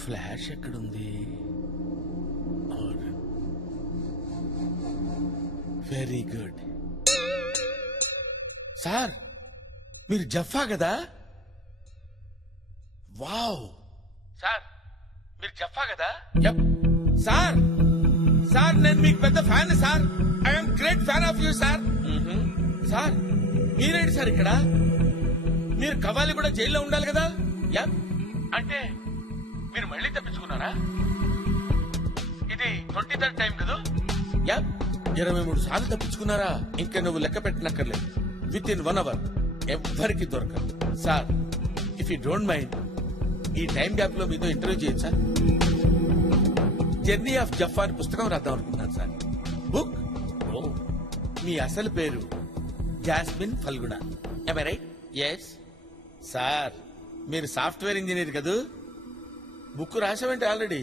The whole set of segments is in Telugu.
ఫ్లాష్ ఎక్కడుంది? Very good. సార్ మీరు జఫా కదా? వావ్. సార్ మీరు జఫా కదా? సార్ సార్ నేను మీకు పెద్ద fan sir. I'm great fan of you sir. Sir మీరేంటి సార్ ఇక్కడ? మీరు కవాలి కూడా జైల్లో ఉండాలి కదా? అంటే మీరు మళ్ళీ తప్పించుకున్నారా? ఇది 23rd టైం కదా? 23 సార్లు తప్పించుకున్నారా? ఇంకా నువ్వు లెక్క పెట్టనక్కర్లేదు. విత్ ఇన్ 1 hour ఎవ్వరికి దొరకదు. Sir if you don't mind ఈ టైం గ్యాప్ లో మీతో ఇంటర్వ్యూ చేయొచ్చు సార్. జర్నీ ఆఫ్ జఫా అని పుస్తకం రాద్దాం అనుకున్నాను సార్. బుక్. మీ అసలు పేరు Jasmine Phalguna. Right? Yes sir. మీరు సాఫ్ట్వేర్ ఇంజనీర్ కదూ? బుక్ రాసామంటే already.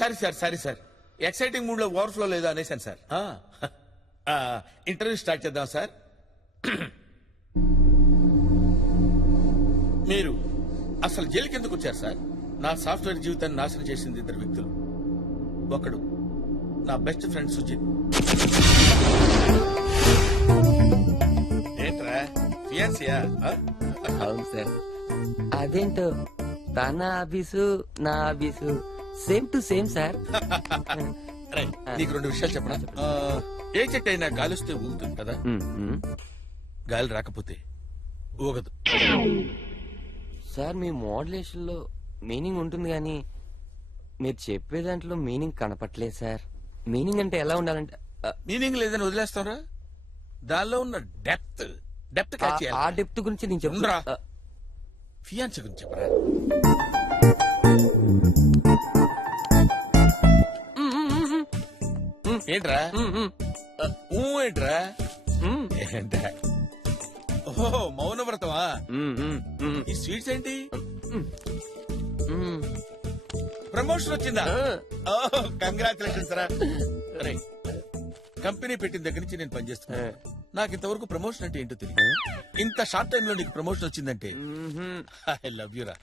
Sorry sir exciting mood లో ఓవర్ఫ్లో లేదో అనేసాను సార్. ఇంటర్వ్యూ స్టార్ట్ చేద్దాం సార్. మీరు అసలు జైలుకి ఎందుకు వచ్చారు సార్? నా సాఫ్ట్వేర్ జీవితాన్ని నాశనం చేసింది 2 వ్యక్తులు. ఒకడు నా బెస్ట్ ఫ్రెండ్ సుజిత్. ఏంట్రా ఫియాన్సియా? అవును సార్. అదేంటో తన ఆఫీసు నా office same to same sir. నీకు 2 విషయాలు చెప్పనా? ఏ చెట్టు అయినా గాలిస్తే ఊగుతుంది కదా? గాలి రాకపోతే ఊగదు. సార్ మీ మోడ్యులేషన్ లో మీనింగ్ ఉంటుంది కానీ మీరు చెప్పే దాంట్లో మీనింగ్ కనపట్లేదు సార్. మీనింగ్ అంటే ఎలా ఉండాలంటే మీనింగ్ లేదని వదిలేస్తారా? దానిలో ఉన్న డెప్త్ ఆ డెప్త్ గురించి నేను చెప్తున్నా. ఫియాన్సీ గురించి చెప్పరా? ఏంట్రా ఏంట్రా? ఏంట్రా? ఓహో మౌనవ్రతమా? ఈ స్వీట్స్ ఏంటి? ప్రమోషన్ వచ్చిందా? కంగ్రాచులేషన్స్ రా. కంపెనీ పెట్టిన దగ్గర నుంచి నేను పనిచేస్తున్నా. నాకు ఇంతవరకు ప్రమోషన్ అంటే ఏంటో తెలియదు. ఇంత షార్ట్ టైమ్ లో నీకు ప్రమోషన్ వచ్చిందంటే ఐ లవ్ యూ రా.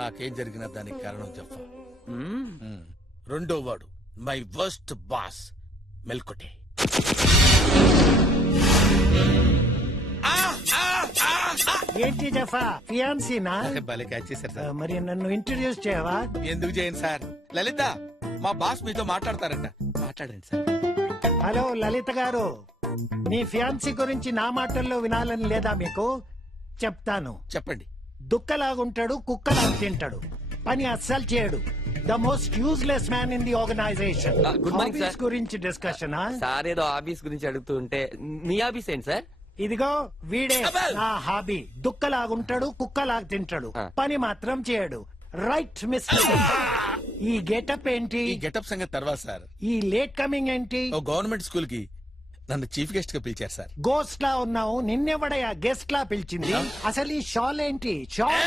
నాకేం జరిగినా దానికి కారణం చెప్పా. 2వ వాడు మై వర్స్ట్ బాస్ మెల్కొటే. ఏంటి జఫా ఫియాన్సీనా? భలే క్యాచ్ చేశారు సార్. మరి నన్ను ఇంట్రడ్యూస్ చేయవా? ఎందుకు చేయను సార్. లలిత మా బాస్ మీతో మాట్లాడతారంట. మాట్లాడండి సార్. హలో లలిత గారు, మీ ఫియాన్సీ గురించి నా మాటల్లో వినాలని లేదా మీకు? చెప్తాను. చెప్పండి. దుక్కలాగుంటాడు, కుక్కలాగా తింటాడు, పని అస్సలు చేయడు. The most useless man in the organization. Good morning sir. గురించి డిస్కషన్. సార్ ఏదో ఆఫీస్ గురించి అడుగుతూ ఉంటే మీ ఆఫీస్ ఏంటి సార్? ఇదిగో వీడే నా హాబీ. దుక్కలాగుంటాడు, కుక్కలాగా తింటాడు, పని మాత్రం చేయడు. Right mister. ఈ గెటప్ ఏంటి? ఈ గెటప్ సంగతి తర్వాత సార్. ఈ లేట్ కమింగ్ ఏంటి? ఓ గవర్నమెంట్ స్కూల్ కి నన్ను చీఫ్ గెస్ట్ గా పిలిచారు సార్. గోస్ట్ లా ఉన్నావు, నిన్నెవడయా గెస్ట్ లా పిలిచింది? అసలు ఈ షాల్ ఏంటి? షాల్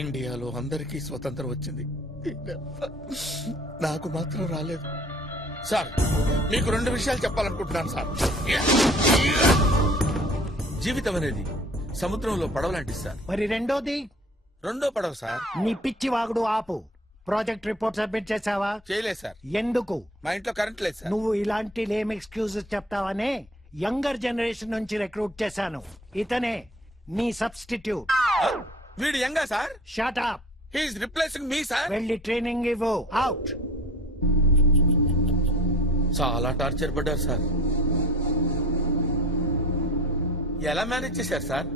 ఇండియాలో అందరికీ స్వతంత్రం వచ్చింది, నాకు మాత్రం రాలేదు సార్. మీకు 2 విషయాలు చెప్పాలనుకుంటున్నాను సార్. జీవితం అనేది సముద్రంలో పడవ లాంటిది సార్. మరి రెండోది? 2వ పడవ సార్. నీ పిచ్చి వాగుడు ఆపు. ప్రాజెక్ట్ రిపోర్ట్ సబ్మిట్ చేసావా? చేయలేదు సార్. ఎందుకు? మా ఇంట్లో కరెంట్ లేదు సార్. నువ్వు ఇలాంటి లేమ్ ఎక్స్క్యూజెస్ చెప్తావనే యంగర్ జనరేషన్ నుంచి రిక్రూట్ చేశాను. ఇతనే నీ సబ్స్టిట్యూట్. వీడు యంగా sir? Shut up. He is replacing me sir. వెళ్ళి ట్రైనింగ్ ఇవ్వు. అవుట్. చాలా టార్చర్ పడ్డారు సార్. ఎలా మేనేజ్ చేశారు సార్?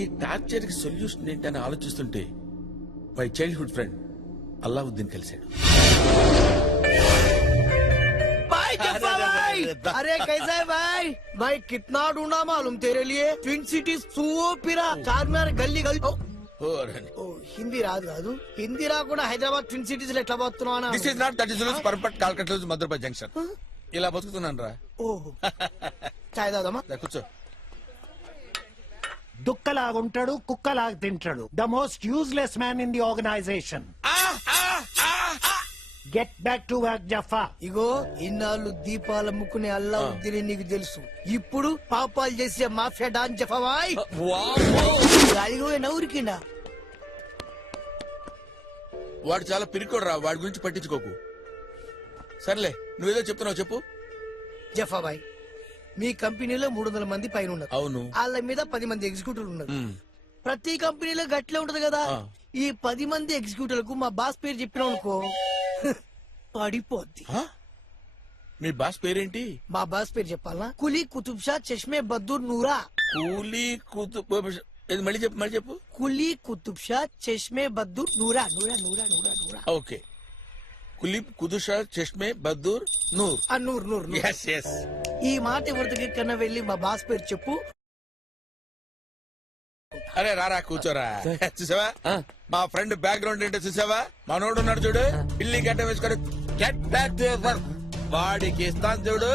ఈ టార్చర్ కి సొల్యూషన్ ఏంటని ఆలోచిస్తుంటే మై చైల్డ్హుడ్ ఫ్రెండ్ అల్లావుద్దీన్ కలిశాడు. अरे कैसा है भाई? भाई कितना ढूंढा मालूम तेरे लिए. ट्विन सिटीज सूपिरा चार्मिनार गल्ली गल्ली. ఓ హిందీ రాదు కాదు. హిందీ రాకుండా హైదరాబాద్ ట్విన్ సిటీస్ ఎట్లా పోతున్నావు? This is not that is perfect కాల్కట్ మధురపై జంక్షన్. ఇలా బతుకుతున్నాను రా. ఓహో చాయ్ తాగుదామా? కూర్చో. దుక్కలాగుంటాడు, కుక్కలాగా తింటాడు. The most useless man in the organisation. Get back to work జఫా. ఇగో ఇన్నాళ్ళు దీపాలు అమ్ముకునే అల్లావుద్దీన్ నీకు తెలుసు. ఇప్పుడు పాపాలు చేసే మాఫియా డాన్ జఫాబాయ్ గాలిగో నవ్వురికిండా. వాడు చాలా పిరికోడురా, వాడి గురించి పట్టించుకోకు. సర్లే, నువ్వేదో చెప్తున్నావు చెప్పు. జఫాబాయ్, మీ కంపెనీలో 300 మంది పైన ఉన్నారు. అవును. వాళ్ళ మీద 10 మంది ఎగ్జిక్యూటివ్లు ఉన్నారు. మ్. ప్రతి కంపెనీలో గట్లే ఉంటది కదా. ఆ. ఈ 10 మంది ఎగ్జిక్యూటివ్లకు మా బాస్ పేరు చెప్పినాం అనుకో పడిపోద్ది. ఆ? మీ బాస్ పేరేంటి? మా బాస్ పేరు చెప్పాలా? కులీ కుతుబ్ షా చష్మే బద్దూర్ నూరా. కూలీ ఇది మళ్ళీ చెప్పు, మళ్ళీ చెప్పు. కులీ కుతుబ్ షా చష్మే బద్దూర్ నూరా నూరా నూరా నూరా నూరా. ఓకే. కులీప్ కుదుషా చష్మే బద్దూర్ నూర్. ఆ నూర్ నూర్ నూర్. Yes yes. ఈ మాట ఎవరికి కన్నా వెళ్ళి మా బాస్ పేరు చెప్పు. అరే రారా కూర్చోరా. చూసావా ఆ. మా ఫ్రెండ్ బ్యాక్గ్రౌండ్ ఏంటో చూసావా? మనోడు ఉన్నాడు చూడు, పిల్లి గడ్డ వేసుకొని get back to your work. వాడికి ఇస్తాను చూడు,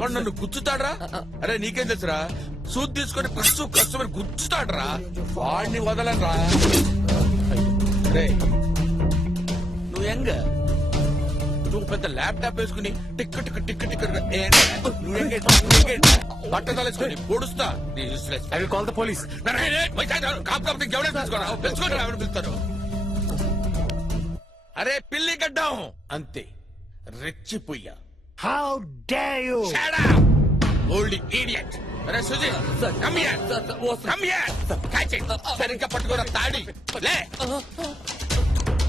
వాడు నన్ను గుచ్చుతాడ్రా. అరే నీకేం తెలుసురా, సూద్ తీసుకొని కష్టమని గుచ్చుతాడ్రా. వాడిని వదలరా. రే నువ్వు ఎంగ నువ్వు పెద్ద ల్యాప్టాప్ వేసుకుని టిక్ టిక్ టిక్ టిక్ బట్ట తలేసుకుని పొడుస్తా. I will call the police. పిలుస్తారు. అరే పిల్లి గడ్డం అంతే, రెచ్చిపోయా. How dare you. Old idiot. అరే Suji come here. Come here. Catch it. సరిగ్గా పట్టుకోరా తాడి. లే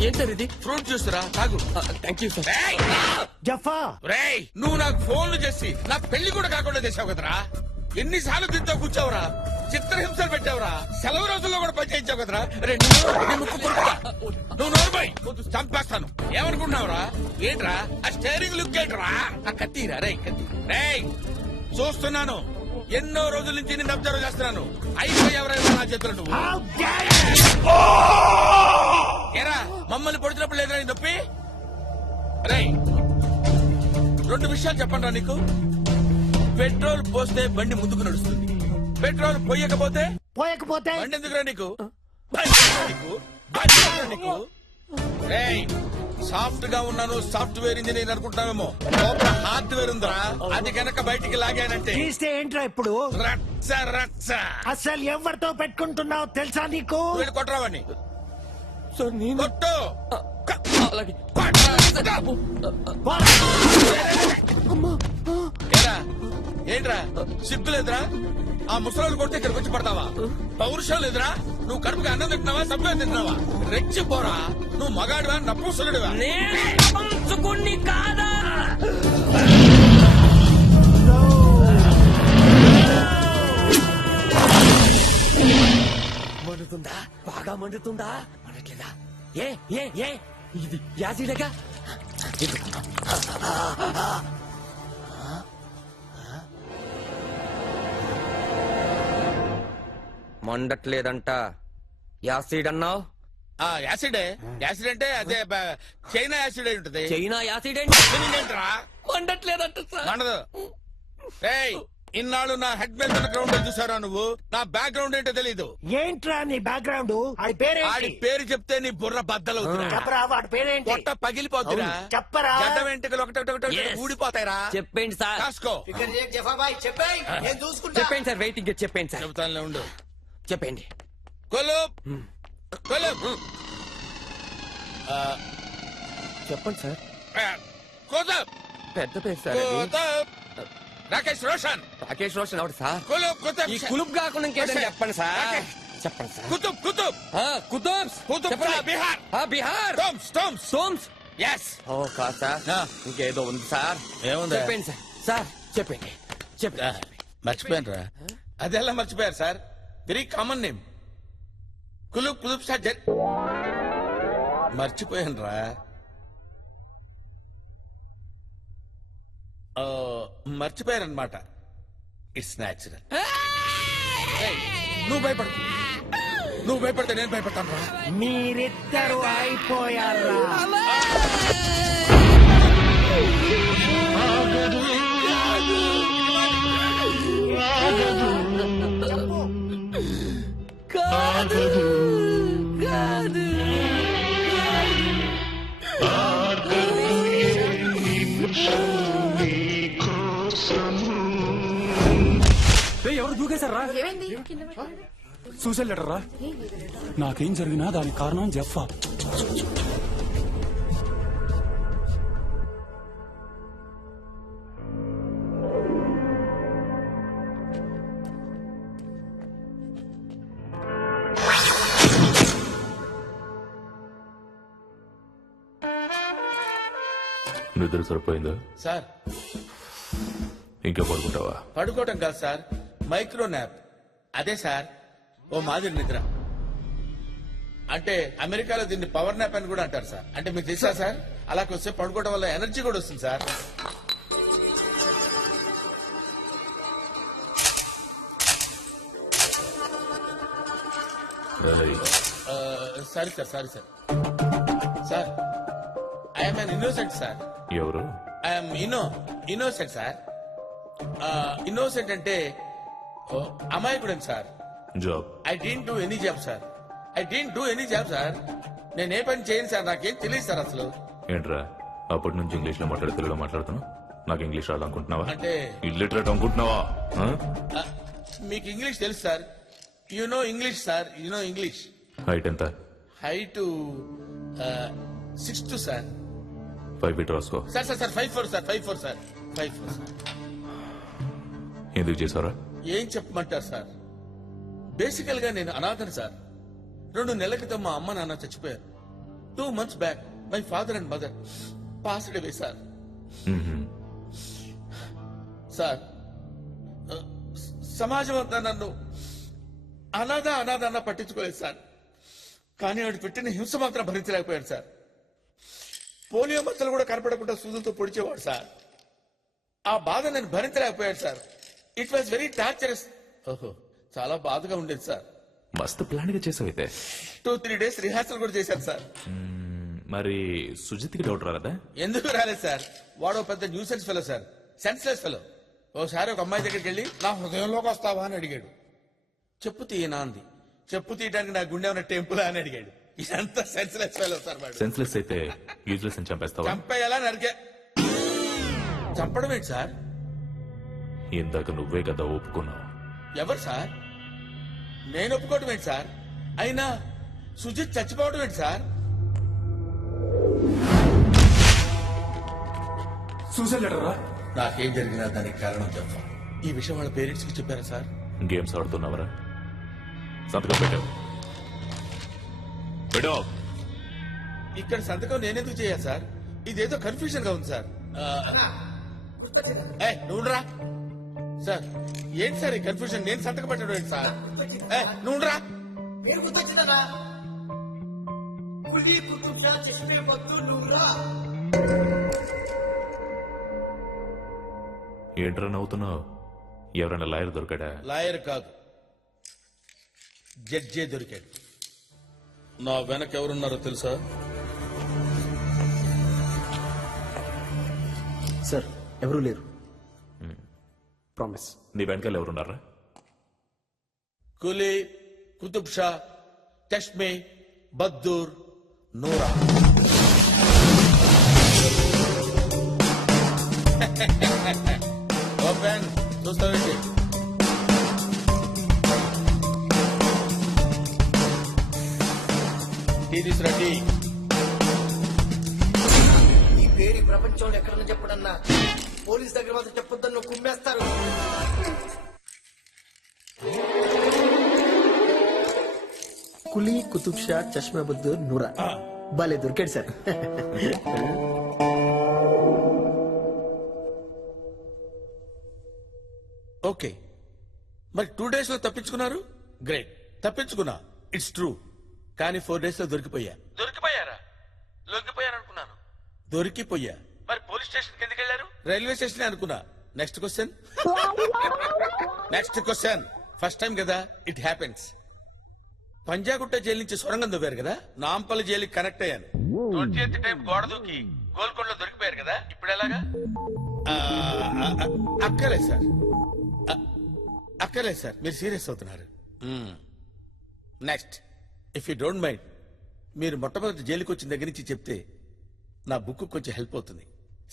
ఏం సార్ ఇది? ఫ్రూట్ జ్యూస్ రా, తాగు. Thank you sir. రేయ్! జఫా, రేయ్ నువ్వు నాకు ఫోన్లు చేసి నా పెళ్లి కూడా కాకుండా చేసావు కదరా. ఎన్నిసార్లు తింటూ కూర్చోవురా, చిత్రహింసలు పెట్టావురా, సెలవు రోజుల్లో కూడా పని చేయించావు కదరా. రే నువ్వు నోరుపోయి చంపేస్తాను. ఏమనుకుంటున్నావురా? ఏంట్రా ఆ స్టేరింగ్ లుక్ ఏంట్రా? ఆ కత్తిరా రే కత్తి. రేయ్ చూస్తున్నాను, ఎన్నో రోజుల నుంచి నేను అబ్జర్వ్ చేస్తున్నాను. అయిపోయావరా నా చేతులు నువ్వు. How dare you. ఏరా మమ్మల్ని పొడిచినప్పుడు లేదురా నీ నొప్పి? రేయ్ 2 విషయాలు చెప్పండి నీకు. పెట్రోల్ పోస్తే బండి ముందుకు నడుస్తుంది, పెట్రోల్ పోయకపోతే పోయకపోతే బండి ఎందుకురా నీకు? బండి ఎందుకురా నీకు? బండి ఎందుకురా నీకు? రేయ్ సాఫ్ట్ గా ఉన్నాను, సాఫ్ట్వేర్ ఇంజనీర్ అనుకుంటున్నావేమో, లోపల హార్డ్వేర్ ఉందిరా. అది కనుక బయటికి లాగానంటే తీస్తే ఏంట్రా ఇప్పుడు? రచ్చ రచ్చ. అసలు ఎవరితో పెట్టుకుంటున్నావు తెలుసా నీకు? వీళ్ళు కొట్టరావని సార్ నేను కొట్టు. అలాగే. పోరా. ఏరా, ఏంట్రా సిగ్గు లేదురా? ఆ ముసలోళ్ళు కొడితే ఇక్కడికి వచ్చి పడతావా? పౌరుషం లేదురా? నువ్వు కడుపుకి అన్నం తింటున్నావా, సభ్యం తింటున్నావా? రెచ్చిపోరా. నువ్వు మగాడివా నపుంసకుడివా? పంచుకుని కాదా? మండుతుందా? బాగా మండుతుందా? మండట్లేదా? ఏ ఏ ఏ ఇది యాసిడగా? మండట్లేదంట. యాసిడ్ అన్నావు? ఆ యాసిడే. యాసిడ్ అంటే అదే చైనా యాసిడ్ అయి ఉంటది. చైనా యాసిడ్ ఏంట్రా మండట్లేదంట సార్. మండదు. ఏయ్ ఇన్నాళ్ళు నా హెడ్ మీద ఉన్న గ్రౌండ్ చూసారా నువ్వు? నా బ్యాక్ గ్రౌండ్ ఏంటో తెలీదు. ఏంట్రా నీ బ్యాక్గ్రౌండ్? ఆడి ఆడి పేరేంటి? పేరు చెప్తే నీ బుర్ర బద్దలవుతురా, చెప్పరా, వాడి పేరేంటి? పొట్ట పగిలిపోతురా, చెప్పరా. గడ్డ వెంట్రుకలు ఒకటి Yes. ఊడిపోతాయిరా. చెప్పండి సార్. కాసుకో. ఇక్కడ జఫాబాయ్ చెప్పాయి, నేను చూసుకుంటా. చెప్పండి సార్. వెయిటింగ్ చెప్పండి సార్. చెబుతానులే ఉండు. చెప్పండి. కొలుప్ కొలుప్. చెప్పండి సార్. కొలుప్ పెద్ద పేరు సార్ అది. కొలుప్. రాకేష్ రోషన్. రాకేష్ రోషన్ అవును సార్. కొలుప్ కుతుబ్. ఈ కులుప్ కాకుండా ఇంకేదని రోషన్. చెప్పండి సార్. రాకేష్. చెప్పండి సార్. కుతుబ్ కుతుబ్ కుతుబ్స్. కుతుబ్ చెప్పండి. షా బిహార్. బిహార్. Tombs tombs. సోమ్స్. ఎస్. ఓ కాదు సార్. ఆ. ఇంకేదో ఉంది సార్. ఏముంది? చెప్పండి సార్. సార్ చెప్పండి. చెప్పండి. మర్చిపోయాను రా. అదెలా మర్చిపోయారు సార్? Very common name. కులుప్ కుతుబ్ షా మర్చిపోయాను రా. మర్చిపోయారనమాట. It's natural. నువ్వు భయపడకు, నువ్వు భయపడితే నేను భయపడతాను రా. మీరిద్దరు అయిపోయారా? కాదు కాదు ఎవరు దూకేశారా? సూసైడ్ లెటర్ రా. నాకేం జరిగినా దానికి కారణం జెఫ్ఫా. నిద్ర సరిపోయిందా? సార్ ఇంకా పడుకుంటావా? పడుకోవటం కాదు సార్, మైక్రో న్యాప్. అదే సార్ ఓ మాదిరి నిద్ర. అంటే అమెరికాలో దీన్ని పవర్ న్యాప్ అని కూడా అంటారు సార్. అంటే మీకు తెలుసా సార్, అలా కొంచెం పడుకోవడం వల్ల ఎనర్జీ కూడా వస్తుంది sir. Sorry sir, sorry sir. Sir I'm an innocent sir. ఎవరు? I'm innocent sir. ఇన్నోసెంట్ అంటే అమాయకుడని sir. Job? I don't do any job sir. I don't do any job sir. నేను ఏ పని చేయను సార్, నాకేం తెలియదు సార్ అసలు. ఏంట్రా అప్పటి నుంచి ఇంగ్లీష్ లో మాట్లాడి తెలుగులో మాట్లాడుతున్నావు? నాకు ఇంగ్లీష్ రాదనుకుంటున్నావా? అంటే ఇల్లిటరేట్ అనుకుంటున్నావా? మీకు ఇంగ్లీష్ తెలుసు sir. You know English sir, you know English. Height ఎంత? Height 6'2" sir. 5 ఫీట్ రాసుకో. Sir sir sir 5'4" sir, 5'4" sir, 5'4" sir. ఎందుకు చేశారా? ఏం చెప్పమంటారు సార్, బేసికల్ గా నేను అనాథను సార్. 2 నెలల క్రితం మా అమ్మ నాన్న చచ్చిపోయారు. 2 months back my father and mother passed away sir. Sir సమాజం అంతా నన్ను అనాథ అన్న పట్టించుకోలేదు సార్. కానీ వాడు పెట్టిన హింస మాత్రం భరించలేకపోయాడు సార్. పోలియో మచ్చలు కూడా కనపడకుండా సూదులతో పొడిచేవాడు సార్. ఆ బాధ నేను భరించలేకపోయాడు sir. It was very torturous. ఓహో, చాలా బాధగా ఉండేది సార్. మస్తు ప్లాన్ గా చేసావైతే. 2-3 days రిహార్సల్ కూడా చేశాను సార్. మరి సుజిత్కి డౌట్ రాలేదా? ఎందుకు రాలేదు సార్, వాడు పెద్ద nuisance fellow sir, senseless fellow. ఓసారి ఒక అమ్మాయి దగ్గరికి వెళ్ళి నా హృదయంలోకి వస్తావా అని అడిగాడు. చెప్పు తీయనా అంది. చెప్పు తీయడానికి నా గుండె ఉన్న టెంపుల్ అని అడిగాడు. ఇదంతా సెన్స్లెస్ ఫెలో సార్. వాడు సెన్స్లెస్ అయితే యూజ్లెస్ అని చంపేస్తావా? చంపేయాలా నరికే. చంపడం ఏంటి సార్? ఇందాక నువ్వే కదా ఒప్పుకున్నావు. ఎవరు సార్? నేను ఒప్పుకోవటం ఏంటి సార్? అయినా సుజిత్ చచ్చిపోవడం ఏంటి సార్? సూసైడ్ లెటర్ రా. నాకేం జరిగినా దానికి కారణం చెప్పా. ఈ విషయం వాళ్ళ పేరెంట్స్ కి చెప్పారా సార్? గేమ్స్ ఆడుతున్నావరా? సంతకం పెట్టావు. ఇక్కడ సంతకం నేనెందుకు చేయాలి సార్? ఇదేదో కన్ఫ్యూజన్ గా ఉంది సార్. నువ్వురా సార్. ఏంటి సార్ ఈ కన్ఫ్యూజన్? నేను సంతకం పెట్టడం ఏంటి సార్? నువ్వురా. పేరు గుర్తొచ్చిందా? కులీ కుతుబ్ షా చష్మే బద్దూర్ నూరా. ఏంట్రా నవ్వుతున్నావు? ఎవరైనా లాయర్ దొరికాడా? లాయర్ కాదు, జడ్జే దొరికాడు. నా వెనక ఎవరున్నారో తెలుసా? సార్ ఎవరూ లేరు. ప్రామిస్. నీ వెనకాల ఎవరున్నారా? కులీ కుతుబ్ షా చష్మే బద్దూర్ నూరా. ఓపెన్ చూస్తావేంటి? టీ తీసురా, టీ. ఈ పేరు ప్రపంచంలో ఎక్కడన్నా చెప్పడన్నా, పోలీస్ దగ్గర మాత్రం చెప్పొద్దని నువ్వు కుమ్మేస్తారు. కులీ కుతుబ్ షా చష్మా బద్దూర్ నూరా. భలే దొరికాడు సార్. ఓకే, మరి 2 days లో తప్పించుకున్నారు. గ్రేట్, తప్పించుకున్నా. It's true. కానీ 4 days లో దొరికిపోయా. దొరికిపోయారా? లొంగిపోయారనుకున్నాను. దొరికిపోయా. మరి పోలీస్ స్టేషన్ ఎందుకు వెళ్ళారు? రైల్వే స్టేషన్ అనుకున్నా. Next question. Next question. First time కదా, ఇట్ హ్యాపెన్స్. పంజాగుట్ట జైలు నుంచి సొరంగం దొవ్వారు కదా, నాంపల్లి జైలుకి కనెక్ట్ అయ్యాను. టైం గోడ దూకి గోల్కొండలో దొరికిపోయారు కదా, ఇప్పుడు ఎలాగా? అక్కర్లేదు సార్, అక్కర్లేదు సార్, మీరు సీరియస్ అవుతున్నారు. Next, if you don't mind, మీరు మొట్టమొదటి జైలుకి వచ్చిన దగ్గర నుంచి చెప్తే నా బుక్ కొంచెం హెల్ప్ అవుతుంది.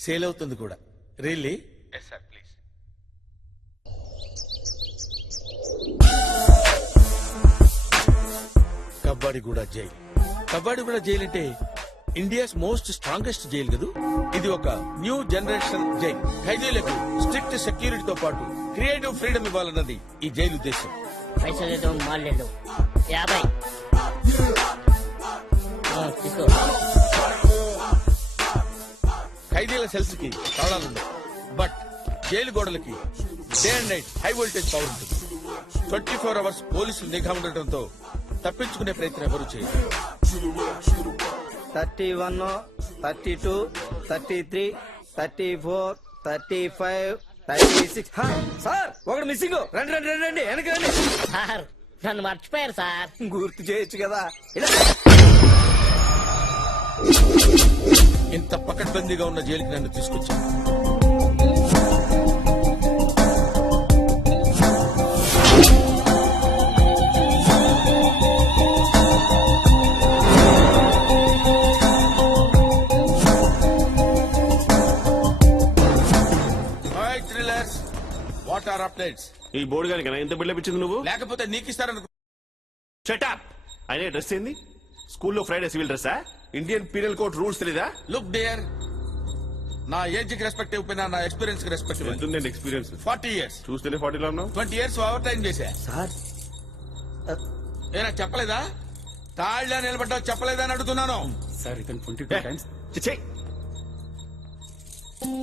సేల్ అవుతుంది కూడా. Really? Yes sir, please. Kabbadiguda jail. Kabbadiguda jail అంటే ఇండియాస్ మోస్ట్ స్ట్రాంగెస్ట్ జైల్ కదూ. ఇది ఒక న్యూ జనరేషన్ జైల్. ఖైదీలకు స్ట్రిక్ట్ సెక్యూరిటీతో పాటు క్రియేటివ్ ఫ్రీడమ్ ఇవ్వాలన్నది ఈ జైలు ఉద్దేశం. పైసలు మాలేడు 50 తీసుకో. ఖైదీల సెల్స్ కి తాళాలుండవు, బట్ జైలు గోడలకి day and night high voltage power ఉంటుంది. 24 అవర్స్ పోలీసులు నిఘా ఉండటంతో తప్పించుకునే ప్రయత్నం ఎవరు చేయరు. 31, 32, 33, 34, 35, 36. సార్ ఒకటి మిస్సింగ్. రండి రండి రండి రండి వెనక రండి. సార్ నన్ను మర్చిపోయారు సార్. గుర్తు చేయొచ్చు కదా. ఇలా ఇంత పకడ్బందీగా ఉన్న జైలుకి నన్ను తీసుకొచ్చాను. What are updates? ఈ బోర్డు గారికి ఎంత బిల్డప్ ఇచ్చింది నువ్వు? లేకపోతే నీకు ఇస్తారనుకో. షటప్. అయినా డ్రెస్ ఏంది? స్కూల్లో ఫ్రైడే సివిల్ డ్రెస్సా? ఇండియన్ పీనల్ కోడ్ రూల్స్ తెలీదా? లుక్ డియర్, నా ఏజ్ కి రెస్పెక్ట్ ఇవ్వకపోయినా నా ఎక్స్పీరియన్స్ కి రెస్పెక్ట్ ఇవ్వండి. ఎంతుందండి ఎక్స్పీరియన్స్? 40 years. చూస్తేనే 40లో ఉన్నావు. 20 years ఓవర్ టైం చేశా. సార్ ఏనా చెప్పలేదా? తాళ్ళ నిలబడ్డా చెప్పలేదా అని అడుగుతున్నాను. సార్ ఇతను 22 టైమ్స్. చిచ్చే.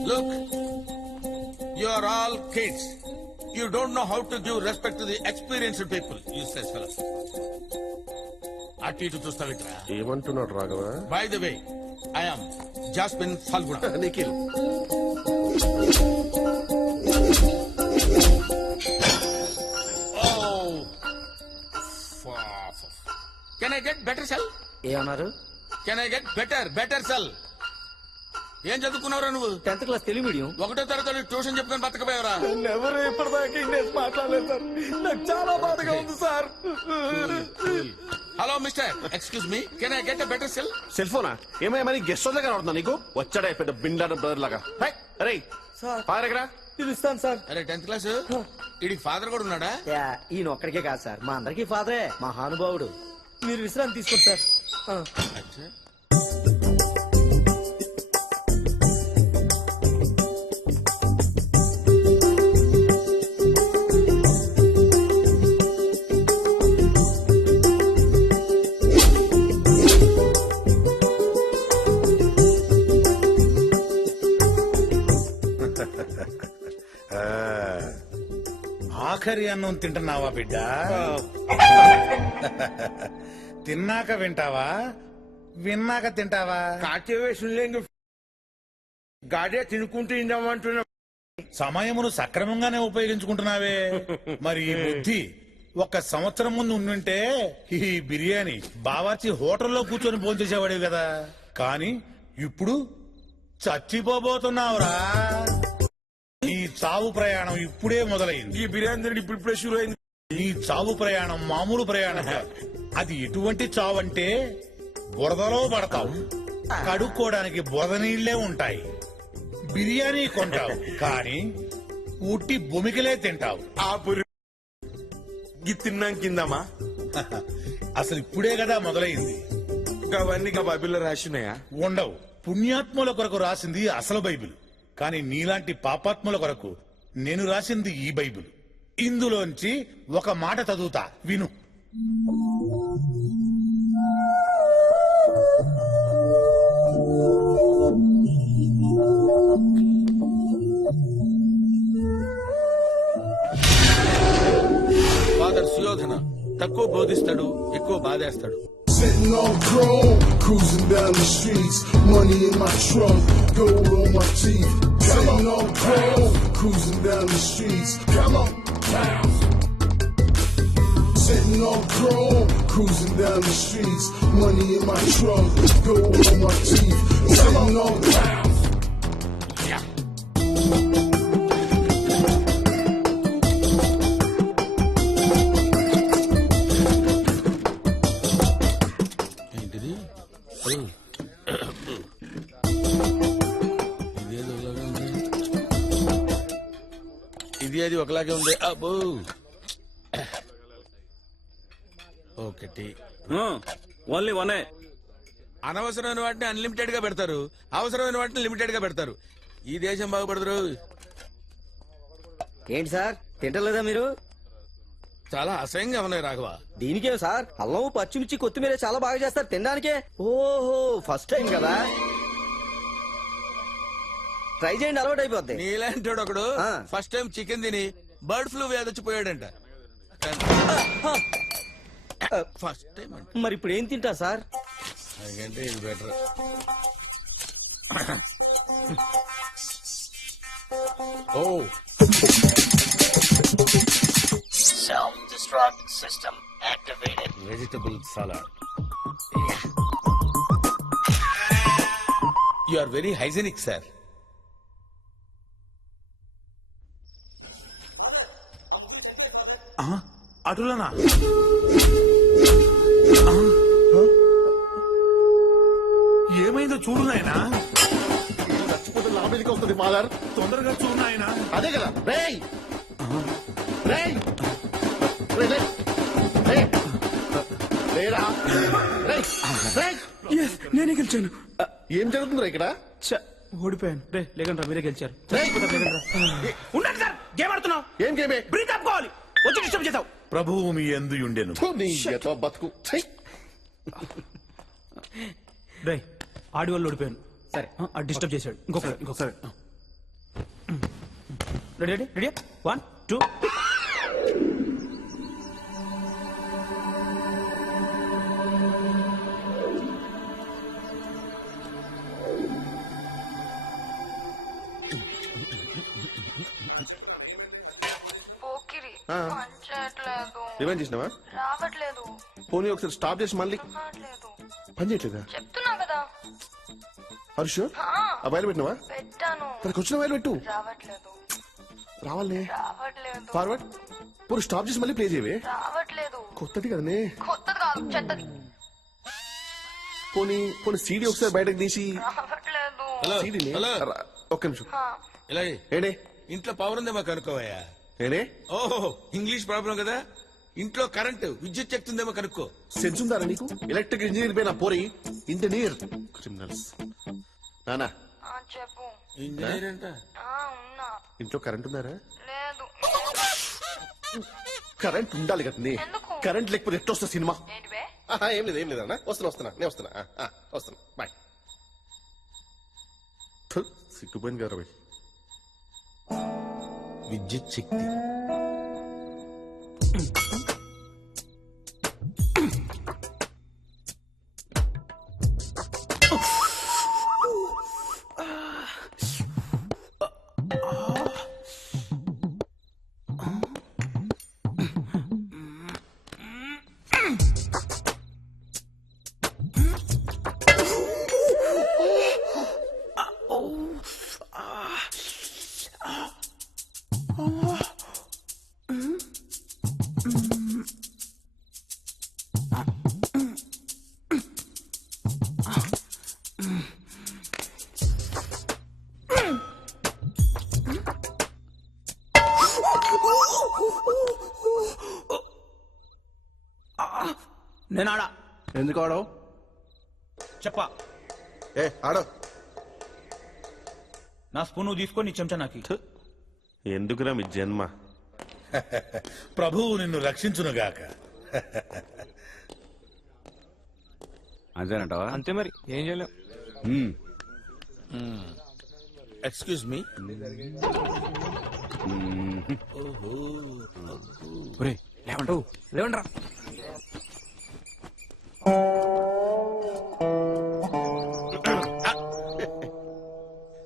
Look, you are all kids. You don't know how to give respect to the experienced people. Useless fellow. అటు ఇటు చూస్తావిట్రా. ఏమంటున్నాడు Raghava? By the way, I am Jasmine Falguna. Nikhil. Oh. Can I get better cell? ఏమన్నారు? Can I get better cell? ఏం చదువుకున్నావురా నువ్వు? 10th class Telugu medium. 1వ తరగతి ట్యూషన్ చెప్పుకొని బతకపోయావరా? ఎవరు ఇప్పటిదాకా ఇంగ్లీష్ మాట్లాడలేదు సార్. నాకు చాలా బాధగా ఉంది sir. Hello mister, excuse me, can I get a better cell? Cell ఫోనా? ఏమయ్య మరి గెస్ట్ హౌస్ దగ్గర అవుతుందా నీకు? వచ్చాడా పెద్ద బిండాన బ్రదర్ లాగా. అరే సార్ ఫాదర్ ఎక్కడ? పిలుస్తాను సార్. అరే 10th క్లాస్ వీడికి ఫాదర్ కూడా ఉన్నాడా? ఈయన ఒక్కడికే కాదు సార్, మా అందరికీ ఫాదరే. మహానుభావుడు. మీరు విశ్రాంతి తీసుకోండి సార్. ఆఖరి అన్నం తింటున్నావా బిడ్డ? తిన్నాక వింటావా, విన్నాక తింటావా? గాడే తినుకుంటూ ఇందామంటున్నా. సమయమును సక్రమంగానే ఉపయోగించుకుంటున్నావే. మరి ఈ బుద్ధి 1 సంవత్సరం ముందు ఉండుంటే ఈ బిర్యానీ బావార్చి హోటల్లో కూర్చొని భోంచేసేవాడివి కదా. కానీ ఇప్పుడు చచ్చిపోబోతున్నావురా. ఈ చావు ప్రయాణం ఇప్పుడే మొదలైంది. ఈ బిర్యానీ ఇప్పుడు షురు అయింది. ఈ చావు ప్రయాణం మామూలు ప్రయాణం కాదు. అది ఎటువంటి చావు అంటే బురదలో పడతావు, కడుక్కోవడానికి బురద నీళ్లే ఉంటాయి. బిర్యానీ కొంటావు కానీ ఉట్టి భూమికలే తింటావు. తిన్నాం కిందమా? అసలు ఇప్పుడే కదా మొదలైంది. అవన్నీ బైబిల్లో రాసినాయా? ఉండవు. పుణ్యాత్ముల కొరకు రాసింది అసలు బైబిల్. కానీ నీలాంటి పాపాత్ముల కొరకు నేను రాసింది ఈ బైబిల్. ఇందులోంచి ఒక మాట చదువుతా, విను. ఫాదర్ సుయోధన తక్కువ బోధిస్తాడు, ఎక్కువ బాధేస్తాడు. Sitting on chrome, cruising down the streets, money in my trunk, gold on my teeth. Sitting on chrome, cruising down the streets. Come on, bounce. Sitting on chrome, cruising down the streets, money in my trunk, gold on my teeth. Sitting on bounce. Yeah. ఇదేదో ఇది అది ఒకలాగే ఉంది. అబ్బో ఒకటి ఓన్లీ వనే. అనవసరమైన వాటిని అన్లిమిటెడ్ గా పెడతారు, అవసరమైన వాటిని లిమిటెడ్ గా పెడతారు. ఈ దేశం బాగుపడతారు. ఏంటి సార్ తింటలేదా మీరు? చాలా అసహ్యంగా ఉన్నాయి రాఘవ. దీనికే సార్ అల్లం పచ్చిమిర్చి కొత్తిమీర చాలా బాగా చేస్తారు తినడానికే. ఓహో ఫస్ట్ టైం కదా, ట్రై చేయండి అలవాటు అయిపోద్ది. నీలాంటి ఒకడు ఫస్ట్ టైం చికెన్ తిని బర్డ్ ఫ్లూ వ్యాధి వచ్చిపోయాడంట. ఫస్ట్ టైం అంటే మరి ఇప్పుడు ఏం తింటా సార్? అందుకంటే ఇది బెటర్. ఓ Self-destruct system activated. Vegetable salad. You are very hygienic sir. అటులనా? ఏమైందో చూడు నాయనా. చచ్చిపోతే లాభేదికి వస్తుంది మాదర్. తొందరగా చూడు నాయనా. అదే కదా రేయ్ రేయ్ రేయ్ రేయ్ రేయ్ లేరా రేయ్ రేయ్. నేనే గెలిచాను. ఏం జరుగుతుందిరా ఇక్కడ? ఓడిపోయాను. రే లేకండి మీరే గెలిచారు. రేయ్. ఉండండి సార్, గేమ్ ఆడుతున్నావు. ఏం గేమే? బ్రేకప్ కావాలి. వచ్చి డిస్టర్బ్ చేసావు. ప్రభువు మీ యందు ఉండెను. థు, నీ ఎతో బతుకు. ఛీ. రే ఆడి వాళ్ళు ఓడిపోయాను. సరే డిస్టర్బ్ చేశాడు. ఇంకొకసారి రెడీ రెడీ రెడీ 1 2. ఏమేం చేసినావా? రావట్లేదు. పోనీ ఒకసారి స్టాప్ చేసి మళ్ళీ పని చేయట్లేదా? చెప్తున్నా కదా. హర్ష ఆ వైర్ పెట్టినావా? పెట్టాను. తనకు వచ్చిన వైర్ పెట్టు. రావట్లేదు. రావాలనే రావట్లేదు. ఫార్వర్డ్ పోనీ స్టాప్ చేసి మళ్ళీ ప్లే చేయవే. రావట్లేదు. కొత్తది కదనే. కొత్తది కాదు, చెత్తది. పోనీ పోనీ సీడీ ఒకసారి బయటకు తీసి. రావట్లేదు. హలో సీడీని హలో ఒక్క నిమిషం. ఇలా ఏడే ఇంట్లో పవర్ ఉందేమో కనుక్కోవయ్యా. ఏడే ఓహో ఇంగ్లీష్ ప్రాబ్లం కదా. ఇంట్లో కరెంటు విద్యుత్ చెప్తుందేమో కనుక్కో. సెన్స్ ఉందారా నీకు? ఎలక్ట్రిక్ ఇంజనీర్ పైన పోరి ఇంజనీర్ క్రిమినల్స్. నానా చెప్పు. ఇంజనీర్ అంట. ఉన్నా. ఇంట్లో కరెంట్ ఉందారా? లేదు. కరెంట్ ఉండాలి కదండి. ఎందుకు? కరెంట్ లేకపోతే ఎట్లా వస్తుంది సినిమా? ఏంటివే? ఏం లేదు ఏం లేదు అన్న. వస్తున్నా నేను వస్తున్నా బాయ్. సిగ్గుపోయింది కదా బాయ్. విద్యుత్ శక్తి. నేను ఆడా. ఎందుకు ఆడవు? చెప్పా. ఆడో. నా స్పూన్ నువ్వు తీసుకొని నీ చెంచా నాకు. ఎందుకురా మీ జన్మ? ప్రభువు నిన్ను రక్షించునుగాక. అంతేనంటావా? అంతే మరి ఏం చేయలేం. Excuse me. లేవండ్రా.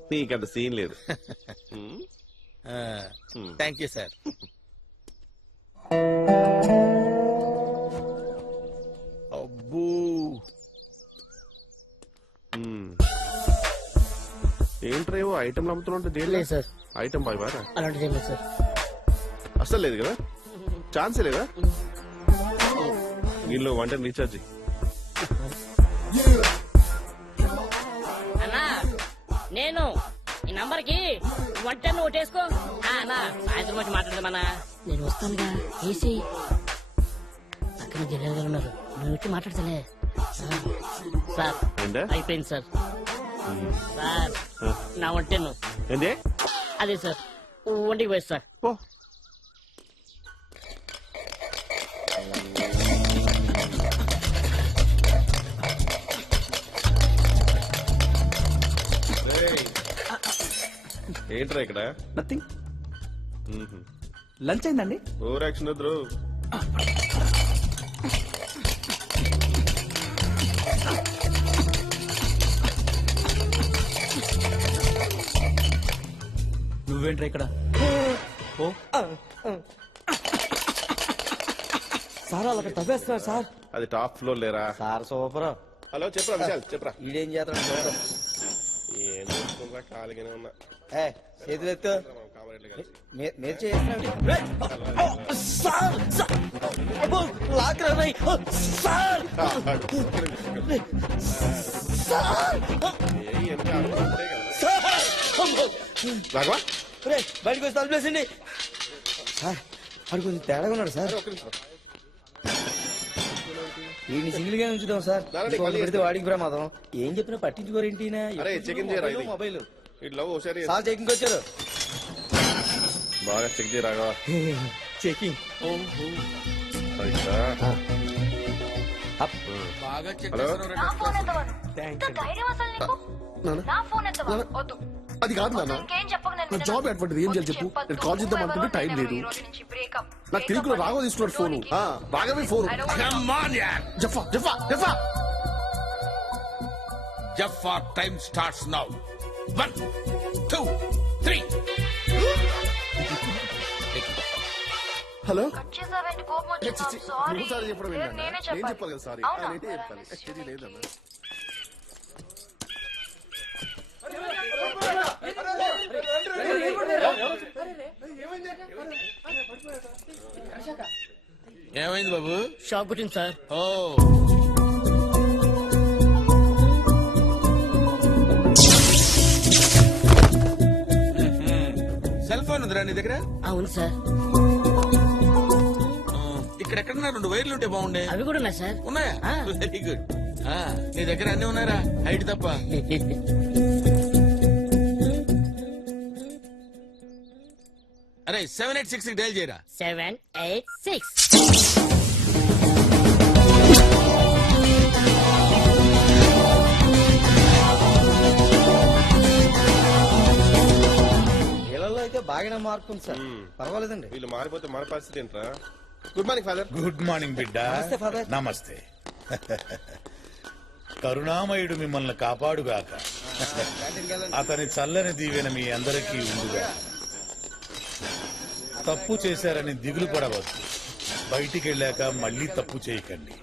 నీకంత సీన్ లేదు. Thank you sir. అబ్బో ఏంట్రా ఏవో ఐటమ్ అమ్ముతున్నా దేని సార్ ఐటమ్ బాయ్ బారా అలాంటిది ఏం లేదు సార్. అసలు లేదు కదా? ఛాన్సే లేదా? దీనిలో 1 రీఛార్జ్. అన్నా నేను నంబర్ కి 110 ఓటేసుకో. అన్నా సాయంత్రం వచ్చి మాట్లాడదామన్నా. నేను వస్తానుగా ఏసీ పక్కన జనరల్ గారు ఉన్నారు, నువ్వు వచ్చి మాట్లాడతలే. సార్ అయిపోయింది సార్. సార్ నా 110 ఏంది అదే సార్, ఒంటికి పోయి సార్. ఏంట్రా ఇక్కడ నథింగ్. లంచ్ అయిందండి. ఓవర్ యాక్షన్ వద్దు. నువ్వేంట్రా ఇక్కడ? ఓ సార్ వాళ్ళకి తవ్వేస్తున్నారు సార్. అది టాప్ ఫ్లోర్ లేరా సార్ సూపర్. హలో చెప్పరా విశాల్ చెప్పరా. ఈడేం చేస్తాడు? ఏం చూసుకుంటా ఖాళీగానే ఉన్నా. చేతులు ఎత్తు. మీరు చేస్తున్నాడు రాఘవా బయటకు వచ్చి తలుపేసండి సార్. వాడు కొంచెం తేడాగా ఉన్నాడు సార్. వీడిని సింగిల్ గా ఉంచుదాం సార్. పెడితే వాడికి ప్రమాదం. ఏం చెప్పినా పట్టించుకోరేంటి? చెకింగ్ చేయరా ఇది? మొబైల్ ఇట్లా ఒకసారి సార్ చెకింగ్ వచ్చారు. బాగా చెక్ చేయ రాఘవా. చెకింగ్ బాగా చెక్ హలో నా ఫోన్ ఎత్తవను. ఇంత ధైర్యం అసలు నీకు? నా ఫోన్ ఎత్తవను. వద్దు. అది కాదు నాన్న, ఇంకేం చెప్పకు. నా జాబ్ అటువంటిది. ఏం చేయాలి చెప్పు? నేను కాల్ చేద్దాం అనుకుంటే టైం లేదు. నాకు తెలియకుండా రాఘవ తీసుకున్నాడు ఫోను. రాఘవే phone. Jaffa Jaffa Jaffa Jaffa time starts now. 1 2 3. Hello చేసావేంటి? కోపం వచ్చిందా? సారీ. నువ్వుసారి చెప్పడం లేదు, ఏంటన్నా? నేనే నేను చెప్పాలి. చెప్పాలి కదా సారీ. అవునా? నేనే చెప్పాలి. ఇది లేదన్నా. ఏమైంది బాబు? షాక్ కొట్టింది సార్. ఓ సెల్ ఫోన్ ఉందిరా నీ దగ్గర? అవును సార్. ఇక్కడెక్కడన్నా 2 వైర్లు ఉంటే బాగుండే. అవి కూడా ఉన్నాయి సార్. ఉన్నాయా? Very good. నీ దగ్గర అన్ని ఉన్నాయరా? హైట్ తప్ప. అరే 7866 డైల్ చేయరా. 786. వీళ్ళలో అయితే బాగానే మార్పు ఉంది సార్. పర్వాలేదండి. వీళ్ళు మారిపోతే మన పరిస్థితి ఏంట్రా? Good morning father. Good morning బిడ్డ. నమస్తే ఫాదర్. నమస్తే. కరుణామయుడు మిమ్మల్ని కాపాడుగాక. అతని చల్లని దీవెన మీ అందరికీ ఉండుగా. తప్పు చేశారని దిగులు పడవద్దు. బయటికి వెళ్ళాక మళ్ళీ తప్పు చేయకండి.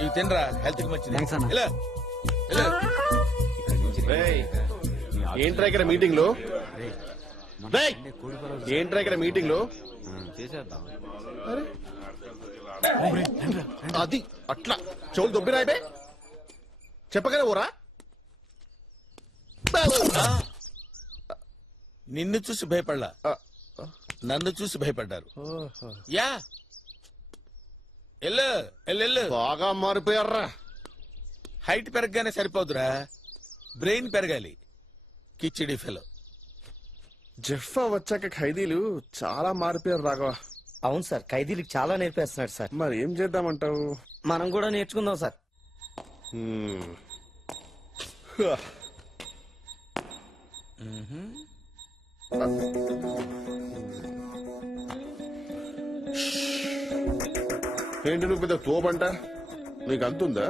ఇవి తినరా, హెల్త్ కి మంచిది. థాంక్స్ అన్న. ఇలా, ఇలా. రేయ్, ఏంట్రా ఇక్కడ మీటింగ్ లో? ఏంట్రా ఇక్కడ మీటింగ్ లో? అది అట్లా చెవులు దొబ్బినాయిపే చెప్పగల ఊరా? నిన్ను చూసి భయపడలా, నన్ను చూసి భయపడ్డారు. యా ఎల్లు ఎల్లు. బాగా మారిపోయారా. హైట్ పెరగగానే సరిపోదురా, బ్రెయిన్ పెరగాలి. కిచిడి ఫెలో. జెఫ్ఫా వచ్చాక ఖైదీలు చాలా మారిపోయారు రాఘవ. అవును సార్, ఖైదీలకు చాలా నేర్పేస్తున్నాడు సార్. మరి ఏం చేద్దామంటావు? మనం కూడా నేర్చుకుందాం సార్. ఏంటి నువ్వు పెద్ద తోబంట? నీకు అంతుందా?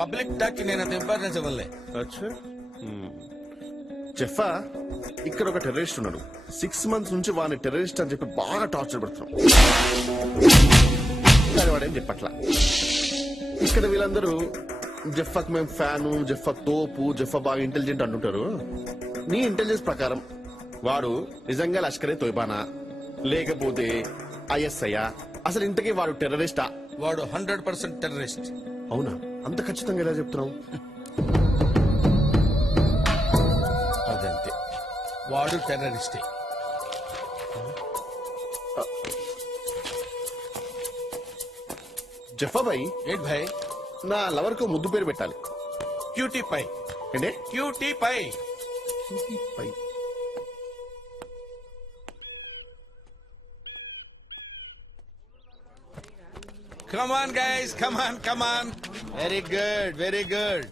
పబ్లిక్ టాక్ కి నేను అంత ఇంపార్టెన్స్ ఇవ్వలే. అచ్చా, జెఫా ఇక్కడ ఒక టెర్రరిస్ట్ ఉన్నాడు. 6 months నుంచి వాడిని టెర్రరిస్ట్ అని చెప్పి బాగా టార్చర్ పెడుతున్నాం. కానీ వాడేం చెప్పట్లా. ఇక్కడ వీళ్ళందరూ జెఫాక్ మేము ఫ్యాను, జెఫా తోపు, జెఫా బాగా ఇంటెలిజెంట్ అంటుంటారు. నీ ఇంటెలిజెన్స్ ప్రకారం వాడు నిజంగా లష్కరే తోయిబానా లేకపోతే ఐఎస్ఐ? అసలు ఇంతకీ వాడు టెర్రరిస్టా? వాడు 100% టెర్రరిస్ట్. అవునా? అంత ఖచ్చితంగా ఎలా చెప్తున్నావు? అదంతే, వాడు టెర్రరిస్టే. జఫా భాయ్, ఏంటి భాయ్? నా లవర్ కు ముద్దు పేరు పెట్టాలి. Cutie pie. అంటే cutie pie. Come on, guys. Come on, come on. Very good, very good.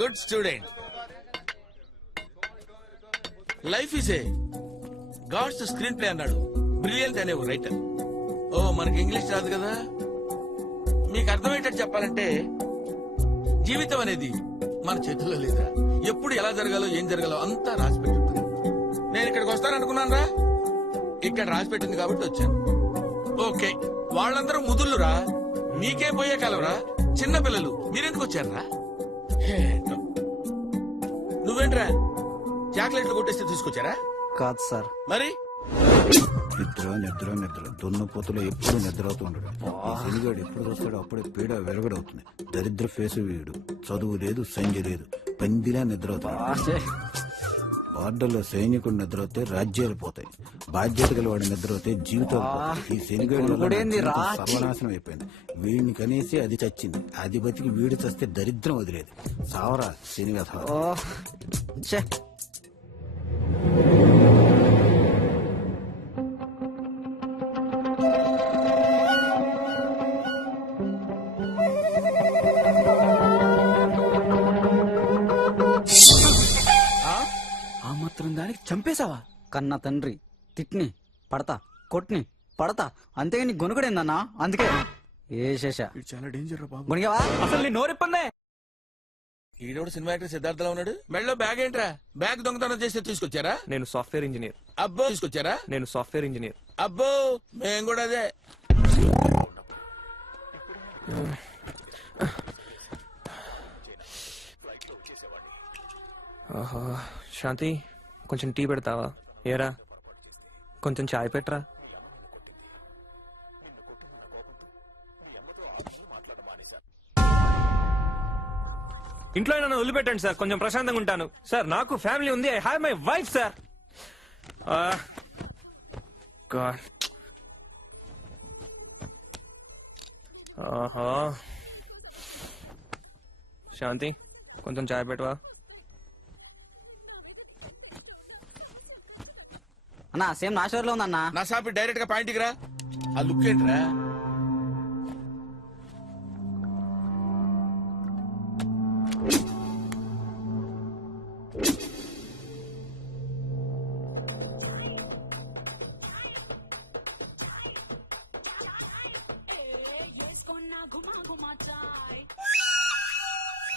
Good student. Life is a God's screenplay అన్నాడు. బ్రిలియంట్ అనే ఒక రైటర్. ఓ, మనకి ఇంగ్లీష్ రాదు కదా. మీకు అర్థమయ్యేటట్టు చెప్పాలంటే జీవితం అనేది మన చేతుల్లో లేదా. ఎప్పుడు ఎలా జరగాలో ఏం జరగాలో అంతా రాసి పెట్టుంది. నేను ఇక్కడికి వస్తాననుకున్నాను రా, ఇక్కడ రాసి పెట్టింది కాబట్టి వచ్చాను. ఓకే, వాళ్ళందరూ ముదుళ్ళురా, మీకే పోయే కాలవరా. చిన్న పిల్లలు మీరెందుకు వచ్చారా? నువ్వేంట్రా చాక్లెట్లు కొట్టేస్తే తీసుకొచ్చారా? కాదు సార్. మరి నిద్ర నిద్ర నిద్ర దున్నపోతులో ఎప్పుడు నిద్ర అవుతుండడు. శనిగాడు ఎప్పుడు వస్తాడో అప్పుడే పీడ వెరగడవుతుంది. దరిద్ర ఫేసు వీడు. చదువు లేదు, సంజ లేదు, పందిలా నిద్ర అవుతుంది. బార్డర్లో సైనికుడు నిద్రవుతే రాజ్యాలు పోతాయి. బాధ్యత గల వాడి నిద్రవుతే జీవితాలు పోతాయి. ఈ శనిగాడి సర్వనాశనం అయిపోయింది. వీడిని కనేసి అది చచ్చింది. అది బతికి వీడు చస్తే దరిద్రం వదిలేదు. సావరా శనిగథ. దానికి చంపేశావా? కన్నా తండ్రి తిట్ని పడతా, కొట్ని పడతా, అంతేగా నీ గొనుగుడేందన్నా. అందుకే ఏ శేష చాలా డేంజర్ బాబు. గొనిగావా? అసలు నీ నోరెప్పన్నే. ఈడోడు సినిమా యాక్టర్ సిద్ధార్థలా ఉన్నాడు. మెడలో బ్యాగ్ ఏంట్రా? బ్యాగ్ దొంగతనం చేస్తే తీసుకొచ్చారా? నేను సాఫ్ట్వేర్ ఇంజనీర్. అబ్బో, తీసుకొచ్చారా? నేను సాఫ్ట్వేర్ ఇంజనీర్. అబ్బో, మేము కూడా అదే. శాంతి, కొంచెం టీ పెడతావా? ఏరా, కొంచెం చాయ్ పెట్టరా. ఇంట్లో నన్ను వదిలిపెట్టండి సార్, కొంచెం ప్రశాంతంగా ఉంటాను సార్. నాకు ఫ్యామిలీ ఉంది. I have my wife sir. God. ఆహా, శాంతి కొంచెం చాయ్ పెట్టవా? అన్నా సేమ్ నా షోర్ లో ఉందన్నా. నా సాపి డైరెక్ట్ గా పాయింట్కి రా. ఆ లుక్ ఏంట్రా?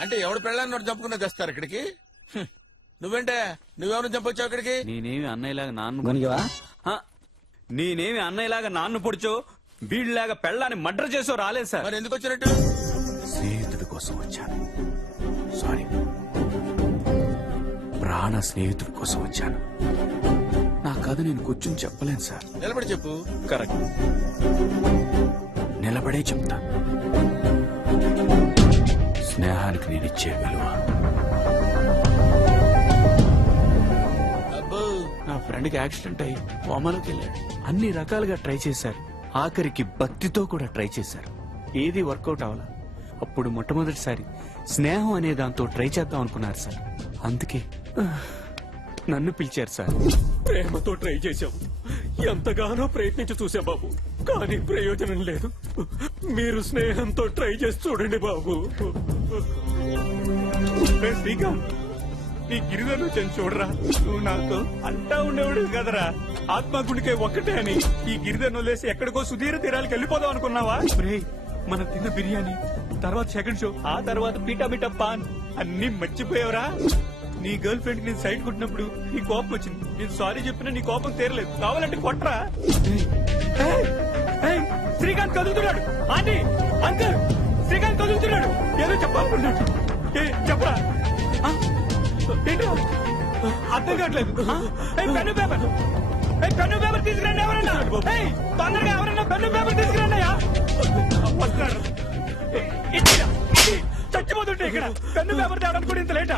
అంటే ఎవడు పెళ్ళాన్ని చంపుకున్నా తెస్తారు ఇక్కడికి. నువ్వేంటే, నువ్వెవరు చంపొచ్చావు ఇక్కడికి? నేనేమి అన్నయ్యలాగా నాన్ను గొనిగావా? నేనేమి అన్నయ్యలాగా నాన్ను పొడిచో వీళ్ళలాగా పెళ్ళాన్ని మర్డర్ చేసో రాలేదు సార్. మరి ఎందుకు వచ్చినట్టు? స్నేహితుడి కోసం వచ్చాను. సారీ, ప్రాణ స్నేహితుడి కోసం వచ్చాను. నా కథ నేను కూర్చుని చెప్పలేను సార్. నిలబడి చెప్పు. కరెక్ట్, నిలబడే చెప్తా. స్నేహానికి నేను ఇచ్చే విలువ. నా ఫ్రెండ్కి యాక్సిడెంట్ అయ్యి కోమాలోకి వెళ్ళాడు. అన్ని రకాలుగా ట్రై చేశారు. ఆఖరికి భక్తితో కూడా ట్రై చేశారు. ఏది వర్కౌట్ అవ్వాల. అప్పుడు మొట్టమొదటిసారి స్నేహం అనే దాంతో ట్రై చేద్దాం అనుకున్నారు సార్. అందుకే నన్ను పిలిచారు సార్. ప్రేమతో ట్రై చేశాం. ఎంతగానో ప్రయత్నించి చూసా బాబు, కానీ ప్రయోజనం లేదు. మీరు స్నేహంతో ట్రై చేసి చూడండి బాబు. శ్రీకాంత్, ఈ గిరిజను వచ్చాను చూడరా. నువ్వు నాతో అంటా ఉండేవాడు కదరా, ఆత్మగుడికే ఒక్కటే అని. ఈ గిరిజను వదిలేసి ఎక్కడికో సుధీర తీరాలకు వెళ్ళిపోదాం అనుకున్నావా? మనం తిన్న బిర్యానీ, తర్వాత సెకండ్ షో, ఆ తర్వాత పీటా మీటా పాన్ అన్ని మర్చిపోయావరా. నీ గర్ల్ ఫ్రెండ్ నేను సైడ్ కొట్టినప్పుడు నీ కోపం వచ్చింది. నేను సారీ చెప్పినా నీ కోపం తీరలేదు. కావాలంటే కొట్రా. ఏయ్, ఏయ్, శ్రీకాంత్ కదులుతున్నాడు. ఆంటీ, అంకుల్, శ్రీకాంత్ కదులుతున్నాడు. ఏదో చెప్పాలనుకున్నాడు. చెప్పరా. ఏంటో అర్థం కావట్లేదు. పెన్ను పేపర్, పెన్ను పేపర్ తీసుకురండి ఎవరన్నా. తొందరగా ఎవరన్నా పెన్ను పేపర్ తీసుకురండి అయ్యా. వస్తున్నాడు. చచ్చిపోతుంటే ఇక్కడ పెన్ను పేపర్ తేవడానికి కూడా ఇంత లేటా?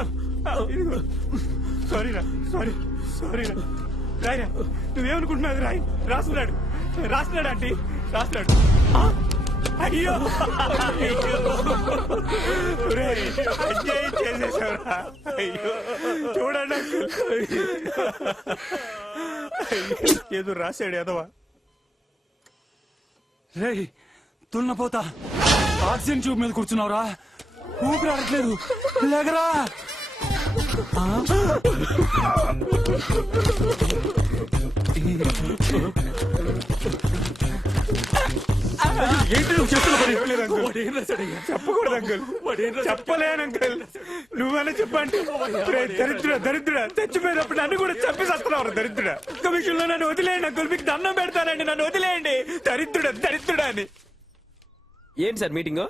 సారీరా, సారీరా. రాయరా, నువ్వేమనుకుంటున్నావు? రాయి. రాస్తున్నాడు ఆంటీ, రాస్తున్నాడు. అయ్యో చేసేసావురా. అయ్యో చూడండి అంకుల్, ఏదో రాశాడు ఎదవా. రే తున్నపోతా, ఆక్సిజన్ ట్యూబ్ మీద కూర్చున్నావురా. ఊపిరి ఆడట్లేదు. లేకరా. ఏంటి నువ్వు చెప్పకూడదు అంకుల్. చెప్పలేను అంకుల్. నువ్వైనా చెప్పండి. దరిద్రుడా చచ్చిపోయినప్పుడు నన్ను కూడా చంపేస్తున్నావు. దరిద్రుడా కమిషన్ లో నన్ను వదిలేయండి అంకుల్. మీకు దండం పెడతానండి, నన్ను వదిలేయండి. దరిద్రుడా అని. ఏంటి sir meeting?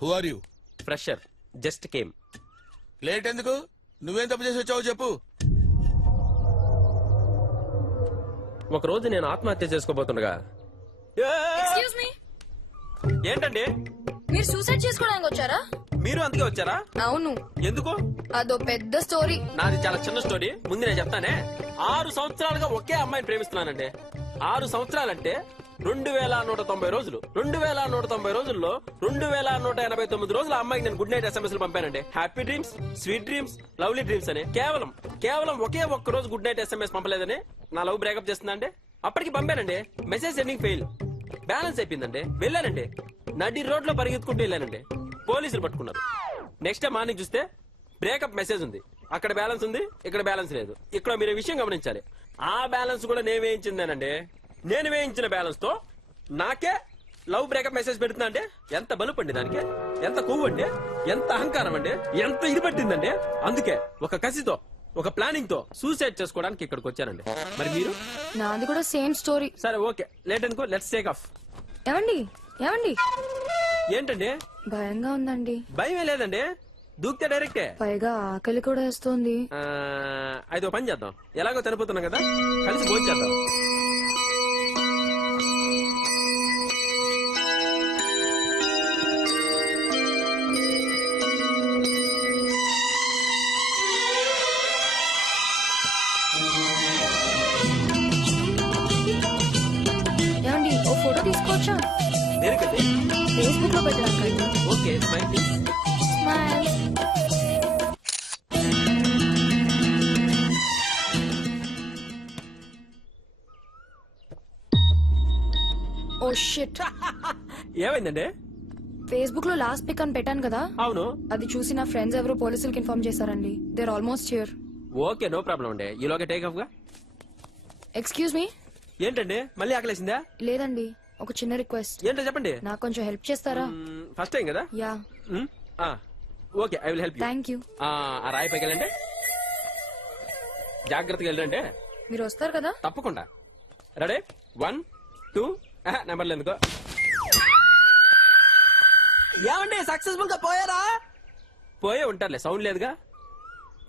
Who are you? Fresher, just came. Late ఎందుకు? నువ్వేం తప్పు చేసి వచ్చావు చెప్పు. ఒక రోజు నేను ఆత్మహత్య చేసుకోబోతుండగా. ఎక్స్క్యూజ్ మీ, ఏంటండి మీరు సూసైడ్ చేసుకోవడానికి వచ్చారా? మీరు అందుకే వచ్చారా? అవును. ఎందుకు? అదో పెద్ద స్టోరీ. నాది చాలా చిన్న స్టోరీ. ముందు నేను చెప్తానే. 6 సంవత్సరాలుగా ఒకే అమ్మాయిని ప్రేమిస్తున్నానండి. 6 సంవత్సరాలంటే 2190 రోజులు. 2190 రోజుల్లో 2189 రోజులు ఆ అమ్మాయికి నేను గుడ్ నైట్ SMS పంపానండి. Happy dreams, sweet dreams, lovely dreams అని. కేవలం ఒకే ఒక్క రోజు గుడ్ నైట్ SMS పంపలేదని నా లవ్ బ్రేకప్ చేస్తుందండి. అప్పటికి పంపానండి. Message sending fail. బ్యాలెన్స్ అయిపోయిందండి. వెళ్ళానండి, నడి రోడ్ లో పరిగెత్తుకుంటూ వెళ్ళానండి. పోలీసులు పట్టుకున్నారు. నెక్స్ట్ డే మార్నింగ్ చూస్తే బ్రేకప్ మెసేజ్ ఉంది. అక్కడ బ్యాలెన్స్ ఉంది, ఇక్కడ బ్యాలెన్స్ లేదు. ఇక్కడ మీరు విషయం గమనించాలి. ఆ బ్యాలెన్స్ కూడా నేను వేయించిందేనండి. నేను వేయించిన బ్యాలెన్స్ తో నాకే లవ్ బ్రేకప్ మెసేజ్ పెడుతున్నా అంటే ఎంత బలుపండి దానికి. ఎంత కొవ్వు అండి, ఎంత అహంకారం అండి, ఎంత ఇది పట్టిందండి. అందుకే ఒక కసితో, ఒక ప్లానింగ్ తో సూసైడ్ చేసుకోవడానికి ఇక్కడికి వచ్చానండి. మరి మీరు? నాది కూడా సేమ్ స్టోరీ. సరే ఓకే, లేట్ అనుకో, లెట్స్ టేక్ ఆఫ్. ఏమండి ఏమండి, ఏంటండి? భయంగా ఉందండి. భయమే లేదండి, దూకితే డైరెక్టే. పైగా ఆకలి కూడా వేస్తుంది. అయితే పని చేద్దాం. ఎలాగో చనిపోతున్నాం కదా, కలిసి భోజనం చేద్దాం. ఏమండి ఓ ఫోటో తీసుకోవచ్చా? దేనికండి? ఫేస్బుక్ లో పెట్టడానికి. Okay, smile please. Smile. Oh shit. ఏమైందండి? ఫేస్బుక్ లో లాస్ట్ పిక్ అని పెట్టాను కదా. అవును. అది చూసి నా ఫ్రెండ్స్ ఎవరో పోలీసులకు ఇన్ఫార్మ్ చేశారండి. They are almost here. Okay, no problem అండి. ఈలోగా టేక్ ఆఫ్ గా. Excuse me. ఏంటండి మళ్ళీ ఆకలేసిందా? లేదండి, ఒక చిన్న రిక్వెస్ట్. ఏంటో చెప్పండి. నాకు కొంచెం హెల్ప్ చేస్తారా? ఫస్ట్ టైం కదా. Yeah. Okay, I will help you. Thank you. ఆ రాయి పైకి వెళ్ళండి, జాగ్రత్తగా వెళ్ళండి. మీరు వస్తారు కదా? తప్పకుండా. రెడీ? 1 2 నెంబర్లు ఎందుకో. ఏమండి సక్సెస్ఫుల్ గా పోయారా? పోయే ఉంటారులే, సౌండ్ లేదుగా.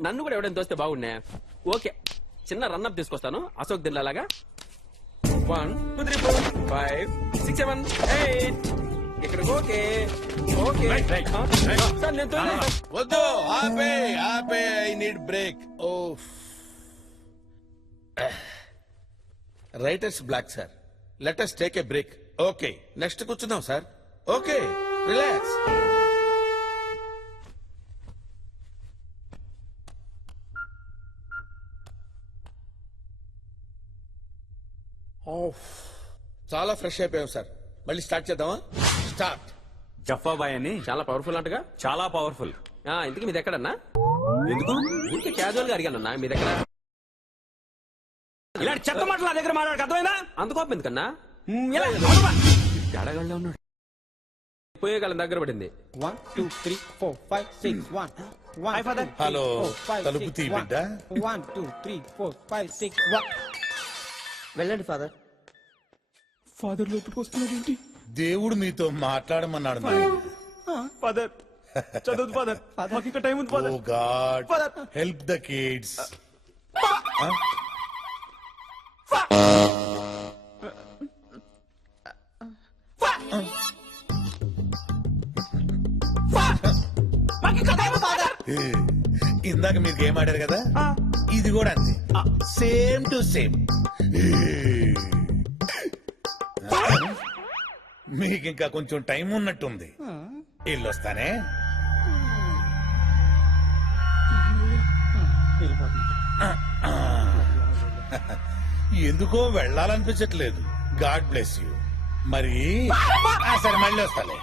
నన్ను కూడా ఎవడైనా తోస్తే బాగున్నా. ఓకే, చిన్న రన్అప్ తీసుకొస్తాను అశోక్ దిల్లాగా. 1 2 3 4 5 6 7 8. ఇక్కడికి ఓకే ఓకే. సార్ నేను వద్దు, ఆపే ఆపే. I need break. Oh writer's block sir. Let us take a break. Okay, next కూర్చుందాం సార్. Okay, relax. చాలా ఫ్రెష్ అయిపోయాం సార్. మళ్ళీ స్టార్ట్ చేద్దామా? స్టార్ట్. జఫాబాయ్ అని చాలా పవర్ఫుల్ అంటగా. చాలా పవర్ఫుల్. ఇంతకీ మీది ఎక్కడన్నా? ఎందుకు? ఊరికే క్యాజువల్ గా అడిగానన్నా, మీ దగ్గర ఇలాంటి చెత్త మాటలు నా దగ్గర మాట్లాడక అర్థమైందా? అంత కోపం ఎందుకన్నా? గడగడలో ఉన్నాడు. పోయే కాలం దగ్గర పడింది. 1 2 3 4 5 6 1 1 ఫాదర్. హలో, తలుపు తీ బిడ్డ. 1 2 3 4 5 6 1 వెళ్ళండి ఫాదర్. ఫాదర్ లోతుకు వస్తున్నాడు ఏంటి? దేవుడు మీతో మాట్లాడమన్నాడు నాయన. ఫాదర్ చదువు ఫాదర్, మాకు ఇంకా టైం ఉంది oh father. God, help the kids. ఇందాక మీరు గేమ్ ఆడారు కదా, ఇది కూడా అంతే, సేమ్ టు సేమ్. మీకు ఇంకా కొంచెం టైం ఉన్నట్టుంది. ఇల్లొస్తానే. ఎందుకో వెళ్ళాలనిపించట్లేదు. God bless you. మరి సరే, మళ్ళీ వస్తాలే.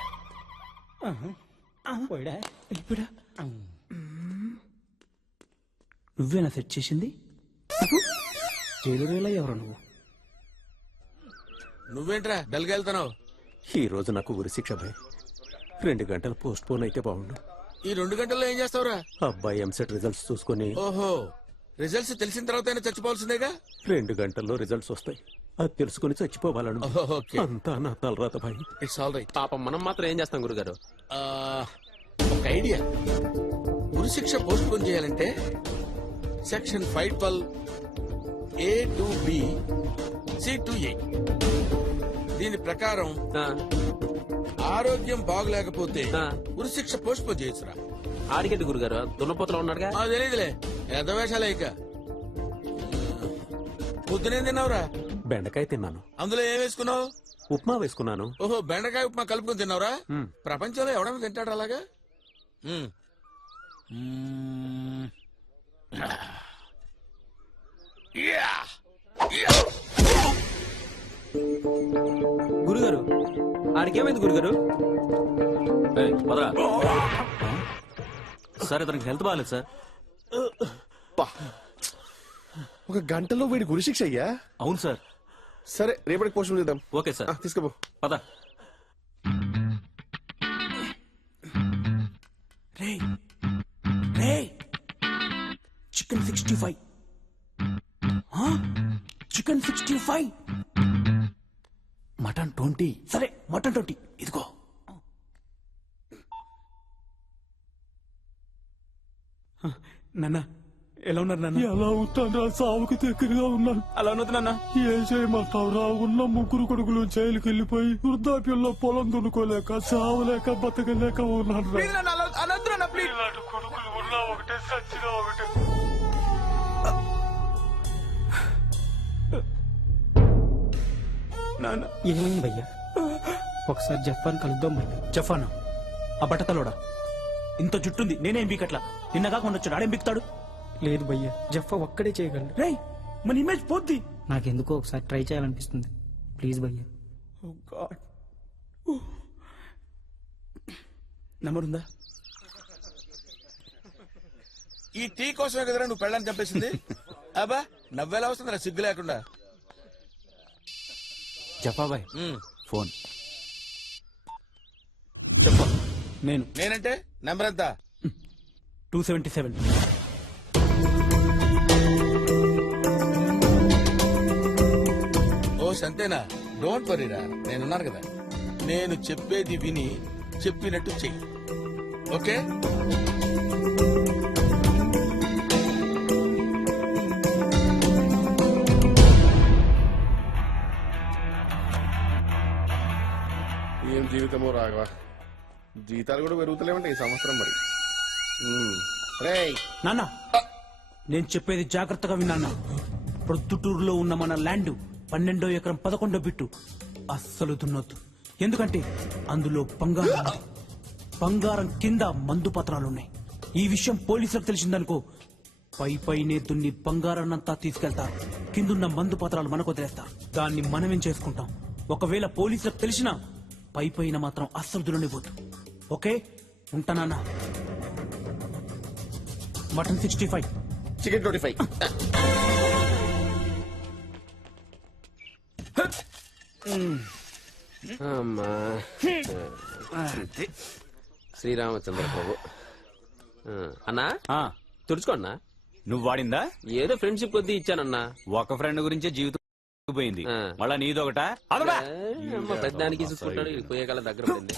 నువ్వేనా సెట్ చేసింది? జైలు ఎవరు నువ్వు? నువ్వేంట్రా డల్గా వెళ్తున్నావు? ఈ రోజు నాకు ఉరి శిక్ష భయ్. 2 గంటలు పోస్ట్ పోన్ అయితే బాగుండు. ఈ 2 గంటల్లో ఏం చేస్తావురా? అబ్బాయి ఎంసెట్ రిజల్ట్స్ చూసుకుని. ఓహో, రిజల్ట్స్ తెలిసిన తర్వాత చచ్చిపోవాల్సిందేగా. 2 గంటల్లో రిజల్ట్స్ వస్తాయి, అది తెలుసుకుని చచ్చిపోవాలను. ఓకే. అంతా నా తలరాత భయ్. It's all right. పాపం మనం మాత్రం ఏం చేస్తాం గురుగారు? ఒక ఐడియా. ఉరి శిక్ష పోస్ట్ పోన్ చేయాలంటే section 512 A to B C to A. దీని ప్రకారం ఆరోగ్యం బాగలేకపోతే ఉరి శిక్ష పోస్ట్ పోన్ చేయొచ్చురా. ఆడిగడ్డి గురుగారు దున్నపోతలో ఉన్నాడుగా. తెలియదులే, ఎంత వేషాలే. ఇక పొద్దునేం తిన్నావురా? బెండకాయ తిన్నాను. అందులో ఏం వేసుకున్నావు? ఉప్మా వేసుకున్నాను. ఓహో, బెండకాయ ఉప్మా కలుపుకొని తిన్నావురా? ప్రపంచంలో ఎవడన్నా తింటాడు అలాగా? గురుగారు ఆడికేమైంది గురుగారు? సార్ ఇతనికి హెల్త్ బాగాలేదు సార్. ఒక గంటలో వీడి గురి శిక్ష అయ్యా? అవును సార్. సరే, రేపటికి పోస్ట్ చేద్దాం. Okay sir. తీసుకోపో. పద. చికెన్ 65. చికెన్ 65. మటన్ 20. సరే, మటన్ 20 ఇదిగో. నాన్న ఎలా ఉన్నారు నాన్న? ఎలా అవుతాను, సావుకి దగ్గరగా ఉన్నాను. అలా ఉన్నది నాన్న. ఏం చేయమంటావురా? ఉన్న 3 కొడుకులు జైలుకి వెళ్ళిపోయి వృద్ధాప్యంలో పొలం దున్నుకోలేక సావలేక బతకలేక ఉన్నాను. ఇలాంటి కొడుకులు ఉన్నా ఒకటే, సచ్చినా ఒకటే. ఏమైంది భయ్యా? ఒకసారి జఫాన్ కలుద్దాం భయ్యా. జఫానా? ఆ బట్టతలోడా? ఇంత జుట్టుంది, నేనేం బీకట్లా. నిన్నగా కొండొచ్చాడు, ఆడేం బీక్తాడు? లేదు భయ్యా, జఫ్ఫా ఒక్కడే చేయగలడు. రేయ్, మన ఇమేజ్ పోద్ది. నాకెందుకో ఒకసారి ట్రై చేయాలనిపిస్తుంది. ప్లీజ్ భయ్యా. నంబర్ ఉందా? ఈ టీ కోసమే కదరా నువ్వు పెళ్ళని చంపేసింది? అబ్బా, నవ్వేలా వస్తుందిరా సిగ్గు లేకుండా. జఫాబాయ్ ఫోన్. చెప్పు. నేనంటే నెంబర్ ఎంత? 277. ఓ సంతేనా? డోంట్ వరీరా, నేనున్నాను కదా. నేను చెప్పేది విని చెప్పినట్టు చెయ్యి, ఓకే? ఏం జీవితమో రాఘవ, జీతాలు కూడా పెరుగుతలేమంటే ఈ సంవత్సరం. మరి నాన్న, నేను చెప్పేది జాగ్రత్తగా విన్నా. ప్రొద్దుటూరులో ఉన్న మన ల్యాండ్ 12వ ఎకరం 11వ బిట్టు అస్సలు దున్నొద్దు. ఎందుకంటే అందులో బంగారం ఉంది. బంగారం కింద మందు పత్రాలున్నాయి. ఈ విషయం పోలీసులకు తెలిసిందనుకో, పైనే దున్ని బంగారాన్నంతా తీసుకెళ్తారు, కిందున్న మందు పత్రాలు మనకు వదిలేస్తారు. దాన్ని మనమేం చేసుకుంటాం. ఒకవేళ పోలీసులకు తెలిసినా పైన మాత్రం అస్సలు దున్ననివ్వద్దు, ఓకే? ఉంటానా? Mutton 65, chicken 25. అమ్మా శ్రీరామచంద్ర ప్రభు. అన్నా తుడుచుకోన్నా. నువ్వు వాడిందా? ఏదో ఫ్రెండ్షిప్ కొద్దీ ఇచ్చానన్నా. ఒక ఫ్రెండ్ గురించే జీవితం పోయింది, మళ్ళా నీదొకట. పెద్దానికి చూసుకుంటాడు, పోయే కాలం దగ్గర పడింది.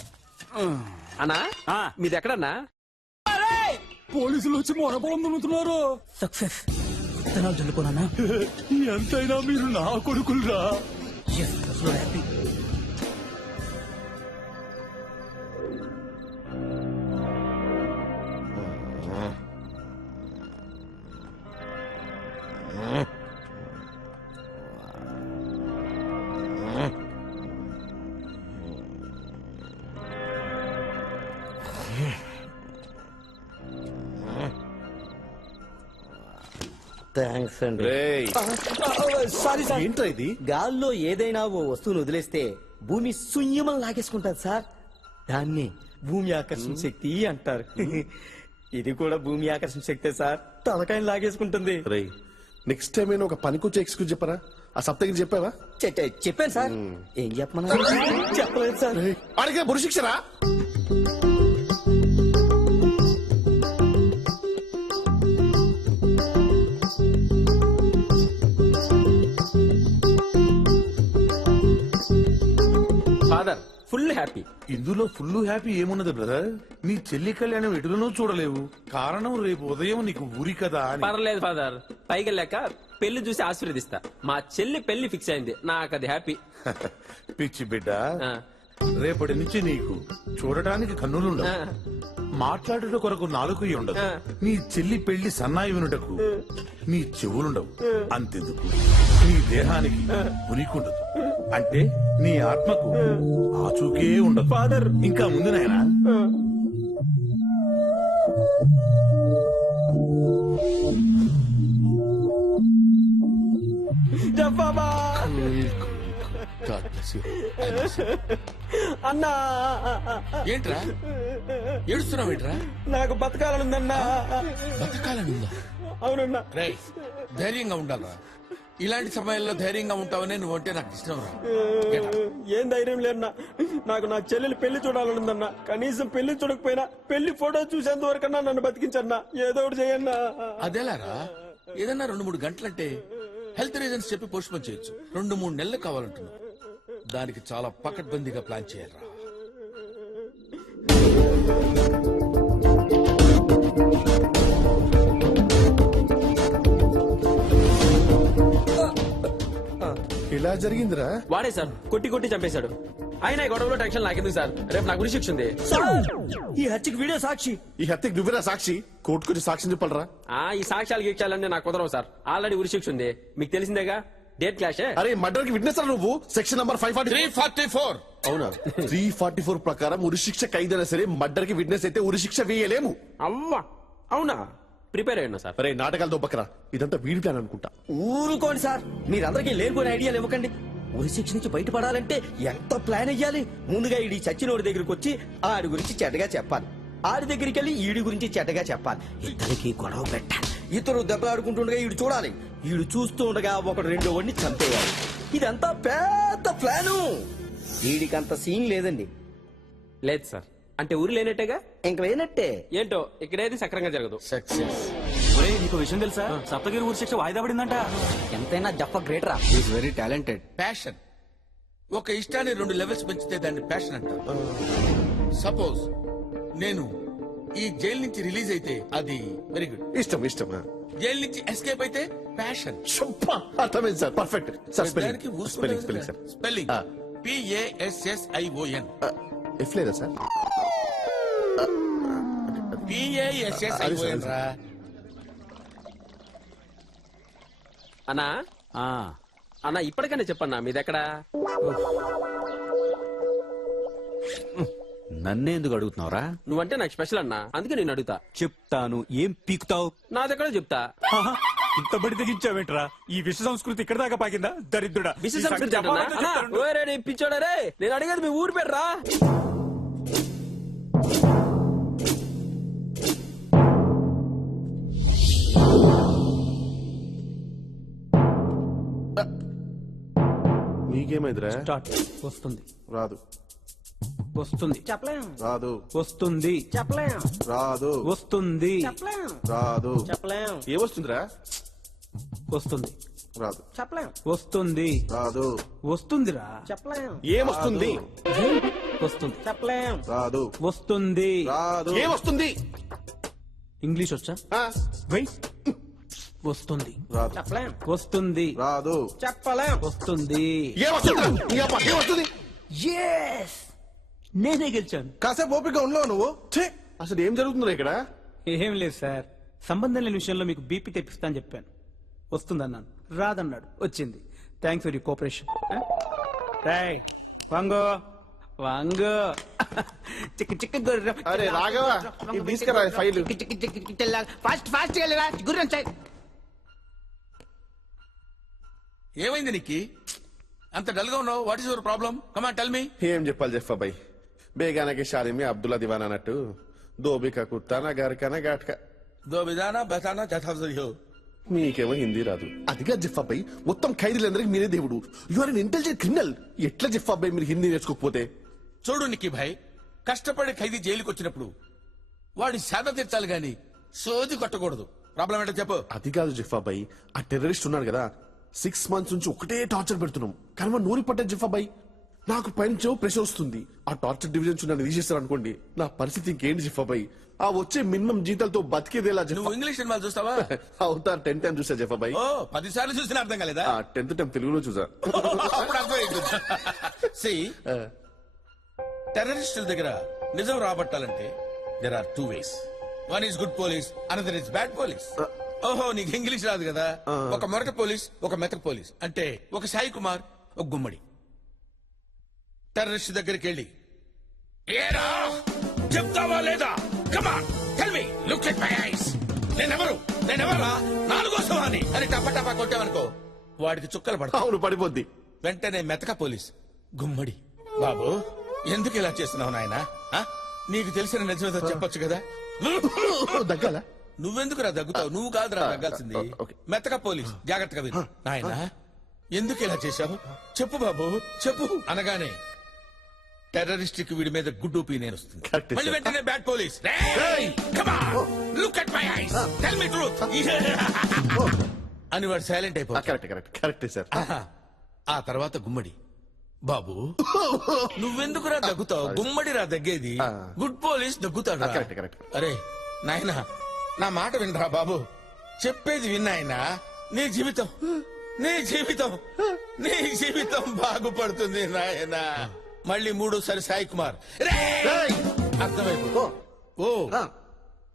అన్నా మీది ఎక్కడన్నా? పోలీసులు వచ్చి మొరపొలం దున్నుతున్నారు. సక్సెస్ విత్తనాలు చల్లుకోనా? ఎంతైనా మీరు నా కొడుకులరా. హ్యాపీ. థ్యాంక్స్ అండి. Sorry sir. ఏంట్రా ఇది? గాల్లో ఏదైనా ఓ వస్తువును వదిలేస్తే భూమి శూన్యమని లాగేసుకుంటారు సార్. దాన్ని భూమి ఆకర్షణ శక్తి అంటారు. ఇది కూడా భూమి ఆకర్షణ శక్తే సార్, తలకాయని లాగేసుకుంటుంది. నెక్స్ట్ టైం అయినా ఒక పనికొచ్చే ఎక్స్క్యూజ్ చెప్పరా? ఆ సప్తకి చెప్పావా? చెప్పాను సార్. ఏం చెప్పమన్నా? చెప్పలేదు సార్. అడిగే బురి శిక్షరా? Father full happy. ఇందులో ఫుల్ హ్యాపీ ఏమున్నది బ్రదర్? నీ చెల్లి కళ్యాణం ఎటులనో చూడలేవు. కారణం రేపు ఉదయం నీకు ఊరి కదా అని. పర్లేదు ఫాదర్, పైకి వెళ్ళాక పెళ్లి చూసి ఆశీర్వదిస్తా. మా చెల్లి పెళ్లి ఫిక్స్ అయింది, నాకు అది హ్యాపీ. పిచ్చి బిడ్డ, రేపటి నుంచి నీకు చూడటానికి కన్నులుండవు, మాట్లాడుట కొరకు నాలుగు ఉండదు. నీ చెల్లి పెళ్లి సన్నాయి వినుటకు నీ చెవులుండవు. అంతెందుకు నీ దేహానికి ఉనికుండదు. అంటే నీ ఆత్మకు ఆచూకే ఉండదు. ఫాదర్ ఇంకా ముందు నాయనా. అన్నా ఏంట్రా ఏడుస్తున్నావు? ఏంట్రా? నాకు బతకాలనుందన్నా. బతకాలనుందా? అవునన్నా. ధైర్యంగా ఉండాలరా. ఇలాంటి సమయాల్లో ధైర్యంగా ఉంటావనే నువ్వు అంటే నాకు ఇష్టం రా. ఏం ధైర్యం లేదన్నా. నాకు నా చెల్లెలు పెళ్లి చూడాలనుందన్నా. కనీసం పెళ్లి చూడకపోయినా పెళ్లి ఫోటో చూసేంత వరకన్నా నన్ను బతికించన్నా. ఏదో ఒకటి చేయన్నా. అదేలారా, ఏదన్నా 2-3 గంటలంటే హెల్త్ రీజన్స్ చెప్పి పోస్ట్ పోన్ చేయొచ్చు. 2-3 నెలలు కావాలంటున్నా. దానికి చాలా పకడ్బందీగా ప్లాన్ చేయాలరా. ఇలా జరిగిందిరా? వాడే సార్ కొట్టి కొట్టి చంపేశాడు. ఆయన ఈ గొడవలో టెన్షన్ నాకెందుకు సార్? రేపు నాకు గురి శిక్ష ఉంది. ఈ హత్యకి వీడియో సాక్షి. ఈ హత్యకి నువ్వేరా సాక్షి? కోర్టుకొచ్చి సాక్ష్యం చెప్పాలరా? ఈ సాక్ష్యాలు గీక్షాలన్నీ నాకు కుదరవు సార్. ఆల్రెడీ ఉరి శిక్ష ఉంది, మీకు తెలిసిందేగా. Date clash. అరే మర్డర్ కి విట్నెస్ నువ్వు. Section number 344. అవునా? 344 ప్రకారం ఉరి శిక్ష ఖైదైనా సరే మర్డర్ కి విట్నెస్ అయితే ఉరి శిక్ష వేయలేము. అవ్వా అవునా? ప్రిపేర్ అయ్యా సార్. అరే నాటకాలు దొబ్బకరా, ఇదంతా వీడి ప్లాన్ అనుకుంటా. ఊరుకోండి సార్, మీరందరికీ లేనిపోయిన ఐడియాలు ఇవ్వకండి. ఉరి శిక్ష నుంచి బయటపడాలంటే ఎంత ప్లాన్ అయ్యాలి? ముందుగా ఈడి చచ్చినోడి దగ్గరికి వచ్చి ఆడి గురించి చెడ్డగా చెప్పాలి. ఆడి దగ్గరికి వెళ్ళి ఈడి గురించి చెడ్డగా చెప్పాలి. ఇద్దరికి గొడవ పెట్టాలి. ఇద్దరు దెబ్బలాడుకుంటుండగా ఈడు చూడాలి. ఈడు చూస్తూ ఉండగా ఒకడు రెండో వాడిని చంపేయాలి. ఇదంతా పెద్ద ప్లాను. ఈడికంత సీన్ లేదండి. లేదు సార్. అంటే ఊరు లేనట్టేగా? ఇంక లేనట్టే. ఏంటో ఇక్కడేది సక్రంగా జరగదు. సక్సెస్. నీకు విషయం తెలుసా? సప్తగిరి ఊరి శిక్ష వాయిదా పడిందంట. ఎంతైనా జప్ప గ్రేట్ రా. Is very talented. ప్యాషన్. ఒక ఇష్టాన్ని 2 లెవెల్స్ పెంచితే దాన్ని ప్యాషన్ అంటారు. సపోజ్ నేను ఈ జైలు నుంచి రిలీజ్ అయితే అది వెరీ గుడ్. ఇష్టం ఇష్టం. జైలు నుంచి ఎస్కేప్ అయితే ప్యాషన్. అర్థమైంది sir. Perfect sir. Spelling sir. Spelling PASSION. F లేదా సార్? PASSION రా. అన్నా అన్నా ఇప్పటికైనా చెప్పన్నా మీదెక్కడా? నన్నే ఎందుకు అడుగుతున్నావురా? నువ్వంటే నాకు స్పెషల్ అన్నా, అందుకే నేను అడుగుతా. చెప్తాను. ఏం పీకుతావు? నా దగ్గర చెప్తా. ఇంత బడి తెగించావేంట్రా? ఈ విశ్వ సంస్కృతి ఇక్కడ దాకా పాకిందా? దరిద్రుడా. విశ్వ సంస్కృతి పిచ్చోడా రే. నేను అడిగేది మీ ఊరు పేరు రా. నీకేమైందిరా? వస్తుంది. రాదు. వస్తుంది చెప్పలేం రాదు వస్తుంది చెప్పలేం రాదు వస్తుంది చెప్పలేం రాదు చెప్పలేం ఏమొస్తుందిరా వస్తుంది రాదు చెప్పలేం వస్తుంది రాదు వస్తుందిరా చెప్పలేం ఏమొస్తుంది వస్తుంది చెప్పలేం రాదు వస్తుంది రాదు ఏమొస్తుంది ఇంగ్లీష్ వచ్చా వెయిట్ వస్తుంది రాదు చెప్పలేం వస్తుంది రాదు చెప్పలేం వస్తుంది ఏమొస్తుంది Yes! నేనే గెలిచాను కాసేపు ఓపిక ఉండవు నువ్వు ఛే, అసలు ఏం జరుగుతుందో ఇక్కడ ఏం లేదు సార్ సంబంధం లేని విషయంలో మీకు బీపీ తెప్పిస్తా అని చెప్పాను వస్తుందన్నాను రాదన్నాడు వచ్చింది థ్యాంక్స్ ఫర్ యూ కోఆపరేషన్ రాయ్ వాంగో వాంగో చిక్క చిక్క గుర్రం అరే రాఘవ ఇది తీసుకురా ఫైల్ ఫాస్ట్ ఫాస్ట్ వెళ్ళరా గుర్రం సైడ్ ఏమైంది నీకు అంత డల్ గా ఉన్నావు? What is your problem? Come on tell me. ఏం చెప్పాలి జఫా భాయ్ బేగానకి షాదీ మీ అబ్దుల్లా దివాన్ అన్నట్టు దోబికా కుత్తానా గరకనా ఘాట్కా దో విధానా బతానా జథాఫ్జరియో. మీకేమో హిందీ రాదు అదిగా జిఫా భాయ్ మొత్తం ఖైదీలందరికీ మీరే దేవుడు you are an intelligent criminal ఎట్లా జిఫా భాయ్ మీరు హిందీ నేర్చుకోకపోతే చూడు నిక్కీ భాయ్, కష్టపడి ఖైదీ జైలుకి వచ్చినప్పుడు వాడి సేద తీర్చాలి గాని సోది కొట్టకూడదు. ప్రాబ్లం ఏంటో చెప్పు. అది కాదు జిఫా భాయ్ ఆ టెర్రరిస్ట్ ఉన్నాడు కదా 6 months నుంచి ఒకటే టార్చర్ పెడుతున్నాం కానీ వాడు నూరి పట్టే జిఫా భాయ్ నాకు పైన ప్రెషర్ వస్తుంది ఆ టార్చర్ డివిజన్స్ నన్ను తీసేస్తారు అనుకోండి నా పరిస్థితి ఇంకేంటి జిఫా భాయ్ ఆ వచ్చే మినిమం జీతాలతో బతికేదేలా నువ్వు ఇంగ్లీష్ సినిమాలు చూస్తావా? అవుతారు 10 times చూసా జిఫా భాయ్ ఓ 10 సార్లు చూసినా అర్థం కాలేదా? 10th time తెలుగులో చూసా అప్పుడు అర్థమైంది. See, టెర్రరిస్టుల దగ్గర నిజం రాబట్టాలంటే there are 2 ways. One is good police, another is bad police. ఓహో నీకు ఇంగ్లీష్ రాదు కదా? ఒక మొరట పోలీస్ ఒక మెతక పోలీస్ అంటే ఒక సాయి కుమార్ ఒక గుమ్మడి. టెర్రరిస్ట్ దగ్గరికి వెళ్ళి ఏరా చెప్తావా లేదా? Come on tell me, look at my eyes. నేనెవరా నాలుగో సవాని అని టపా కొట్టావనుకో వాడికి చుక్కలు పడతావు. అవును పడిపోద్ది. వెంటనే మెతక పోలీస్ గుమ్మడి బాబు ఎందుకు ఇలా చేస్తున్నావు నాయనా? నీకు తెలిసిన నిజమేదో చెప్పొచ్చు కదా? దగ్గర నువ్వెందుకురా దగ్గుతావు? నువ్వు కాదురా దగ్గాల్సింది. మెతక పోలీస్ జాగ్రత్తగా విను నాయనా. ఎందుకు ఇలా చేశావు చెప్పు బాబు చెప్పు అనగానే టెర్రరిస్ట్ కి వీడి మీద గుడ్ ఒపీనియన్ వస్తుంది. మళ్ళీ వెంటనే bad police look at my eyes tell me truth అని వాడు సైలెంట్ అయిపోతాడు. Correct sir. ఆ తర్వాత గుమ్మడి బాబు నువ్వెందుకురా దగ్గుతావు? గుమ్మడిరా దగ్గేది, గుడ్ పోలీస్ దగ్గుతాడు. అరే నాయనా నా మాట వినరా బాబు, చెప్పేది విన్నాయనా. నీ జీవితం బాగుపడుతుంది నాయనా. మళ్ళీ 3సారి సాయి కుమార్ అర్థమైపో. ఓ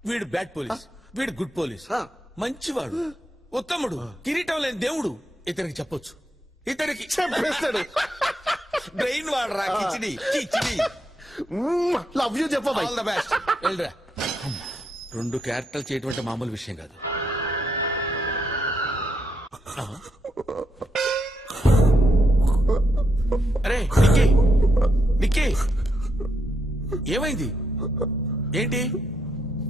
వీడు బ్యాడ్ పోలీస్, వీడు గుడ్ పోలీస్, మంచివాడు, ఉత్తముడు, కిరీటం లేని దేవుడు. ఇతనికి చెప్పొచ్చు, ఇతనికి చెప్పేస్తాడు. బ్రెయిన్ వాడరా కిచిడి. లవ్ యూ చెప్ప ఆల్ ద బెస్ట్. వెళ్ళరా. 2 క్యారెక్టర్లు చేయటం మామూలు విషయం కాదు. అరే నిక్కీ ఏమైంది? ఏంటి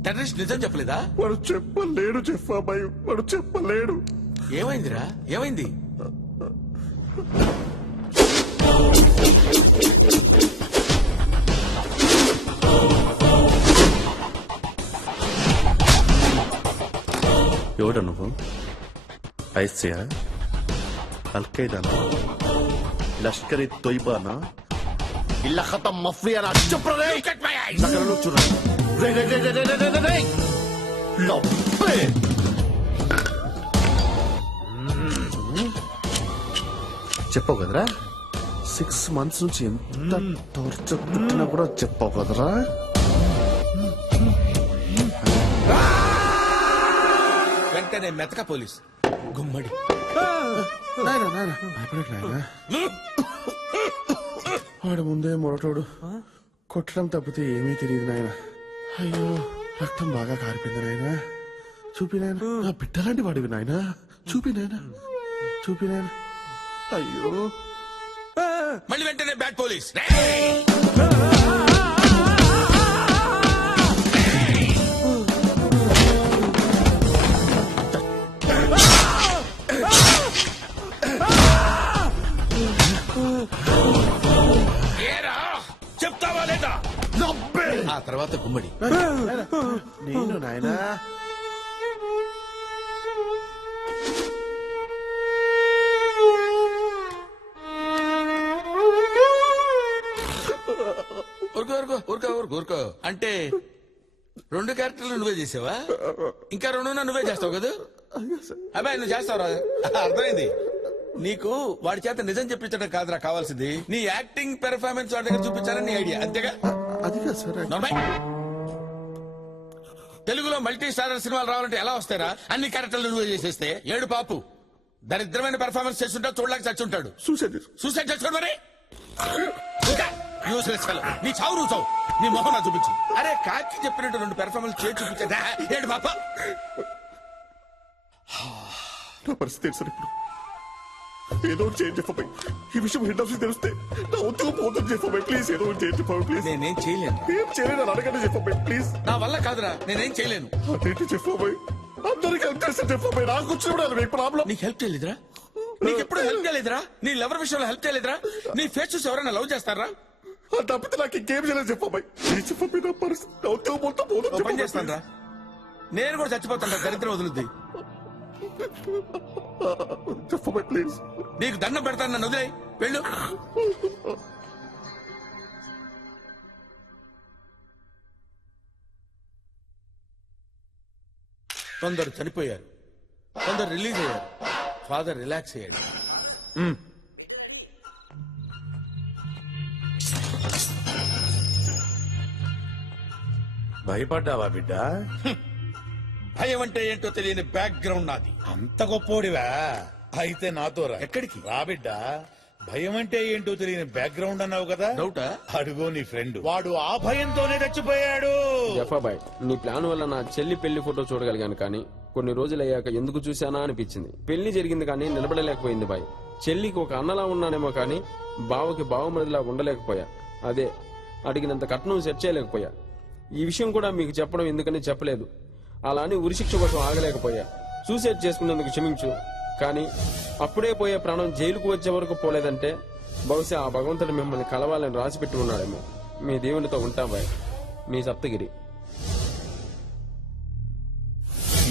టెర్రరిస్ట్ నిజం చెప్పలేదా? వాడు చెప్పలేడు చెప్పా భయ్, వాడు చెప్పలేడు. ఏమైందిరా? ఏమైంది? ఎవడ నువ్వు? ఐసియా, అల్ఖైదానా, లష్కర్ ఇ తోయిబానా, ఇల్లా ఖతం మఫ్రియానా? చెప్పరే నగరంలో చూడ చెప్పావు కదరా 6 months నుంచి ఎంత టార్చర్ పుట్టినా కూడా చెప్పావు కదరా. వెంటనే మెతక పోలీస్ గుమ్మడి వాడు ముందే మొరటోడు, కొట్టడం తప్పితే ఏమీ తెలియదు నాయన. అయ్యో రక్తం బాగా కారిపోయింది నాయన. చూపినాయన నా బిడ్డలాంటి వాడివి నాయన. చూపినాయన అయ్యో. మళ్ళీ వెంటనే బ్యాడ్ పోలీస్ చెప్తావా తర్వాత గుమ్మడి. నేను నాయనా ఊరుకో అంటే 2 క్యారెక్టర్లు నువ్వే చేసావా? ఇంకా 2 నువ్వే చేస్తావు కదా? అబ్బాయి నువ్వు చేస్తావు రా, అర్థమైంది. నీకు వాడి చేత నిజం చెప్పించడం కాదురా కావాల్సింది, నీ యాక్టింగ్ పెర్ఫార్మెన్స్ వాడి దగ్గర చూపించాలని నీ ఐడియా, అంతేగా? తెలుగులో మల్టీ స్టారర్ సినిమాలు రావాలంటే ఎలా వస్తారా? అన్ని క్యారెక్టర్లు నువ్వే చేసేస్తే ఏడు పాపు దరిద్రమైన పెర్ఫార్మెన్స్ చేస్తుంటా, చూడలేక చచ్చుంటాడు. సూసైడ్ చేసుకోండి మరి. నీ చావు నువ్వు చావు, నీ మొహం నా చూపించు. అరే కాకి చెప్పినట్టు 2 పెర్ఫార్మెన్స్ చేసి చూపించదా ఏడు పాప. నా పరిస్థితి సార్ ఇప్పుడు ఏదో చేంజ్ చెప్పబాయి. ఈ విషయం హెడ్ ఆఫీస్ తెలిస్తే నా ఉద్యోగం పోతుంది చెప్పబాయి. ప్లీజ్ ఏదో చేంజ్ చెప్పబాయి ప్లీజ్. నేనేం చేయలేను. ఏం చేయలేను అడగండి చెప్పబాయి ప్లీజ్. నా వల్ల కాదురా, నేనేం చేయలేను. అదేంటి చెప్పబాయి, అందరికి హెల్ప్ చేస్తే చెప్పబాయి. నాకు వచ్చినప్పుడు మీకు ప్రాబ్లం. నీకు హెల్ప్ చేయలేదురా? నీకు ఎప్పుడు హెల్ప్ చేయలేదురా? నీ లవర్ విషయంలో హెల్ప్ చేయలేదురా? నీ ఫేస్ చూసి ఎవరైనా లవ్ చేస్తారా? తప్పితే నాకు ఇంకేం చేయలేదు చెప్పబాయి. చెప్పబాయి నా పరిస్థితి నా ఉద్యోగం మొత్తం పోతుంది. పని చేస్తాను రా, నేను కూడా చచ్చిపోతాను. దరిద్రం వదులుద్ది. చెప్పబాయి ప్లీజ్. నీకు దండం పెడతాను, నన్ను వదిలేయ్, వెళ్ళు. కొందరు చనిపోయారు, కొందరు రిలీజ్ అయ్యారు, ఫాదర్ రిలాక్స్ అయ్యాడు. భయపడ్డావా బిడ్డ? భయం అంటే ఏంటో తెలియని బ్యాక్గ్రౌండ్ నాది. అంత గొప్పోడివా? అయితే నాతో రా. ఎక్కడికి రా బిడ్డ. భయం అంటే ఏంటో తెలియని బ్యాక్గ్రౌండ్ అన్నావు కదా, డౌటా? అడుగో నీ ఫ్రెండ్, వాడు ఆ భయంతోనే చచ్చిపోయాడు. జఫాబాయ్, నీ ప్లాన్ వల్ల నా చెల్లి పెళ్లి ఫోటో చూడగలిగాను, కానీ కొన్ని రోజులు అయ్యాక ఎందుకు చూశానా అనిపించింది. పెళ్లి జరిగింది కానీ నిలబడలేకపోయింది బాయ్. చెల్లికి ఒక అన్నలా ఉన్నానేమో కానీ బావకి బావమరిదిలా ఉండలేకపోయా. అదే అడిగినంత కట్నం సెట్ చేయలేకపోయా. ఈ విషయం కూడా మీకు చెప్పడం ఎందుకని చెప్పలేదు. అలా అని ఉరిశిక్ష కోసం ఆగలేకపోయా. సూసైడ్ చేసుకున్నందుకు క్షమించు, కానీ అప్పుడే పోయే ప్రాణం జైలుకు వచ్చే వరకు పోలేదంటే బహుశా ఆ భగవంతుడు మిమ్మల్ని కలవాలని రాసి పెట్టి ఉన్నాడేమో. మీ దేవునితో ఉంటా బాయ్, మీ సప్తగిరి.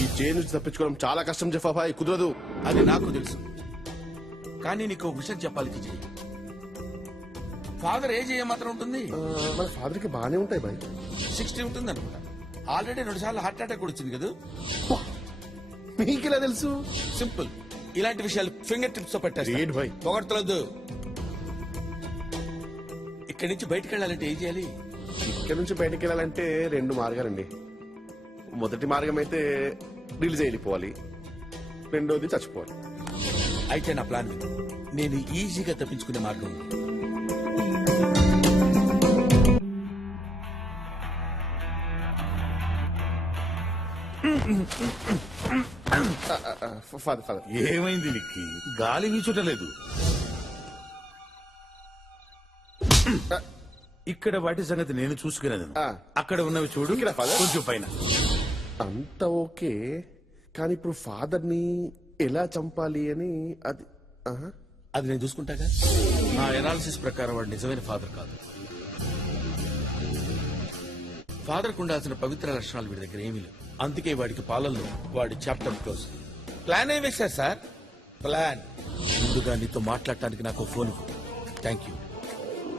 ఈ జైలు నుంచి తప్పించుకోవడం చాలా కష్టం జఫాబాయ్, కుదరదు. అది నాకు తెలుసు, కానీ నీకు విషయం చెప్పాలి కిజీ. ఫాదర్ ఏజ్ ఏమాత్రం ఉంటుంది? మన ఫాదర్ కి బానే ఉంటాయి బాయ్. 60 ఉంటుంది అనుకుంటా. ఆల్రెడీ 2 సార్లు హార్ట్ అటాక్ కూడా వచ్చింది కదా. మీకెలా తెలుసు? సింపుల్, ఇలాంటి విషయాలు ఫింగర్ టిప్స్ తో పెట్టారు. పొగడతలొద్దు. ఇక్కడి నుంచి బయటకు వెళ్ళాలంటే ఏం చేయాలి? ఇక్కడ నుంచి బయటకు వెళ్ళాలంటే 2 మార్గాలండి. మొదటి మార్గం అయితే రిలీజ్ వెళ్ళిపోవాలి, రెండోది చచ్చిపోవాలి. అయితే నా ప్లాన్ విను. నేను ఈజీగా తప్పించుకునే మార్గం ఉంది. ఏమైంది నీకు? గాలి వీచుటలేదు. ఇక్కడ వాటి సంగతి నేను చూసుకునేది. అక్కడ ఉన్నవి చూడు, కొంచెం పైన. అంత ఓకే, కానీ ఇప్పుడు ఫాదర్ ని ఎలా చంపాలి అని అది నేను చూసుకుంటాగా. నా ఎనాలిసిస్ ప్రకారం వాడు నిజమైన ఫాదర్ కాదు. ఫాదర్ కు ఉండాల్సిన పవిత్ర లక్షణాలు వీడి దగ్గర ఏమీ లేవు. అందుకే వాడికి పాలనలో వాడి చాప్టర్ క్లోజ్. ప్లాన్ ఏం వేశారు సార్? ప్లాన్ ముందుగా నీతో మాట్లాడటానికి నాకు phone. Thank you.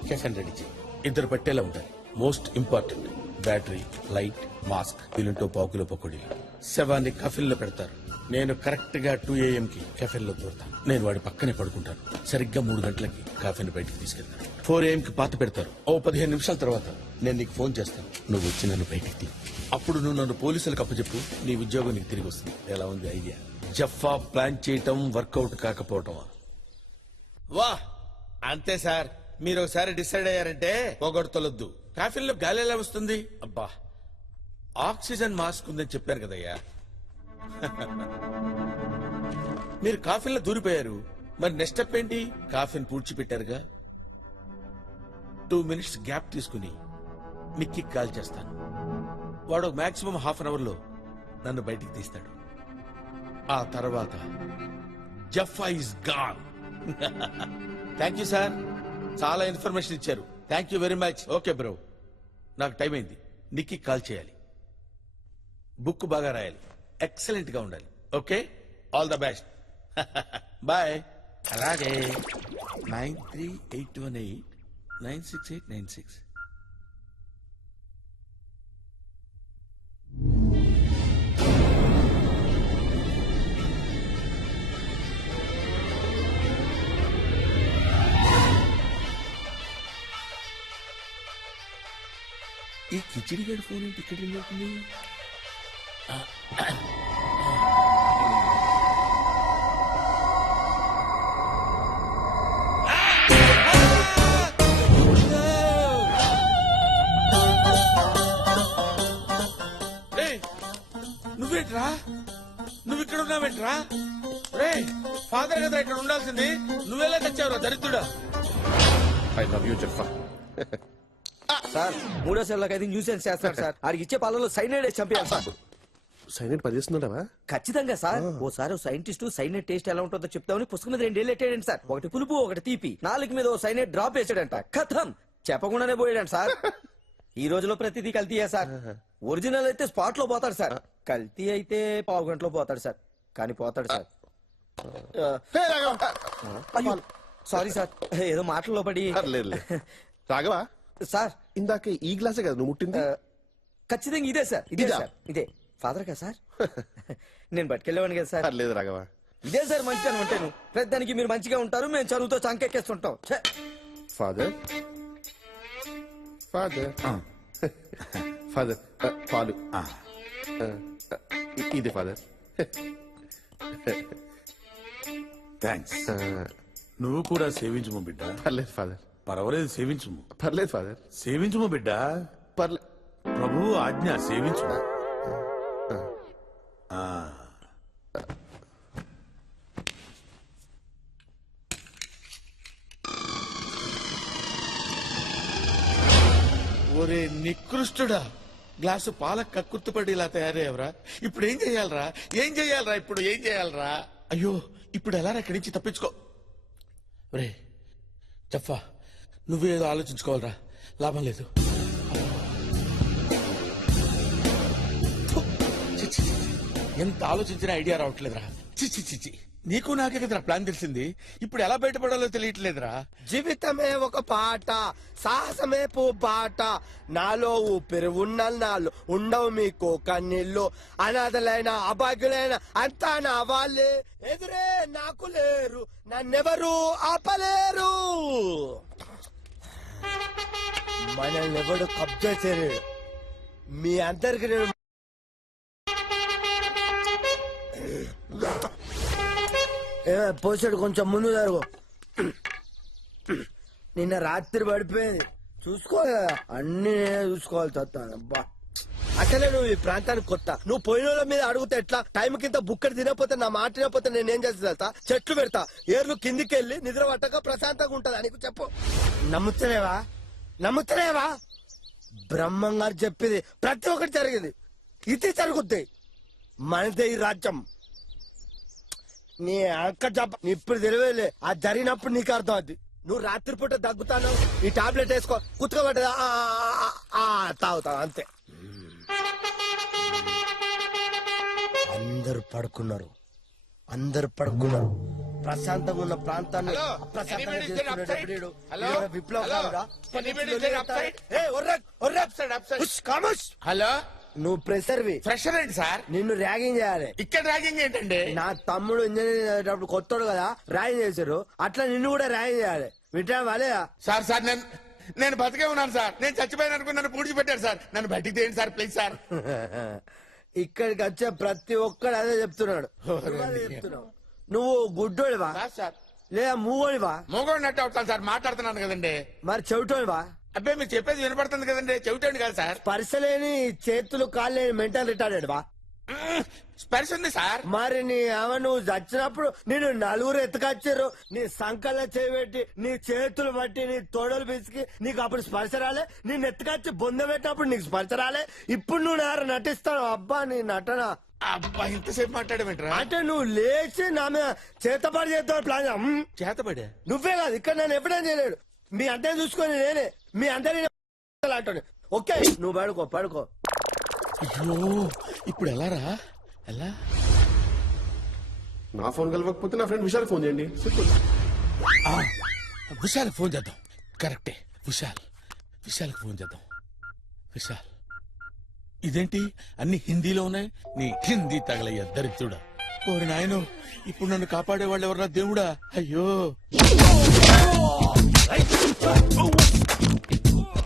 Coffin ready చేయి. 2 పట్టేలా ఉంటాయి. Most important battery, light, mask. వీళ్ళంటూ 1/2 కిలో పకోడీలు. శవాన్ని కఫిన్ లో పెడతారు. నేను కరెక్ట్ గా 2 AM కి కెఫెన్ లో దూరతాను. నేను వాడి పక్కనే పడుకుంటాను. సరిగ్గా 3 గంటలకి కాఫీని బయటికి తీసుకెళ్తాను. 4 AM కి పాత పెడతారు. 15 నిమిషాల తర్వాత నేను నీకు ఫోన్ చేస్తాను. నువ్వు వచ్చి నన్ను బయటికి తీ. అప్పుడు నువ్వు నన్ను పోలీసులకు అప్పచెప్పు. నీ ఉద్యోగం నీకు తిరిగి వస్తుంది. ఎలా ఉంది ఐడియా? జఫా ప్లాన్ చేయటం వర్కౌట్ కాకపోవటం. వా అంతే సార్. మీరు ఒకసారి డిసైడ్ అయ్యారంటే పొగడతలొద్దు. కాఫీలో గాలి ఎలా వస్తుంది? అబ్బా, ఆక్సిజన్ మాస్క్ ఉందని చెప్పాను కదయ్యా. మీరు కాఫీలో దూరిపోయారు, మరి నెక్స్ట్ స్టెప్ ఏంటి? కాఫీని పూడ్చిపెట్టారుగా. 2 minutes గ్యాప్ తీసుకుని నిక్కి కాల్ చేస్తాను. వాడు మాక్సిమం ½ an hour లో నన్ను బయటికి తీస్తాడు. ఆ తర్వాత Jaffa is gone. Thank you sir, చాలా ఇన్ఫర్మేషన్ ఇచ్చారు. Thank you very much. Okay bro, నాకు టైం అయింది. నిక్కి కాల్ చేయాలి. బుక్ బాగా రాయాలి. ఎక్సలెంట్ గా ఉండాలి. Okay, all the best. Bye. అలాగే 9381896896. ఈ కిచిడి గడి ఫోన్ ఏంటి ఇక్కడ రింగ్ అవుతుంది? నువ్వేంట్రా, నువ్వు ఇక్కడ ఉన్నావేంట్రా? రే, ఫాదర్ కదా ఇక్కడ ఉండాల్సింది, నువ్వెలా తెచ్చావురా దరిద్రుడా? I love you Jaffa. Sir మూడో సెల్లోకి అయితే న్యూసెన్స్ చేస్తాడు సార్. ఆడికి ఇచ్చే పాలలో సైనైడ్ చంపేయాలి సార్. సైనైడ్ పనిచేస్తుండవా? ఖచ్చితంగా సార్. ఓసారి ఓ సైంటిస్ట్ సైనైడ్ టేస్ట్ ఎలా ఉంటుందో చెప్తామని పుస్తకం మీద 2 ఏళ్ళు ఎట్టాడండి సార్. ఒకటి పులుపు ఒకటి తీపి. 4 మీద ఓ సైనైడ్ డ్రాప్ వేసాడంట. కథం చెప్పకుండానే పోయాడంట సార్. ఈ రోజులో ప్రతిదీ కల్తీయే సార్. ఒరిజినల్ అయితే స్పాట్ లో పోతాడు సార్. కల్తీ అయితే పావు గంటలో పోతాడు సార్. కానీ పోతాడు సార్. అయ్యో సారీ సార్, ఏదో మాటల్లో పడి. రాఘవా సార్, ఇందాక ఈ గ్లాసే కదా నువ్వు ముట్టింది? ఖచ్చితంగా ఇదే సార్. ఇదే సార్. ఇదే ఫాదర్ కదా సార్. నేను పట్టుకెళ్ళేవాడిని కదా సార్. లేదు రాఘవా, ఇదే సార్ మంచిగా ఉంటాను. ప్రతిదానికి మీరు మంచిగా ఉంటారు, మేము చదువుతో చంకెక్కేస్తుంటాం. ఫాదర్ ఫాదర్ ఫాదర్ పాలు ఇది ఫాదర్. థ్యాంక్స్. నువ్వు కూడా సేవించుము బిడ్డ. పర్లేదు ఫాదర్. పర్వాలేదు, సేవించుము. పర్లేదు ఫాదర్. సేవించుము బిడ్డ. పర్లేదు. ప్రభువు ఆజ్ఞ, సేవించుము. ఒరే నికృష్టుడా, గ్లాసు పాల కక్కుర్తుపడి ఇలా తయారయ్యవరా? ఇప్పుడు ఏం చెయ్యాలరా? ఏం చెయ్యాలరా? ఇప్పుడు ఏం చెయ్యాలరా? అయ్యో, ఇప్పుడు ఎలా ఇక్కడి నుంచి తప్పించుకో? రే జఫా, నువ్వేదో ఆలోచించుకోవాలరా, లాభం లేదు. ఎంత ఆలోచించినా ఐడియా రావట్లేదురా. చిచ్చి చిచ్చి, నీకు నాకే కదరా ప్లాన్ తెలిసింది. ఇప్పుడు ఎలా బయటపడాలో తెలియట్లేదురా. జీవితమే ఒక పాట, సాహసమే బాట, నాలో ఊపిరి నాలో ఉండవు మీకు కన్నీళ్ళు. అనాథలైన అభాగ్యులైన అంతా నా వాళ్ళే, ఎదురే నాకు లేరు, నన్నెవరు ఆపలేరు. మనల్ని ఎవడు కబ్జా చేయలేడు. మీ అందరికి నేను పోసాడు. కొంచెం ముందు జరుగు. నిన్న రాత్రి పడిపోయింది, చూసుకోవాలి కదా, అన్ని నేనే చూసుకోవాలి. చస్తాను అబ్బా. అసలే నువ్వు ఈ ప్రాంతానికి కొత్త. నువ్వు పోయిన వాళ్ళ మీద అడుగుతా ఎట్లా? టైం కింద బుక్కడి తినకపోతే, నా మాట తినకపోతే నేనేం చేస్తా? చెట్లు పెడతా, ఏర్లు కిందికి వెళ్ళి నిద్ర పట్టక ప్రశాంతంగా ఉంటదా నీకు? చెప్పు. నమ్ముతలేవా? నమ్ముతలేవా? బ్రహ్మం గారు చెప్పింది ప్రతి ఒక్కటి జరిగింది, ఇది జరుగుద్ది. మనదే ఈ రాజ్యం. నీ అక్క జబ్బ ఇప్పుడు తెలియలే, అది జరిగినప్పుడు నీకు అర్థం అవుద్ది. నువ్వు రాత్రిపూట దగ్గుతాను, ఈ టాబ్లెట్ వేసుకో, కుతుకోబెట్టదా తాగుతావు అంతే. అందరు పడుకున్నారు, అందరు పడుకున్నారు. ప్రశాంతంగా ఉన్న ప్రాంతాన్ని అప్రశాంతంగా చేసుకునేటప్పుడు విప్లవకారుడా? హలో, నువ్వు ప్రెషర్వి. ఫ్రెషర్ ఏంటి సార్? నిన్ను ర్యాగింగ్ చేయాలి. ఇక్కడ ర్యాగింగ్ ఏంటండి? నా తమ్ముడు ఇంజనీరింగ్ చదివేటప్పుడు కొత్తోడు కదా, ర్యాగింగ్ చేశారు. అట్లా నిన్ను కూడా ర్యాగింగ్ చేయాలి. వింటా వాలేదా? సార్ సార్ నేను బతికే ఉన్నాను సార్. నేను చచ్చిపోయాను అనుకుని నన్ను పూడ్చిపెట్టారు సార్. నన్ను బయటికి తీయండి సార్, ప్లీజ్ సార్. ఇక్కడికి వచ్చే ప్రతి ఒక్కడు అదే చెప్తున్నాడు. నువ్వు గుడ్డోడివా లేదా మూగోడివా? మూగోడినట్టు అవుతాను సార్, మాట్లాడుతున్నాను కదండి. మరి చెవిటోడివా? అబ్బాయి మీరు చెప్పేది వినపడుతుంది కదండి, చెవిటండి కాదు సార్. స్పర్శలేని చేతులు కాళ్ళు లేని మెంటల్ రిటార్డెడ్ వా? స్పర్శ ఉంది సార్. మరి నీ నువ్వు చచ్చినప్పుడు నేను నలుగురు ఎత్తుకొచ్చారు, నీ సంకల్లో చేయబెట్టి, నీ చేతులు బట్టి, నీ తోడలు పిసికి నీకు అప్పుడు స్పర్శ రాలే? నేను ఎత్తుకొచ్చి బొంద పెట్టినప్పుడు నీకు స్పర్శ రాలే? ఇప్పుడు నువ్వు నటిస్తావు. అబ్బా నీ నటన. అబ్బా ఇంతసేపు మాట్లాడమేంట్రా? అంటే నువ్వు లేచి నా మీద చేతపడి చేస్తావు ప్లాన్. చేతపడే నువ్వే కాదు, ఇక్కడ నన్ను ఎప్పుడైనా చేయలేడు. మీ అందరిని చూసుకొని నేనే, మీ అందరినీ అంటాడు. ఓకే నువ్వు పడుకో పడుకో. అయ్యో ఇప్పుడు ఎలా రా ఎలా? నా ఫోన్ కలవకపోతే నా ఫ్రెండ్ విశాల్ ఫోన్ చేయండి. సింపుల్. విశాల్ ఫోన్ చేద్దాం. కరెక్టే. విశాల్కి ఫోన్ చేద్దాం. విశాల్ ఇదేంటి అన్ని హిందీలో ఉన్నాయి? నీ హిందీ తగలయ్య దరిద్రుడా. ఓరి నాయను, ఇప్పుడు నన్ను కాపాడేవాళ్ళు ఎవరా దేవుడా? అయ్యో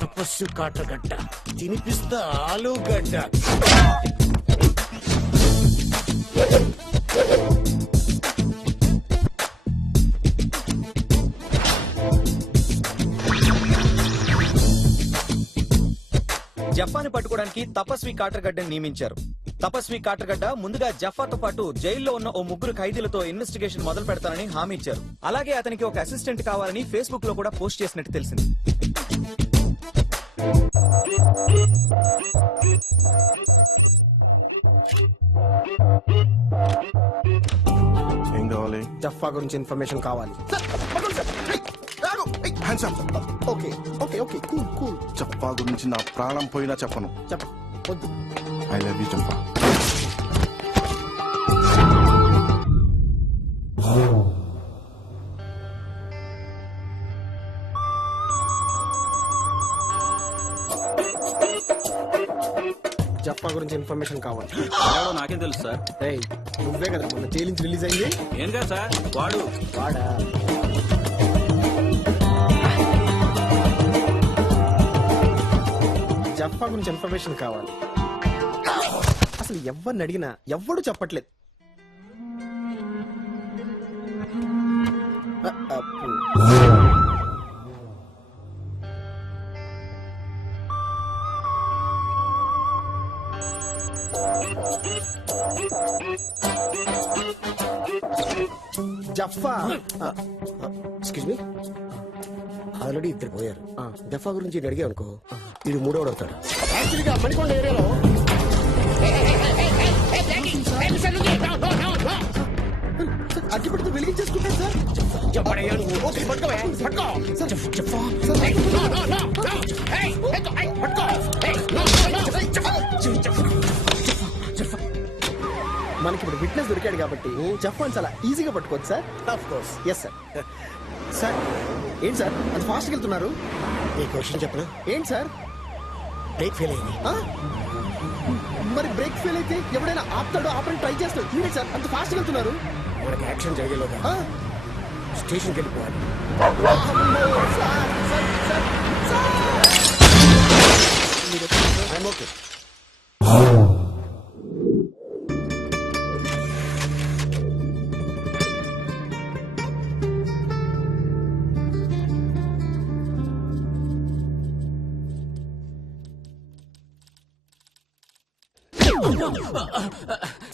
తపస్సు కాటగడ్డ తినిపిస్తా ఆలుగడ్డ. జఫాని పట్టుకోవడానికి తపస్వి కాటర్గడ్డని నియమించారు. తపస్వి కాటర్గడ్డ ముందుగా జఫాతో పాటు జైల్లో ఉన్న ఓ ముగ్గురు ఖైదీలతో ఇన్వెస్టిగేషన్ మొదలు పెడతానని హామీ ఇచ్చారు. అలాగే అతనికి ఒక అసిస్టెంట్ కావాలని ఫేస్బుక్ లో కూడా పోస్ట్ చేసినట్టు తెలిసింది. ఏం కావాలి? జఫా గురించి ఇన్ఫర్మేషన్ కావాలి. Okay okay okay cool cool. చెప్పా గురించి నా ప్రాణం పోయినా చెప్పను. చెప్పొద్దు. ఐ లవ్ యూ చంపా. జఫా గురించి ఇన్ఫర్మేషన్ కావాలి. నాకేం తెలుసు సార్. ఏయ్, నువ్వే కదా మొన్న జైలు నుంచి రిలీజ్ అయింది. ఏం కాదు సార్, వాడా జఫా గురించి ఇన్ఫర్మేషన్ కావాలి. అసలు ఎవరిని అడిగినా ఎవ్వడు చెప్పట్లేదు. జఫా ఎక్స్క్యూజ్ మీ, ఆల్రెడీ ఇద్దరు పోయారు. జఫా గురించి ఇది అడిగా అనుకో, ఇది మూడోడు అవుతాడు. యాక్చువల్గా మణికొండ ఏరియాలో అగ్గిపెడుతూ వెలిగించేసుకుంటాను సార్. ఓకే, పట్టుకోవా, పట్టుకో. మనకి ఇప్పుడు విట్నెస్ దొరికాడు కాబట్టి జఫాన్ చాలా ఈజీగా పట్టుకోవచ్చు సార్. Of course. Yes sir. Sir ఏంటి సార్ అంత ఫాస్ట్గా వెళ్తున్నారు? ఏ క్వశ్చన్ చెప్పనా? ఏంటి సార్ బ్రేక్ ఫెయిల్ అయింది? మరి బ్రేక్ ఫెయిల్ అయితే ఎవడైనా ఆపుతాడో ఆపని ట్రై చేస్తాడు. మీరే సార్ అంత ఫాస్ట్గా వెళ్తున్నారు. మనకి యాక్షన్ జరిగేలోగా స్టేషన్కి వెళ్ళిపోవాలి. ఓకే.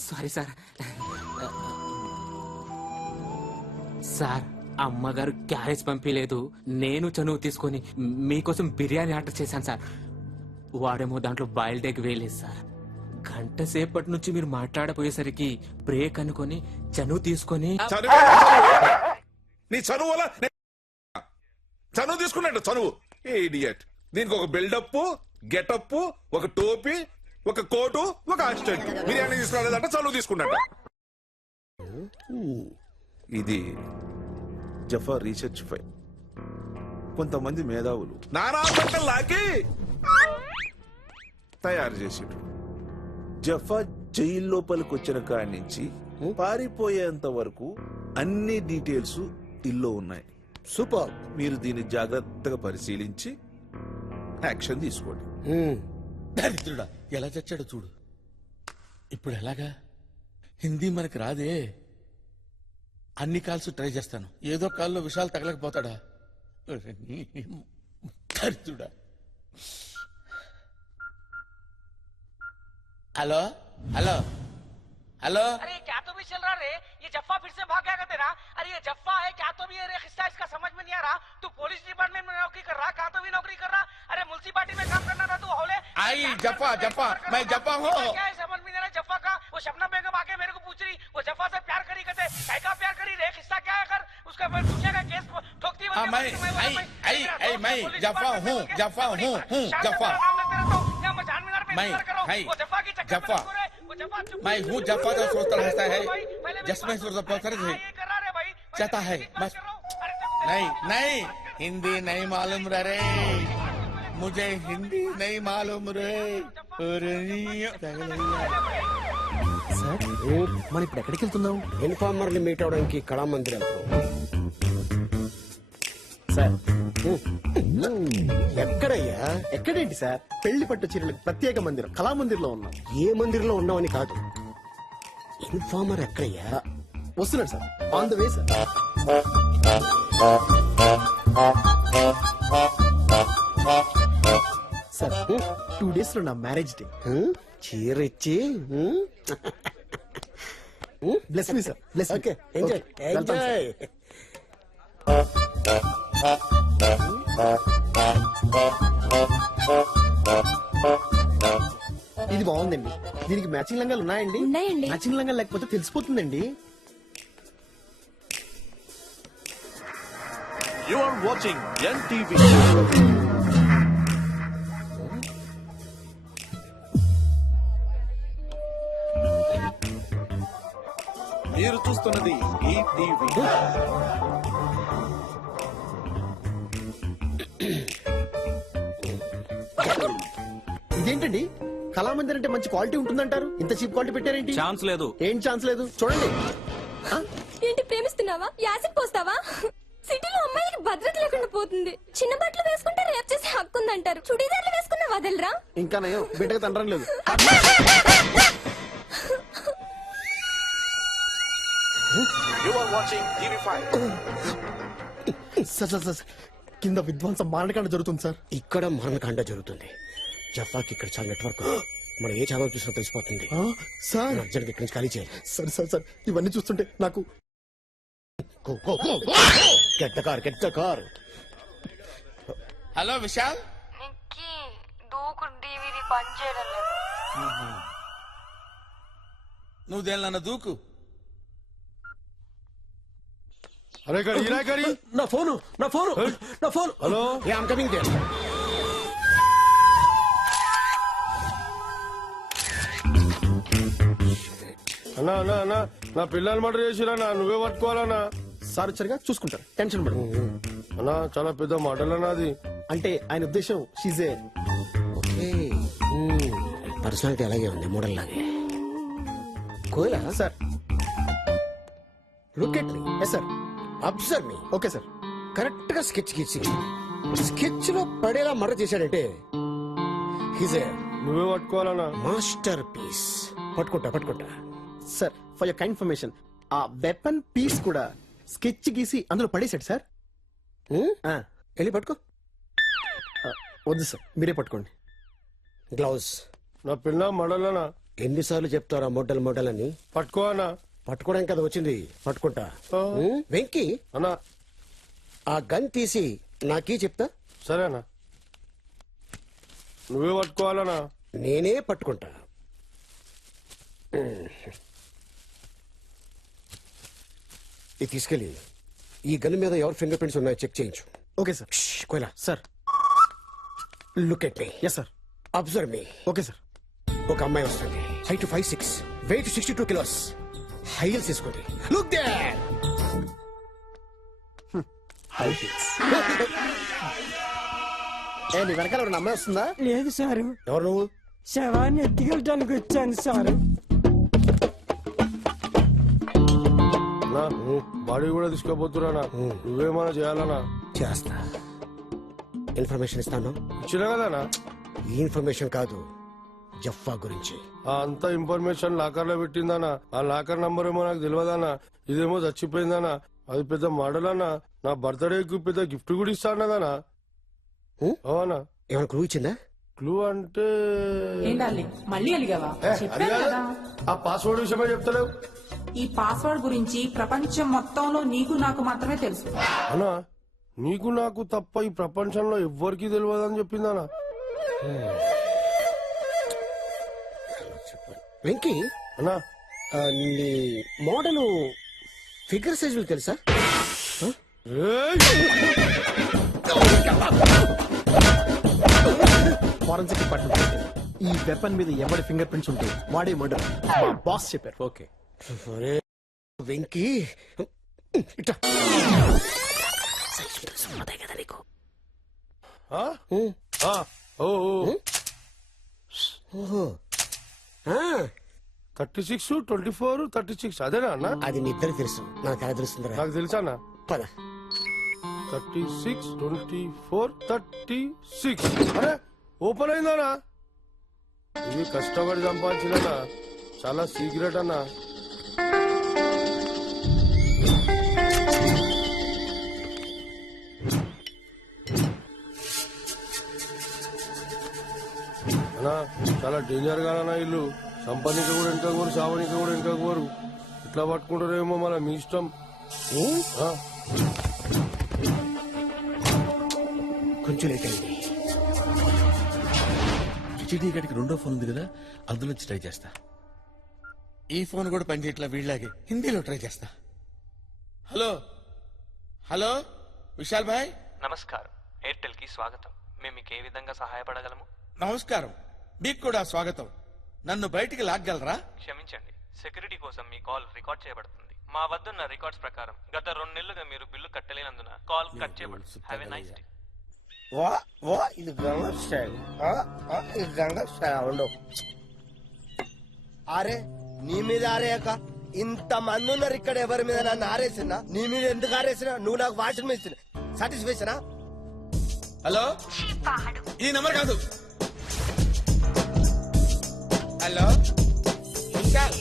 Sorry sir. సార్ అమ్మగారు క్యారేజ్ పంపించలేదు. నేను చనువు తీసుకొని మీకోసం బిర్యానీ ఆర్డర్ చేశాను సార్. వాడేమో దాంట్లో బాయిల్డ్ ఎగ్ వేయలేదు సార్. గంట సేపటి నుంచి మీరు మాట్లాడపోయేసరికి బ్రేక్ అనుకొని చనువు తీసుకొని నీ చనువు వల్ల చనువు తీసుకున్నట్టు చనువు. ఇడియట్. దీనికి ఒక బిల్డప్, గెటప్, ఒక టోపీ, ఒక కోటు, ఒక అసిస్టెంట్. బిర్యానీ తీసుకురాలేదంటే చనువు తీసుకున్నట్టు. ఇది జఫా రీసెర్చ్ ఫైల్. కొంతమంది మేధావులు నానా లాకి తయారు చేసిండ్రు. జఫా జైలు లోపలికి వచ్చిన కాడి నుంచి పారిపోయేంత వరకు అన్ని డీటెయిల్స్ ఇల్లో ఉన్నాయి. సూపర్. మీరు దీన్ని జాగ్రత్తగా పరిశీలించి యాక్షన్ తీసుకోండి. దరిద్రుడా ఎలా చచ్చాడు చూడు. ఇప్పుడు ఎలాగా? హిందీ మనకి రాదే. అన్ని కాల్స్ ట్రై చేస్తాను. ఏదో కాల్లో విషయాలు తగలకపోతాడా? దరిద్రుడా. Hello hello hello. अरे क्या तो भी चल रहा रे? ये जफ्फा फिर से भाग गया तेरा? अरे ये जफ्फा है क्या तो भी ये रे किस्सा इसका समझ में नहीं आ रहा. तू पुलिस डिपार्टमेंट में नौकरी कर रहा, कहाँ तो भी नौकरी कर रहा. अरे मुल्सिपालिटी में काम करना था तू हौले. आई जफ्फा जफ्फा मैं जफ्फा हूँ. क्या है समझ में नहीं रहा जफ्फा का? वो शबनम बेगम आके मेरे को पूछ रही वो जफ्फा से प्यार करी कहते काय का प्यार करी रे? किस्सा क्या है कर उसका फिर पूछेगा केस ठोकती. मैं जफ्फा हूँ जफ्फा हूँ जफ्फा. मैं है जफ्फा मैं हूँ जफ्फा तो सोचता रहता है जिसमें चाहता है बस नहीं नहीं हिंदी नहीं मालूम रे मुझे हिंदी नहीं मालूम रे సార్ మనం ఇప్పుడు ఎక్కడికి వెళ్తున్నాం? ఇన్ఫార్మర్ ని మీట్ అవడానికి కళామందిరం. సార్ ఎక్కడయ్యా? ఎక్కడేంటి సార్? పెళ్లి పట్టు చీరలకు ప్రత్యేక మందిరం కళామందిర్లో ఉన్నాం. ఏ మందిరంలో ఉన్నామని కాదు, ఇన్ఫార్మర్ ఎక్కడయ్యా? వస్తున్నాడు sir, on the way sir. Sir 2 days లో నా మ్యారేజ్ డే. చీర ఇచ్చి bless me sir, bless. Okay, enjoy enjoy. ఇది బాగుందండి. దీనికి మ్యాచింగ్ లంగాలు ఉన్నాయండి? ఉన్నాయండి. మ్యాచింగ్ లంగాలు లేకపోతే తెలిసిపోతుందండి. You are watching NTV. మీరు చూస్తున్నది ఈటీవీ. ఇదేంటండి, కళామందిర్ అంటే మంచి క్వాలిటీ ఉంటుందంటారు, ఇంత చీప్ క్వాలిటీ పెట్టారేంటి? ఛాన్స్ లేదు. ఏం ఛాన్స్ లేదు? చూడండి. ఏంటి ప్రేమిస్తున్నావా? యాసిడ్ పోస్తావా? సిటీలో అమ్మాయిలకి భద్రత లేకుండా పోతుంది. చిన్న బట్టలు వేసుకుంటే రేప్ చేసే హక్కు ఉందంటారు. చుడీదార్లు వేసుకున్న వదలరా? ఇంకా నయం, బిడ్డగా తండ్రం లేదు. You are watching TV5. Sir sir sir, కింద విధ్వంసం మారణకాండ జరుగుతుంది సార్. ఇక్కడ మరణకాండ జరుగుతుంది. జఫాకి ఇక్కడ చాలా నెట్వర్క్, మనం ఏ ఛానల్ చూసినా తెలిసిపోతుంది. సార్ అర్జెంట్ ఇక్కడి నుంచి ఖాళీ చేయాలి. సార్ సార్ సార్, ఇవన్నీ చూస్తుంటే నాకు get the car. Hello Vishal, దూకు డివిడి పనిచేయడం లేదు. నువ్వు దేనిలన్నా దూకు. అరే గడి నా phone hello, I'm coming there. అన్నా అన్నా అన్నా, నా పిల్లలు మర్డర్ చేసిరన్నా, నువ్వే పట్టుకోవాలన్నా. సార్ వచ్చారుగా, చూసుకుంటారు, టెన్షన్ పడదు. అన్నా చాలా పెద్ద మర్డర్ అన్నా అది. అంటే ఆయన ఉద్దేశం షీజే పర్సనాలిటీ అలాగే ఉంది, మోడల్ లాగే. Koala sir. Look at me. Yes sir. Observe me. Okay sir. Correct గా స్కెచ్ గీసి స్కెచ్ లో పడేలా మర్డర్ చేశాడంటే హిజ్ నువ్వే పట్టుకోవాలన్నా. Masterpiece. పట్టుకుంటా sir, for your kind information, ఆ వెపన్ పీస్ కూడా స్కెచ్ గీసి అందులో పడేశాడు సార్. వెళ్ళి పట్టుకో. వద్దు సార్, మీరే పట్టుకోండి. గ్లౌజ్. నా పిల్ల మడలనా. ఎన్నిసార్లు చెప్తారా మోడల్ అని? పట్టుకో అన్నా. పట్టుకోవడానికి కదా వచ్చింది, పట్టుకుంటా. వెంకీ అన్నా, ఆ గన్ తీసి నాకీ చెప్తా. సరేనా, నువ్వే పట్టుకోవాలనా. నేనే పట్టుకుంటా. ఇది తీసుకెళ్ళి ఈ గన్ మీద ఎవరి ఫింగర్ ప్రింట్స్ ఉన్నాయో చెక్ చేయించు. Okay sir. Koala sir. Look at me. Yes sir. Observe me. Okay sir. ఒక అమ్మాయి వస్తుంది, height 5'6", weight 62 kilos, high heels వేసుకుంది. Look there. నీ వెనకాల ఒక అమ్మాయి వస్తుందా? లేదు సారు, ఎవరు నువ్వు? శవాన్ని ఎత్తుకెళ్ళడానికి వచ్చాను సారు. బాడీ కూడా తీసుకోపోతున్నా, నువ్వేమన్నా చేయాలనా? చేస్తా. ఇన్ఫర్మేషన్ ఇస్తాను. ఇచ్చినా కదనా? ఈ ఇన్ఫర్మేషన్ కాదు, జఫ్ఫా గురించి. అంత ఇన్ఫర్మేషన్ లాకర్ లో పెట్టిందనా? ఆ లాకర్ నంబర్ ఏమో నాకు తెలియదనా. ఇదేమో చచ్చిపోయిందనా. అది పెద్ద మోడల్ అన్నా. నా బర్త్డేకి పెద్ద గిఫ్ట్ కూడా ఇస్తానదనా. అవునా? ఏమైనా క్లూ ఇచ్చిందా? క్లూ అంటే మళ్ళీ అలిగావా? చెప్పాను కదా. ఆ పాస్వర్డ్ విషయమే చెప్తలేవు. ఈ పాస్వర్డ్ గురించి ప్రపంచం మొత్తంలో నీకు నాకు మాత్రమే తెలుసు. అన్నా, నీకు నాకు తప్ప ఈ ప్రపంచంలో ఎవ్వరికీ తెలియదని చెప్పిందనా. వెంకీ అన్నా, నీ మోడల్ ఫిగర్ సైజులు తెలుసా? ఫారెన్సిక్ డిపార్ట్మెంట్ ఈ వెపన్ మీద ఎవరి ఫింగర్ ప్రింట్స్ ఉంటే వాడే మర్డర్ మా బాస్ చెప్పారు. ఓకే. వెంకీ ఇట్లా. ఆ? ఆ, ఓ 36, 24, 36 అదేనా అన్న? అది మీ ఇద్దరు తెలుసు, నాకు ఎలా తెలుస్తుంది? నాకు తెలుసా అన్న? పద. 36, 24, 36. అరే ఓపెన్ అయిందన్నా. ఇది కష్టపడి సంపాదించిన చాలా సీక్రెట్ అన్నా. అన్నా చాలా డేంజర్ గా అన్నా ఇల్లు. సంపాదిక కూడా వెనక కోరు, సావనిక కూడా వెనక కోరు. ఇట్లా పట్టుకుంటారేమో మన మీ ఇష్టం. ఆ? కొంచెం లేట్ అయింది. హెచ్డి గడికి రెండో ఫోన్ ఉంది కదా, అందులో ట్రై చేస్తా. ఈ ఫోన్ కూడా పనిచేయట్లా, వీళ్ళలాగే హిందీలో ట్రై చేస్తా. హలో హలో విశాల్ భాయ్. నమస్కారం, ఎయిర్టెల్ కి స్వాగతం. మేము మీకు ఏ విధంగా సహాయపడగలము? నమస్కారం, మీకు కూడా స్వాగతం. నన్ను బయటికి లాగ్గలరా? క్షమించండి, సెక్యూరిటీ కోసం మీ కాల్ రికార్డ్ చేయబడుతుంది. మా వద్దున్న రికార్డ్స్ ప్రకారం గత 2 నెలలుగా మీరు బిల్లు కట్టలేనందున కాల్ కట్ చేయబడుతుంది. Have a nice day. ఇది గంగా స్టైల్. ఇది గంగా స్టైల్ ఉండవు. అరే నీ మీద ఆరేయక ఇంత మంది ఉన్నారు ఇక్కడ, ఎవరి మీద నన్ను ఆరేసినా? నీ మీద ఎందుకు ఆరేసినా? నువ్వు నాకు వాషింగ్ మెషిన్ సాటిస్ఫాక్షనా? హలో, ఈ నెంబర్ కాదు. హలో విశాల్.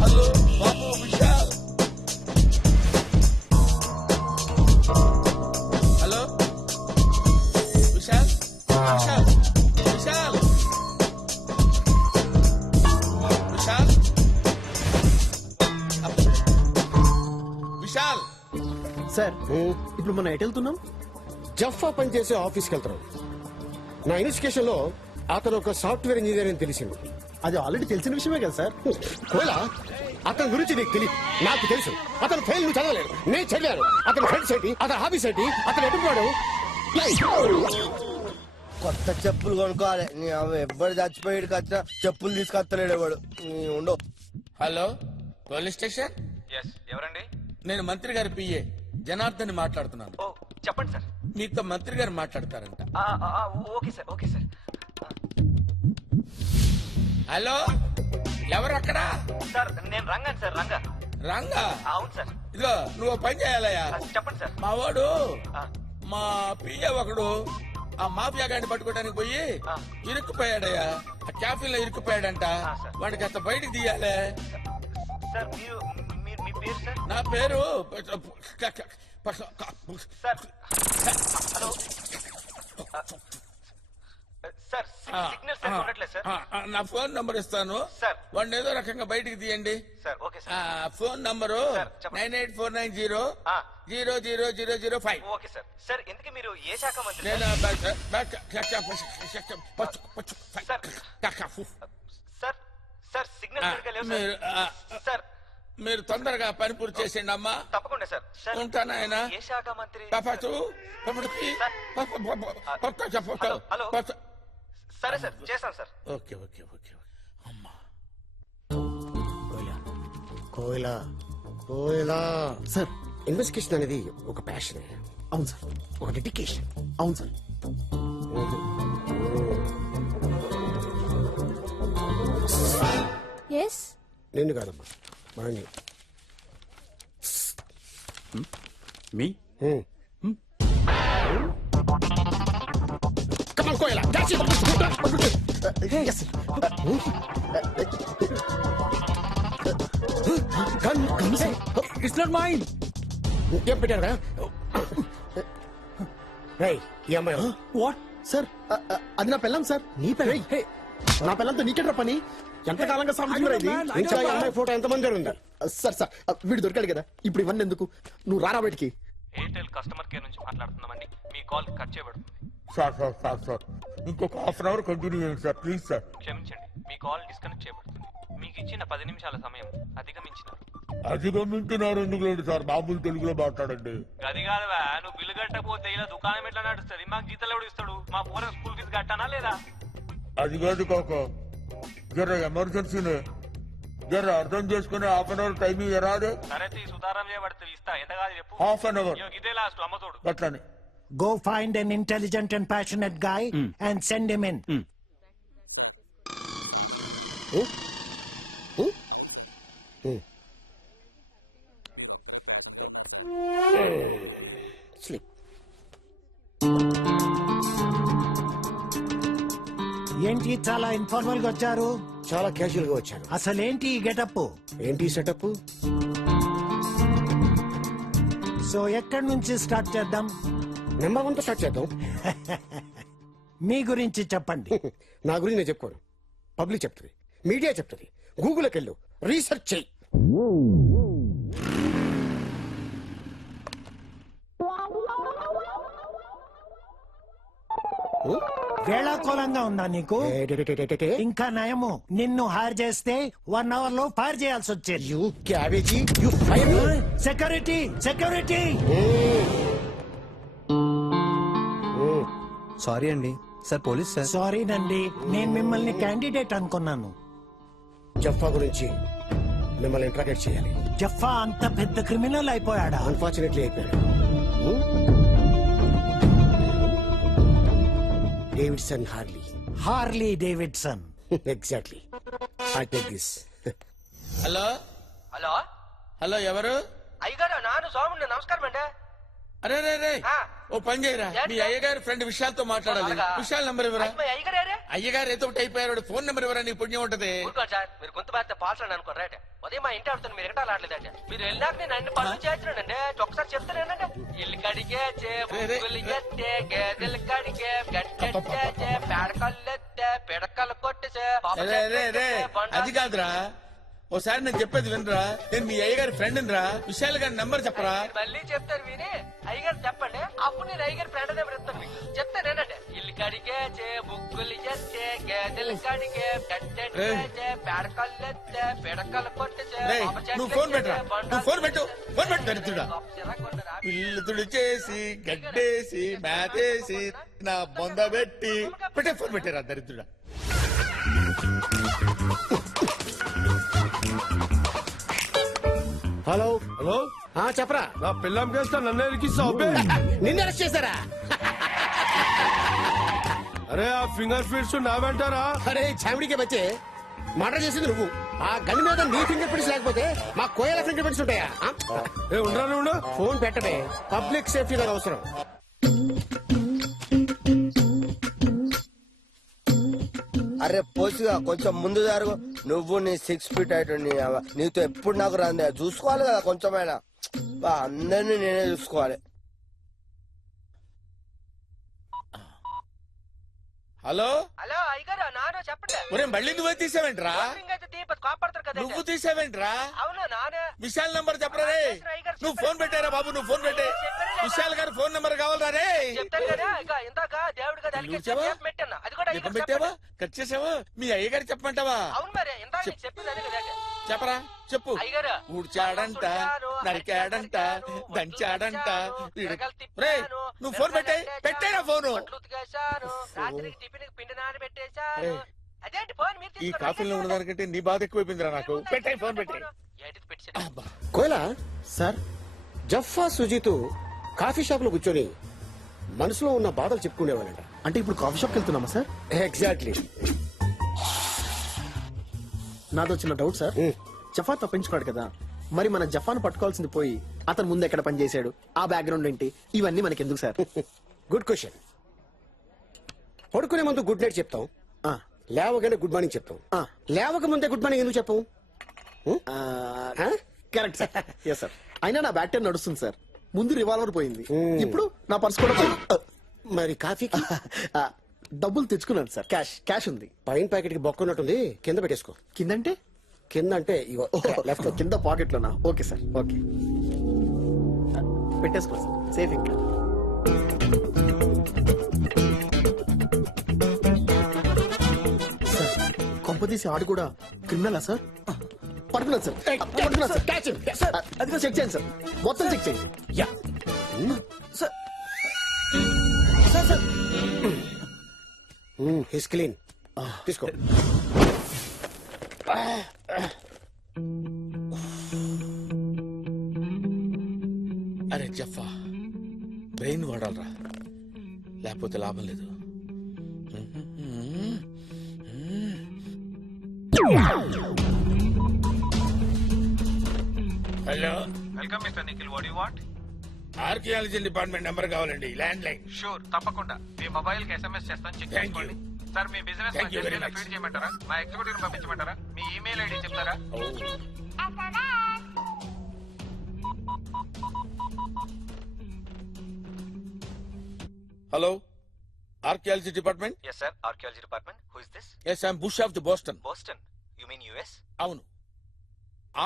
హలో బాబు విశాల్. హలో విశాల్. విశాల్ విశాల్ విశాల్ విశాల్. సార్ ఇప్పుడు మనం ఎటు వెళ్తున్నాం? జఫ్ఫా పనిచేసే ఆఫీస్కి వెళ్తాం. నా ఇన్వెస్టిగేషన్ లో అతను ఒక సాఫ్ట్వేర్ ఇంజనీర్ అని తెలిసింది. అది ఆల్రెడీ తెలిసిన విషయమే కదా సార్. ఒకవేళ అతని గురించి నీకు తెలియదు, నాకు తెలుసు. అతను ఫెయిల్ నువ్వు చదవలేదు, నేను చదివాను. అతని ఫ్రెండ్స్ ఏంటి, అతని హాబీస్ ఏంటి, అతను ఎటుపోయాడు. కొత్త చెప్పులు కొనుక్కోవాలి. నీ అవి ఎవ్వరు చచ్చిపోయాడు వచ్చిన చెప్పులు తీసుకొస్తలేడు ఎవడు. ఉండవు. Hello police station. ఎవరండి? నేను మంత్రి గారి పిఏ జనార్దన్ మాట్లాడుతున్నాను. ఓ చెప్పండి సార్. మీతో మంత్రి గారు మాట్లాడతారంట. Okay sir, okay sir. Hello ఎవరు అక్కడ? సార్ నేను రంగాను సార్. రంగా? అవును సార్. ఇదిగో నువ్వు పని చేయాలయ్యా. చెప్పండి సార్. మా వాడు మా పిఏ ఒకడు ఆ మాఫియా గాడిని పట్టుకోవడానికి పోయి ఇరుక్కుపోయాడయ్యా. ఆ క్యాఫీలో ఇరుక్కుపోయాడంట. వాడికి అంత బయటికి తీయాలే. సార్ మీ పేరు సార్? నా పేరు sir hello sir, signal sir ఉండట్లేదు సార్. నా ఫోన్ నంబర్ ఇస్తాను సార్. వాడిని ఏదో రకంగా బయటికి తీయండి sir. Okay sir. Phone number 9849000005. Okay sir. Sir ఎందుకు మీరు ఏ శాఖ మంత్రి? నేను సార్ సార్ సిగ్నల్ సరిగ్గా లేవు మీరు సార్. మీరు తొందరగా పని పూర్తి చేసేయండి అమ్మా. తప్పకుండా సార్. సార్ ఉంటానా ఆయన? ఏ శాఖ మంత్రి? హలో సరే సార్, చేస్తాను సార్. Okay okay okay. కోయిలా కోయిలా సార్, ఇన్వెస్టిగేషన్ అనేది ఒక ప్యాషన్. అవును సార్. ఒక డెడికేషన్. అవును సార్. ఎస్ నిన్ను కాదమ్మా, మనల్ని. మీ కమల్ కోయిలా ఇట్స్ నాట్ మైన్. ఏం పెట్టారు? ఈ అమ్మాయి వాట్ సార్? అది నా పెళ్ళం సార్. నీ పెళ్ళం? నా పెళ్ళంతో నీకెట్రా పని? ఎంతకాలంగా సాధించారు ఇది? ఇంకా ఈ అమ్మాయి ఫోటో ఎంతమంది ఉంది? సార్ సార్ వీడు దొరికాడు కదా, ఇప్పుడు ఇవన్నీ ఎందుకు? నువ్వు రారా బయటికి. ఎయిర్టెల్ కస్టమర్ కేర్ నుంచి మాట్లాడుతున్నామండి. మీ కాల్ కట్ చేయబడుతుంది. సార్ ఇంకొక హాఫ్ అన్ అవర్ కంటిన్యూ చేయండి సార్ ప్లీజ్ సార్. క్షమించండి, మీ కాల్ డిస్కనెక్ట్ చేయబడుతుంది. మీకు ఇచ్చిన 10 నిమిషాల సమయం అధిగమించినారు. అధిగమించినారు ఎందుకు లేదు సార్, మామూలు తెలుగులో మాట్లాడండి. అది కాదువా, నువ్వు బిల్లు కట్టకపోతే ఇలా దుకాణం ఎట్లా నడుస్తుంది? మాకు జీతాలు ఎవడు ఇస్తాడు? మా పూర స్కూల్ ఫీజు కట్టానా లేదా? అది కాదు కాక, జర ఎమర్జెన్సీనే, జర అర్థం చేసుకుని హాఫ్ అన్ అవర్ టైం ఇరాదే. సరే సుతారం చేయబడుతుంది, ఇస్తా. ఎంత కాదు చెప్పు. హాఫ్ అన్ అవర్ ఇదే లాస్ట్ అమ్మతోడు. అట్లానే. Go find an intelligent and passionate guy and send him in. Sleep. ఏంటి చాలా ఇన్ఫార్మల్ గా వచ్చారు? చాలా క్యాజువల్ గా వచ్చాను. అసలేంటి ఈ గెటప్? ఏంటి సెటప్? సో ఎక్కడి నుంచి స్టార్ట్ చేద్దాం? నెంబర్ 1 తో స్టార్ట్ చేద్దాం. మీ గురించి చెప్పండి. నా గురించి నేను చెప్పుకోను, పబ్లిక్ చెప్తుంది, మీడియా చెప్తుంది. గూగుల్కి వెళ్ళు, రీసెర్చ్ చెయ్యి. వేళాకోళంగా ఉందా నీకు? ఇంకా నయము, నిన్ను హైర్ చేస్తే 1 అవర్ లో ఫైర్ చేయాల్సి వచ్చేది. You cabbage, you fire. Security, security. Sorry అండి సార్, పోలీస్ సార్. సారీనండి, నేను మిమ్మల్ని క్యాండిడేట్ అనుకున్నాను. జఫా గురించి మిమ్మల్ని ఇంట్రాగేట్ చేయాలి. జఫా అంత పెద్ద క్రిమినల్ అయిపోయాడా? అన్ఫార్చునేట్లీ అయిపోయాడు. Davidson Harley. Harley Davidson. Exactly. I take this. Hello hello hello, ఎవరు? అయ్యగారు నాను సోముండి, నమస్కారం అండి. అరే రే రే, ఓ పని చేయరా, మీ అయ్యగారి ఫ్రెండ్ విశాల్తో మాట్లాడాలి. విశాల్ నంబర్ ఇవ్వరా? అయ్యగారు ఏదో ఒకటి అయిపోయారు, ఫోన్ నెంబర్ ఇవ్వరా, నీ పుణ్యం ఉంటది. సార్ మీరు గొంతు బాధ్యత పాల్సండి అనుకోరా. ఉదయం మా ఇంటి ఆడుతాను, మీరు ఎక్కడ ఆడలేదండి. మీరు వెళ్ళాక నేను అన్ని పనులు చేస్తున్నానండి. ఒక్కసారి చెప్తానేనండి. ఇల్లు కడిగే గేదెలు కడిగే గట్టెచ్చే పేడకల్లెత్తే పిడకలు కొట్టేసే. అది కాదురా, ఓసారి నేను చెప్పేది వినరా. నేను మీ అయ్యగారి ఫ్రెండ్ రా, విశాల్ గారి నంబర్ చెప్పరా. మళ్ళీ చెప్తారు విని అయ్యగారు చెప్పండి, అప్పుడు నేను అయ్యగారి ఫ్రెండ్ నెంబర్ ఇస్తాను మీకు. చెప్తానేనండి. ఇల్లు కడిగే బుక్కులు చేస్తే గేదెలు కడిగే గట్టెచ్చే పేడకల్లెత్తే పిడకలు కొట్టేసే. నువ్వు ఫోన్ పెట్టరా, నువ్వు ఫోన్ పెట్టు, ఫోన్ పెట్టు దరిద్రుడా. ఇల్లు తుడిచేసి గడ్డేసి మేతేసి నా బొంద పెట్టి పెట్టే, ఫోన్ పెట్టారా దరిద్రుడా. హలో హలో, చెప్పరా. నా పిల్లం కేస్తా నన్ను ఎరికిస్తావు? నిన్ను అరెస్ట్ చేశారా? అరే ఆ ఫింగర్ ప్రింట్స్ నా వెంటారా? అరే చామిడికే బచ్చే, మర్డర్ చేసింది నువ్వు. ఆ గన్ మీద నీ ఫింగర్ ప్రింట్స్ లేకపోతే మా కోయల ఫింగర్ ప్రింట్స్ ఉంటాయా? ఉండరా, ఫోన్ పెట్టమే, పబ్లిక్ సేఫ్టీ నాకు అవసరం. అరే పోసిగా కొంచెం ముందు జరుగు. నువ్వు నీ 6 ఫీట్ అయితే నీతో ఎప్పుడు నాకు రాందే, చూసుకోవాలి కదా కొంచెమైనా. అందరినీ నేనే చూసుకోవాలి. హలో హలో అయ్యగారు నాను చెప్పండి. ఒరే మళ్ళీ నువ్వే తీసావేంట్రా? కాపాడతారు కదా. నువ్వు తీసావేంట్రా? అవును నానే. విశాల్ నంబర్ చెప్పరా రే. నువ్వు ఫోన్ పెట్టారా బాబు, నువ్వు ఫోన్ పెట్టే. విశాల్ గారి ఫోన్ నంబర్ కావాలరా రే. చెప్తాను కదా, ఇక ఇందాక దేవుడు కదా పెట్టాను, అది కూడా దీపం పెట్టావా, కట్ చేసావా? మీ అయ్యగారు చెప్పమంటావా? అవును మరి ఇందాక నీకు చెప్పింది అదే కదా. చెప్పరా, చెప్పు. అయ్యగారు ఊడ్చాడంట, నరికాడంట, దంచాడంట. రే నువ్వు ఫోన్ పెట్టే, పెట్టేరా ఫోను. రాత్రికి టిఫిన్ పిండి నానబెట్టేశాను. అదేంటి ఫోన్ మీరు ఈ కాఫీలో ఉన్నదానికంటే నీ బాధ ఎక్కువైపోయిందిరా నాకు. పెట్టాయి ఫోన్ పెట్టాయి. కోయలా సార్, జఫా సుజీత్ కాఫీ షాప్ లో కూర్చొని మనసులో ఉన్న బాధలు చెప్పుకునేవాళ్ళంట. అంటే ఇప్పుడు కాఫీ షాప్కి వెళ్తున్నామా సార్? ఎగ్జాక్ట్లీ. నాదో చిన్న డౌట్ సార్. జఫా తప్పించుకున్నాడు కదా, మరి మన జఫాను పట్టుకోవాల్సింది పోయి అతను ముందు ఎక్కడ పని చేశాడు, ఆ బ్యాక్గ్రౌండ్ ఏంటి, ఇవన్నీ మనకి ఎందుకు సార్? Good question. పడుకునే ముందు గుడ్ నైట్ చెప్తాం, లేవగానే గుడ్ మార్నింగ్ చెప్తాం. లేవక ముందే గుడ్ మార్నింగ్ ఎందుకు చెప్పం? Correct sir. Yes sir. అయినా నా బ్యాక్ టైం నడుస్తుంది సార్. ముందు రివాల్వర్ పోయింది, ఇప్పుడు నా పర్స్ కూడా పోయింది. మరి కాఫీకి డబ్బులు తెచ్చుకున్నాను సార్. క్యాష్ ఉంది. పైన ప్యాకెట్ కి బొక్క ఉన్నట్టుంది, కింద పెట్టేసుకో. కిందంటే? కింద అంటే లెఫ్ట్ కింద పాకెట్ లోనా? ఓకే సార్, ఓకే పెట్టేసుకో సార్. సేఫ్ ఇంకా. కొంపదీసి ఆడు కూడా క్రిమినలా సార్? పడుకున్నాను సార్, పడుకున్నాను సార్. Catch him. సార్ అదిగో చెక్ చేయండి సార్, మొత్తం చెక్ చేయండి. Yeah sir. Sir sir he's clean. తీసుకో. అరే జఫా, బ్రెయిన్ వాడాలరా, లేకపోతే లాభం లేదు. Hello, welcome mister Nikhil. What you want? Archaeology department number కావాలండి, ల్యాండ్ లైన్. షూర్, తప్పకుండా. మీ మొబైల్ కి SMS చేస్తాను, చెక్ Thank చేసుకోండి. సార్ మీ business Thank you very much. Feed చేయమంటారా? మా ఎగ్జిక్యూటివ్ పంపించమంటారా? మీ ఈమెయిల్ ఐడి చెప్తారా? Hello, archaeology department. Yes sir, archaeology department. Who is this? Yes, I'm Bush of the Boston. Boston? You mean US? అవును,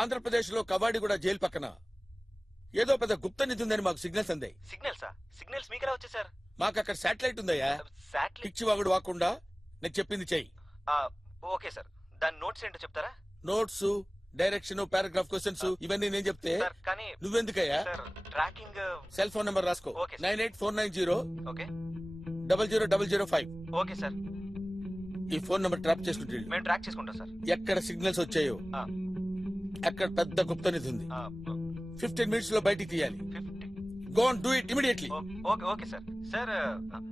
ఆంధ్రప్రదేశ్ లో కవాడిగూడ జైలు పక్కన ఏదో పెద్ద గుప్త నిధి ఉందని మాకు సిగ్నల్స్ అందాయి. సిగ్నల్సా? సిగ్నల్స్ మీకెలా వచ్చాయి సార్? మాకు అక్కడ శాటిలైట్ ఉందయ్యా. శాటిలైట్? పిచ్చివాగుడు వాకుండా నేను చెప్పింది చెయ్యి. ఓకే సార్, దాని నోట్స్ ఏంటో చెప్తారా? నోట్స్, డైరెక్షన్, పారాగ్రాఫ్ క్వశ్చన్స్ ఇవన్నీ నేను చెప్తే సార్ కానీ నువ్వెందుకయ్యా? Sir tracking. Cell phone number రాసుకో. ఓకే. 98490 ఓకే 00005. ఓకే సార్, ఈ ఫోన్ నెంబర్ ట్రాప్ చేసుకుంటే మేము ట్రాక్ చేసుకుంటాం సార్. ఎక్కడ సిగ్నల్స్ వచ్చాయో అక్కడ పెద్ద గుప్త నిధి ఉంది. 15 minutes లో బయటికి తీయాలి. Go on do it immediately. Okay okay sir. Sir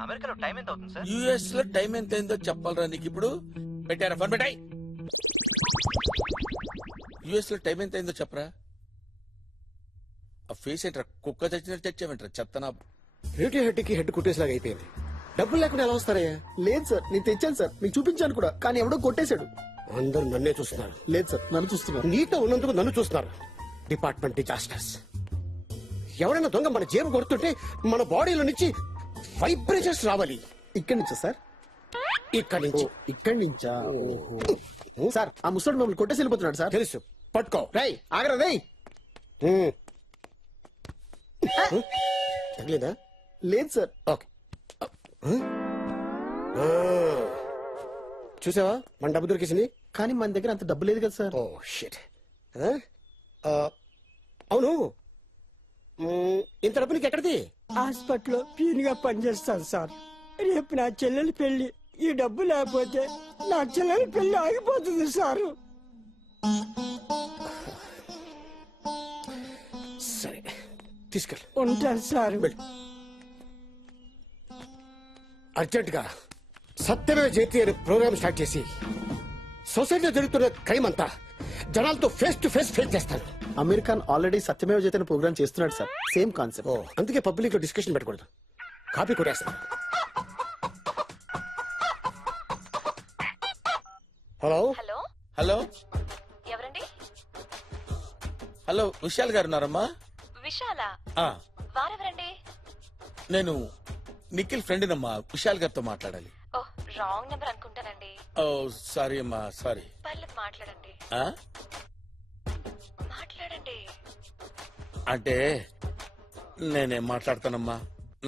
అమెరికాలో టైం ఎంత అవుతుంది సార్? యుఎస్ లో టైం ఎంత అయిందో చెప్పాలరా నీకు ఇప్పుడు? పెట్టారా ఫోన్ పెట్టాయి. యుఎస్ లో టైం ఎంత అయిందో చెప్పరా? ఆ ఫేస్ ఏంట్రా, కుక్క చచ్చినట్టు తెచ్చావేంట్రా చెత్తనా? రేడియో హెడ్ కి హెడ్ కుట్టేసిలాగా అయిపోయింది. డబ్బులు లేకుండా ఎలా వస్తారయ్యా? లేదు సార్, నేను తెచ్చాను సార్, మీకు చూపించాను కూడా, కానీ ఎవడో కొట్టేశాడు. అందరూ నన్నే చూస్తున్నారు. లేదు సార్, నన్ను చూస్తున్నారు. నీతో ఉన్నందుకు నన్ను చూస్తున్నారు. Department disasters. ఎవరైనా దొంగ మన జేబు కొడుతుంటే మన బాడీలో నుంచి వైబ్రేషన్స్ రావాలి. ఇక్కడి నుంచా సార్? ఇక్కడి నుంచి. ఇక్కడి నుంచా? సార్ ఆ ముసడు మమ్మల్ని కొట్టేసి వెళ్ళిపోతున్నాడు సార్. తెలుసు, పట్టుకో. రై ఆగరా రై. తగిలేదా? లేదు సార్. ఓకే. చూసావా మన డబ్బు దొరికేసింది. కానీ మన దగ్గర అంత డబ్బు లేదు కదా సార్. Oh shit. అవును, ఇంత డబ్బు నీకు ఎక్కడిది? హాస్పిటల్లో పీన్ గా పనిచేస్తాను సార్. రేపు నా చెల్లెలి పెళ్లి. ఈ డబ్బు లేకపోతే నా చెల్లెలి పెళ్లి ఆగిపోతుంది సారు. సరే తీసుకెళ్ళి ఉంటాను సారు. అర్జెంట్ గా సత్యమే జయతి అనే ప్రోగ్రామ్ స్టార్ట్ చేసి సొసైటీలో జరుగుతున్న క్రైమ్ అంతా జనాలతో ఫేస్ టు ఫేస్ ఫేస్ చేస్తాను. అమెరికన్ ఆల్రెడీ సత్యమేవ జయతే ప్రోగ్రామ్ చేస్తున్నాడు సార్, సేమ్ కాన్సెప్ట్. అందుకే పబ్లిక్ లో డిస్కషన్ పెట్టకూడదు. కాపీ కొట్టేస్తాను. హలో హలో హలో ఎవరండి? హలో, విశాల్ గారు ఉన్నారమ్మా? విశాల? ఆ, వారెవరండి? నేను నిఖిల్ ఫ్రెండ్ నమ్మా, విశాల్ గారితో మాట్లాడాలి. ఓ రాంగ్ నెంబర్ అనుకుంటానండి. ఓ సారీ అమ్మా, సారీ. పర్లేదు మాట్లాడండి. మాట్లాడండి. అంటే నేనేం మాట్లాడతానమ్మా,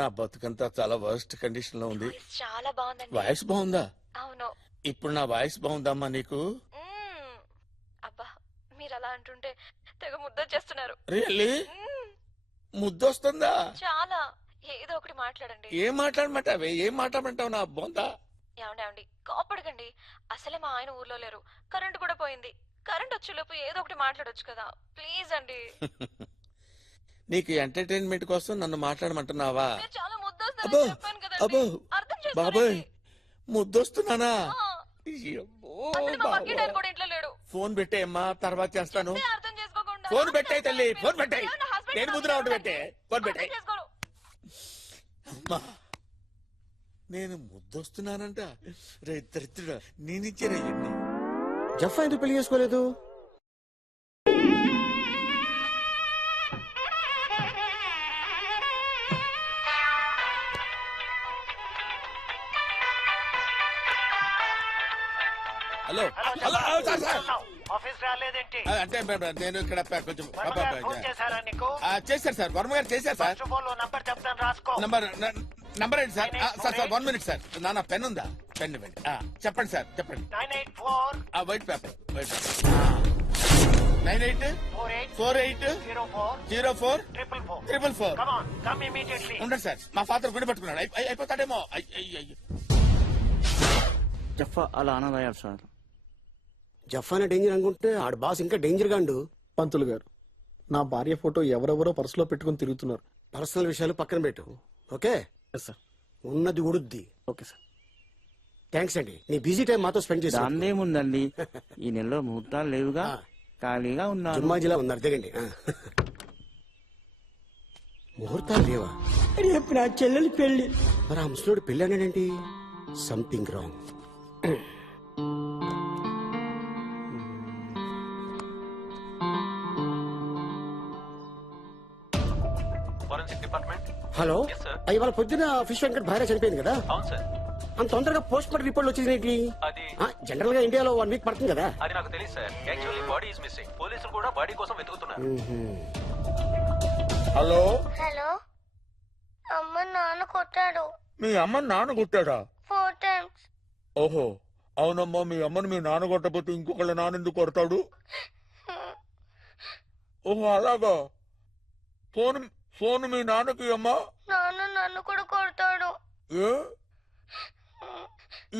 నా బతుకంతా చాలా వర్స్ట్ కండిషన్ లో ఉంది. చాలా బాగుందండి. వాయిస్ బాగుందా? అవును. ఇప్పుడు నా వాయిస్ బాగుందమ్మా నీకు? అబ్బా మీరు అలా అంటుంటే తెగ ముద్దొచ్చేస్తున్నారు. రియల్లీ? ముద్దొస్తుందా? చాలా. ఏదో ఒకటి మాట్లాడండి. ఏం మాట్లాడమంటావే? ఏం మాట్లాడమంటావు నా బొందా? ఏమండి కోపడకండి. అసలే మా ఆయన ఊర్లో లేరు, కరెంట్ కూడా పోయింది. కరెంట్ వచ్చేలోపు ఏదో ఒకటి మాట్లాడొచ్చు కదా, ప్లీజ్ అండి. నీకు ఎంటర్టైన్మెంట్ కోసం నన్ను మాట్లాడమంటున్నావా? మీరు చాలా ముద్దొస్తుందని అబ్బో చెప్పాను అబ్బో కదండి, అర్థం బాబాయ్, చేసుకోండి. ముద్దొస్తున్నానా? అసలు మా పక్కింటి ఆయన కూడా ఇంట్లో లేడు. ఫోన్ పెట్టేయమ్మా, తర్వాత చేస్తాను. చెప్తే అర్థం చేసుకోకుండా. ఫోన్ పెట్టాయి తల్లి, ఫోన్ పెట్టాయి. నా హస్బెండ్ నేను ముద్ర ఒకటి పెట్టే. ఫోన్ పెట్టాయి. అర్థం చేసుకోరు. అమ్మా, నేను ముద్దొస్తున్నానంట. రే దరిద్రుడా, నేనిచ్చారా ఇవన్నీ? జఫా ఎందుకు పెళ్లి చేసుకోలేదు? Hello hello, sir sir office రాలేదేంటి? అంటే నేను ఇక్కడ కొంచెం చేశారు సార్, వర్మ గారు చేశారు సార్. నంబర్ చెప్తాను రాసుకో. నంబర్ ఏంటి సార్? Sir 1 minute sir. నాన్న పెన్ ఉందా? పెన్ ఇవ్వండి. చెప్పండి సార్, చెప్పండి. 984 white paper 984804 Come on, come immediately. ఉండండి సార్, మా ఫాదర్ గుడి పట్టుకున్నాడు. అయిపోతాడేమో. జఫా అలా అనదయ్యారు సార్. జఫానా డేంజర్ అనుకుంటే ఆడు బాస్ ఇంకా డేంజర్ గాండు. పంతులు గారు, నా భార్య ఫోటో ఎవరెవరో పర్సులో పెట్టుకుని తిరుగుతున్నారు. పర్సనల్ విషయాలు పక్కన పెట్టు, ఓకే? సార్ ఉన్నది ఉడుద్ది. Okay sir. థ్యాంక్స్ అండి, నీ బిజీ టైం మాతో స్పెండ్ చేసి. దాందేముందండి, ఈ నెలలో ముహూర్తాలు లేవుగా, ఖాళీగా ఉన్నా. జుమ్మాజిలా ఉన్నారు, దిగండి. ముహూర్తాలు లేవా? రేపు నా చెల్లెలి పెళ్లి. మరి ఆ ముసలోడు పెళ్ళి అన్నాడేంటి? Something wrong. Forensic department. Hello, Yes, sir. ఇవాళ పొద్దున ఫిష్ వెంకట్ భార్య చనిపోయింది కదా? అవును సార్. అంత తొందరగా పోస్ట్ మార్టం రిపోర్ట్ వచ్చింది. అది జనరల్ గా ఇండియాలో 1 వీక్ పడుతుంది కదా? అది నాకు తెలియదు sir. Actually body is missing. పోలీసులు కూడా బాడీ కోసం వెతుకుతున్నారు. హలో, హలో, అమ్మ నాన్న కొట్టాడు మీ అమ్మ నాన్న కొట్టాడా? 4 times. ఓహో, అవునమ్మా, మీ అమ్మని మీ నాన్న కొట్టకపోతే ఇంకొకళ్ళ నాన్న ఎందుకు కొడతాడు? ఓహో, అలాగా. ఫోన్ మీ నాన్నకి అమ్మా. నాన్న నన్ను కూడా కొడతాడు. ఏ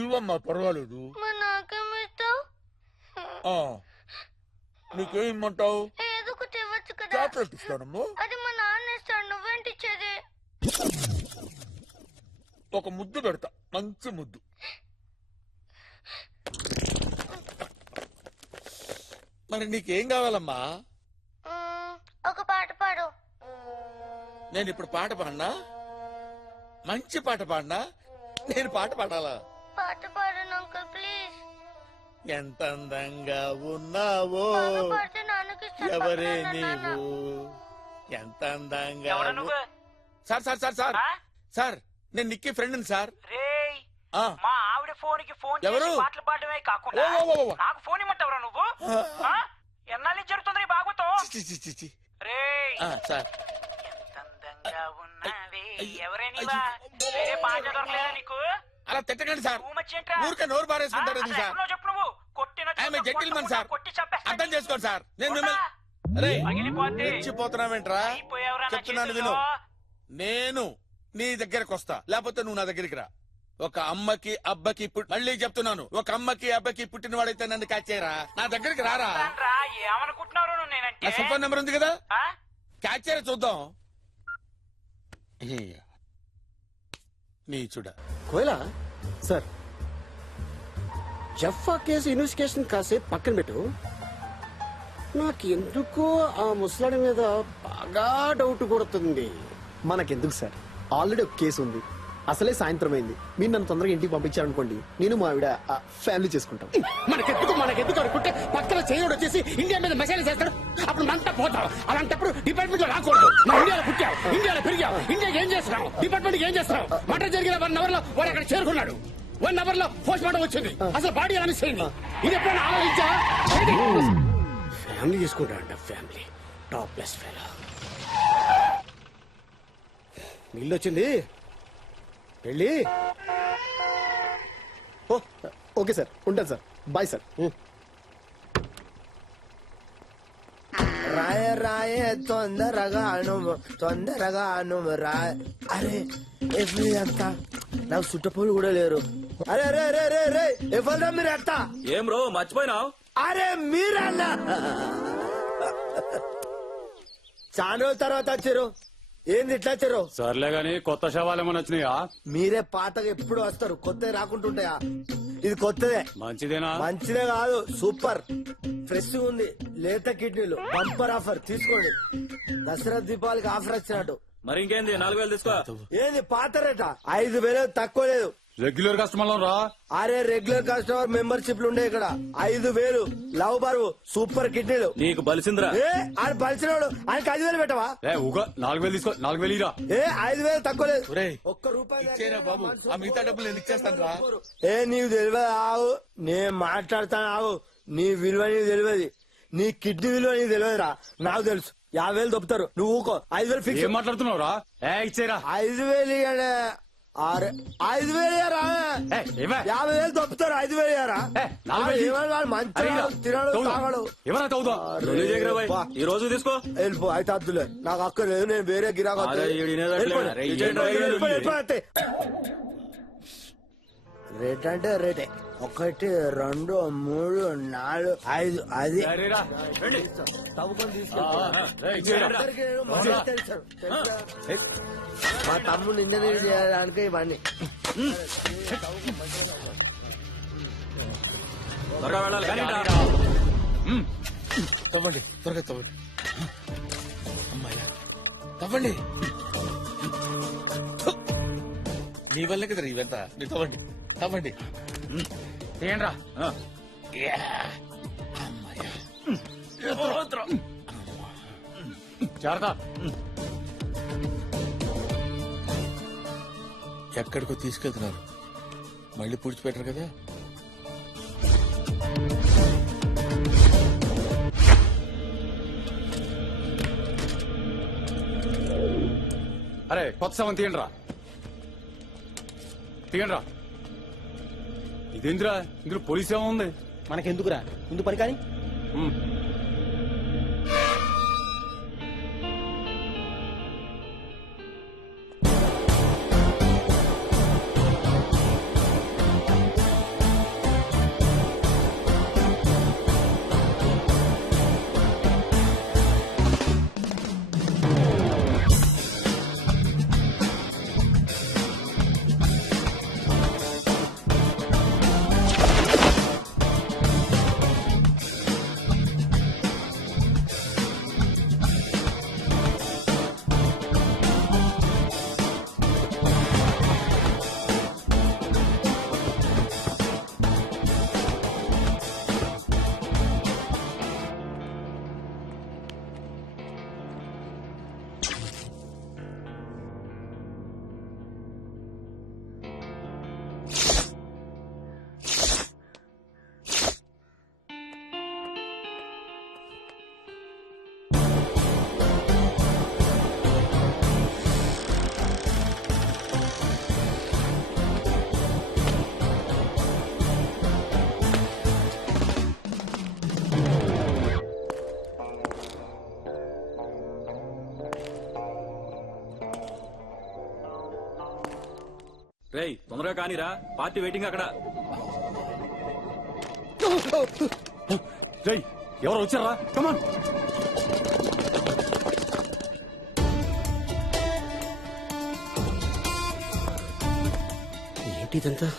ఇవమ్మా, పర్వాలేదు. మరి నాకేమిస్తావు? నీకేం ఇమ్మంటావు? ఏదో ఒకటి ఇవ్వచ్చు కదా. చాక్లెట్ ఇస్తానమ్మా. అది మా నాన్న ఇస్తాడు, నువ్వేంటి ఇచ్చేది? ఒక ముద్దు పెడతా, మంచి ముద్దు. మరి నీకేం కావాలమ్మా? ఒక పాట పాడు. నేను ఇప్పుడు పాట పాడినా? మంచి పాట పాడినా? నేను పాట పాడాలా? పాట పాడు అంకుల్ ప్లీజ్. ఎంత అందంగా ఉన్నావో పాడితే నాన్నకి ఇస్తాను. ఎవరే నీవు, ఎంత అందంగా. Sir sir sir sir sir, నేను నిక్కీ ఫ్రెండ్ సార్. మా ఆవిడ ఫోన్ కి ఫోన్ ఎవరు? చేసి పాటలు పాడమే కాకుండా నాకు ఫోన్ ఇమ్మంటావురా నువ్వు? ఎన్నాళ్ళు జరుగుతుంది ఈ భాగవతం? రేయ్ సార్, అందంగా ఉన్నావే ఎవరే నీవా? వేరే పాట దొరకలేదా నీకు? అలా తిట్టకండి సార్, ఊరికే నోరు పారేసుకుంటారు ఎందుకు సార్? చెప్పు నువ్వు కొట్టిన ఐఎమ్ జెంటిల్మన్ సార్, కొట్టి చంపేస్తా. అర్థం చేసుకోండి సార్. నేను మిమ్మల్ని రెచ్చిపోతున్నావేంట్రా? చెప్తున్నాను విను. నేను నీ దగ్గరకు వస్తా, లేకపోతే నువ్వు నా దగ్గరికి రా. ఒక అమ్మకి అబ్బకి మళ్ళీ చెప్తున్నాను, ఒక అమ్మకి అబ్బకి పుట్టిన వాడైతే నన్ను క్యాచ్ చేయరా, నా దగ్గరికి రారా. ఏమనుకుంటున్నారు నేనంటే? నా సెల్ ఫోన్ నెంబర్ ఉంది కదా, క్యాచ్ చేయరా చూద్దాం. నీ చూడ కోయలా సార్, జఫా కేసు ఇన్వెస్టిగేషన్ కాసేపు పక్కన పెట్టు. నాకు ఎందుకో ఆ ముసలాడి మీద బాగా డౌట్ కొడుతుంది. మనకెందుకు సార్, ఆల్రెడీ ఒక కేసు ఉంది. అసలే సాయంత్రం అయింది. మీరు నన్ను తొందరగా ఇంటికి పంపించారనుకోండి, నేను మా ఆవిడ ఫ్యామిలీ చేసుకుంటాం. మనకెందుకు అనుకుంటే పక్కన చేయడు వచ్చేసి ఇండియా మీద మెసేజ్ చేస్తాడు, అప్పుడు మనతో పోతాం. అలాంటప్పుడు డిపార్ట్మెంట్ లో రాకూడదు. మనం ఇండియాలో పుట్టాం, ఇండియాలో పెరిగాం, ఇండియాకి ఏం చేస్తున్నాం, డిపార్ట్మెంట్ ఏం చేస్తున్నాం? మటర్ జరిగిన 1 hour లో వాడు అక్కడ చేరుకున్నాడు. 1 hour లో పోస్ట్ మార్టం వచ్చింది. అసలు బాడీ ఎలా మిస్ అయింది? ఇది ఎప్పుడైనా ఆలోచించా? ఫ్యామిలీ చేసుకుంటాడంట, ఫ్యామిలీ. Top plus fellow. నీళ్ళు వచ్చింది, వెళ్ళి. ఓకే సార్, ఉంటాను సార్. Bye sir. రాయ రాయ తొందరగా రాయ. అరే ఎవ్రీ అంతా నాకు చుట్టపోలు కూడా లేరు. అరే రే రే రే రే ఎవరు మీరు అంతా? ఏం బ్రో మర్చిపోయినావు? అరే మీరన్నా చాలా రోజుల తర్వాత వచ్చారు. ఏంది ఇట్లా వచ్చారు? సర్లే గాని కొత్త శవాలు ఏమైనా వచ్చినాయా? మీరే పాతగా ఎప్పుడు వస్తారు, కొత్త రాకుంటుంటాయా? ఇది కొత్తదే. మంచిదేనా? మంచిదే కాదు, సూపర్ ఫ్రెష్ ఉంది. లేత కిడ్నీలు బంపర్ ఆఫర్ తీసుకోండి. దసరా దీపావళికి ఆఫర్ వచ్చినట్టు. మరి ఇంకేంది 4000 తీసుకో. ఏంది పాత రేట? 5000 తక్కువ లేదు. రెగ్యులర్ కస్టమర్ రా. అరే రెగ్యులర్ కస్టమర్ మెంబర్షిప్ ఉండే ఇక్కడ 5000 లవ్ బరువు సూపర్ కిడ్నీలు. నీకు బలిసిందిరా. ఆయన బలిసినోడు ఆయనకి 5000 పెట్టవా? 4000 తీసుకో. 4000 ఇరా. 5000 తక్కువ లేదు. ఒక్క రూపాయి ఇచ్చేరా బాబు, ఆ మిగతా డబ్బులు నేను ఇచ్చేస్తాను రా. నీకు తెలియదు ఆవు, నేను మాట్లాడతాను ఆవు. నీ విలువ నీకు తెలియదు, నీ కిడ్నీ విలువ నీకు తెలియదురా, నాకు తెలుసు. 50,000 దొప్పుతారు నువ్వు ఊకో 5,000 ఫిక్స్. ఏం మాట్లాడుతున్నావురా? ఇచ్చేరా 5,000 ఇయ్యడే. 5,000 ఇయ్యరా? 50,000 దొప్పుతారు 5,000 ఇయ్యరా? మంచిగా తినడు తాగడు. ఈ రోజు తీసుకో. వెళ్ళిపో అయితే అద్దులే నాకు అక్కర్లేదు, నేను వేరే గిరాకు రేట్ అంటే రేటే. 1 2 3 4 5 అది మా తమ్ముడు నిన్న చేయడానికి ఇవన్నీ. తవ్వండి, త్వరగా తవ్వండి. అమ్మాయ్యా తవ్వండి. నీ వల్లే కదా ఇవంతా. మీరు తవ్వండి, తవ్వండి. ఏంట్రా? జాగ్రత్త. ఎక్కడికో తీసుకెళ్తున్నారు, మళ్ళీ పూడ్చిపెట్టరు కదా. అరే కొత్త శవం తీయండిరా, తీయండిరా. ఇదేంద్రా, ఇందులో పోలీస్ ఏమో ఉంది. మనకెందుకురా, ముందు పని కానీ. రేయ్ తొందరగా కానీరా, పార్టీ వెయిటింగ్ అక్కడ. రేయ్ ఎవరు వచ్చారా? కమాన్. ఏంటి ఇదంతా?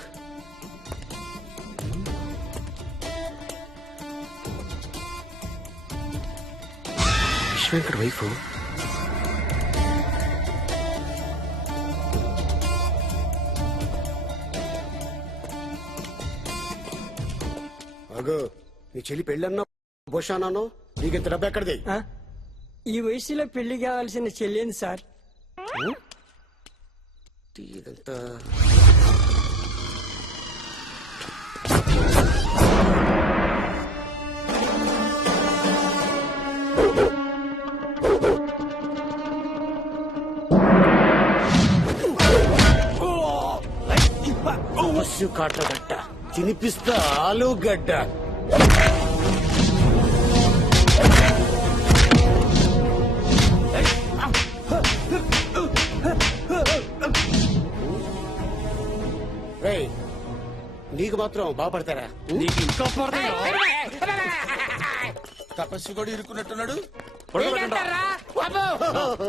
విశ్వేంకర్ వైఫ్. నీ చెల్లి పెళ్ళన్నా భోషానాను, నీకెంత డబ్బు ఎక్కడిది? ఈ వయసులో పెళ్లి కావాల్సిన చెల్లింది సార్. ఇదంతా కాటగడ్డ తినిపిస్తా ఆలుగడ్డ. నీకు మాత్రం బాగుపడతారా? నీకు ఇంకా తపస్సు కూడా ఇరుక్కున్నట్టున్నాడు.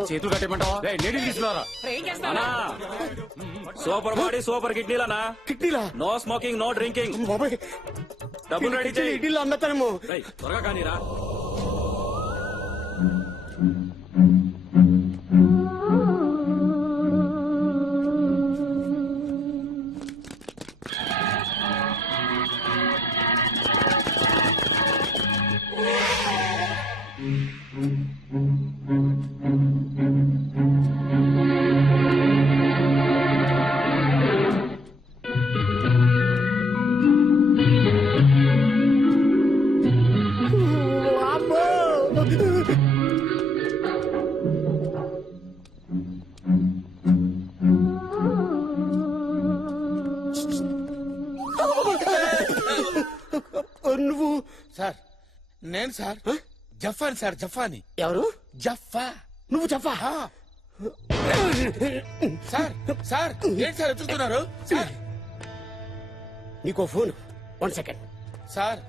చేతులు కట్టేమంటావా? నీళ్ళు తీసుకున్నారా? సూపర్ బాడీ సూపర్ కిడ్నీలనా? కిడ్నీలా? No smoking, no drinking. డబ్బులు రెడీ చేయి. ఇడ్లీలో అమ్మతానేమో. త్వరగా కానీరా. నేను సార్ జఫాని సార్ జఫాని. ఎవరు? జఫా. నువ్వు జఫా? సార్ సార్ ఏంటి సార్ ఎత్తుతున్నారు సార్? నీకో phone. 1 second sir.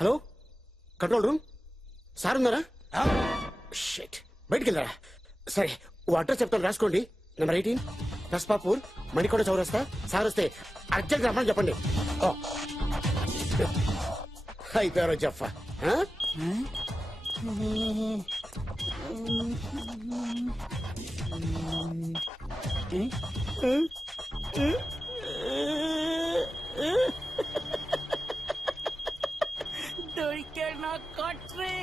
Hello, control room. Sir ఉన్నారా? షిట్, బయటికి వెళ్ళారా? సరే, ఓ అడ్రస్ చెప్తాను, రాసుకోండి. నెంబర్ 18 రస్పాపూర్, మణికొండ చౌరస్తా. సార్ వస్తే అర్జెంట్ రమ్మని చెప్పండి. అయిపోయారో జఫా. దొరికాడు నా కొట్రే.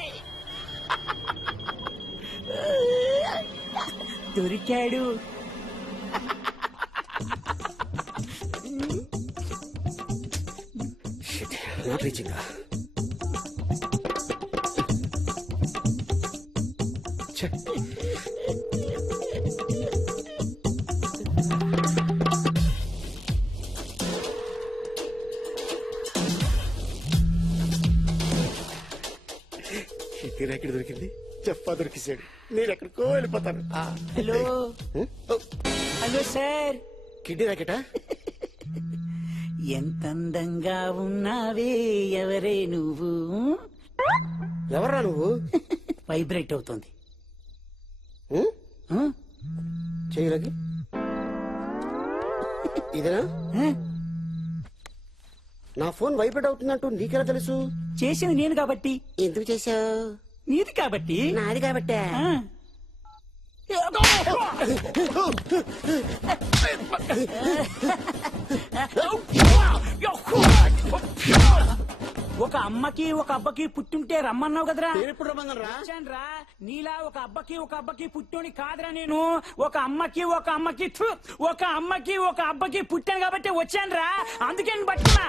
దొరికాడు. Not reaching. ర్యాకెట్ దొరికింది, జఫా దొరికిసాడు. నేను ఎక్కడికో వెళ్ళిపోతాను. Hello hello sir. కిడ్నీ ర్యాకెటా? ఎంత అందంగా ఉన్నావే, ఎవరే నువ్వు? ఎవరా నువ్వు? వైబ్రేట్ అవుతుంది. చేయలకి ఇదేనా? నా ఫోన్ వైబ్రేట్ అవుతుందంటూ నీకెలా తెలుసు? చేసింది నేను కాబట్టి. ఎందుకు చేశావు? నీది కాబట్టి. నాది కాబట్టే. ఒక అమ్మకి ఒక అబ్బకి పుట్టుంటే రమ్మన్నావు కదరా. ఎప్పుడు రమ్మన్నారా? వచ్చానురా. నీలా ఒక అబ్బకి పుట్టోని కాదురా నేను. ఒక అమ్మకి ఒక అమ్మకి పుట్టాను కాబట్టి వచ్చానురా. అందుకే నేను పట్టుకున్నా.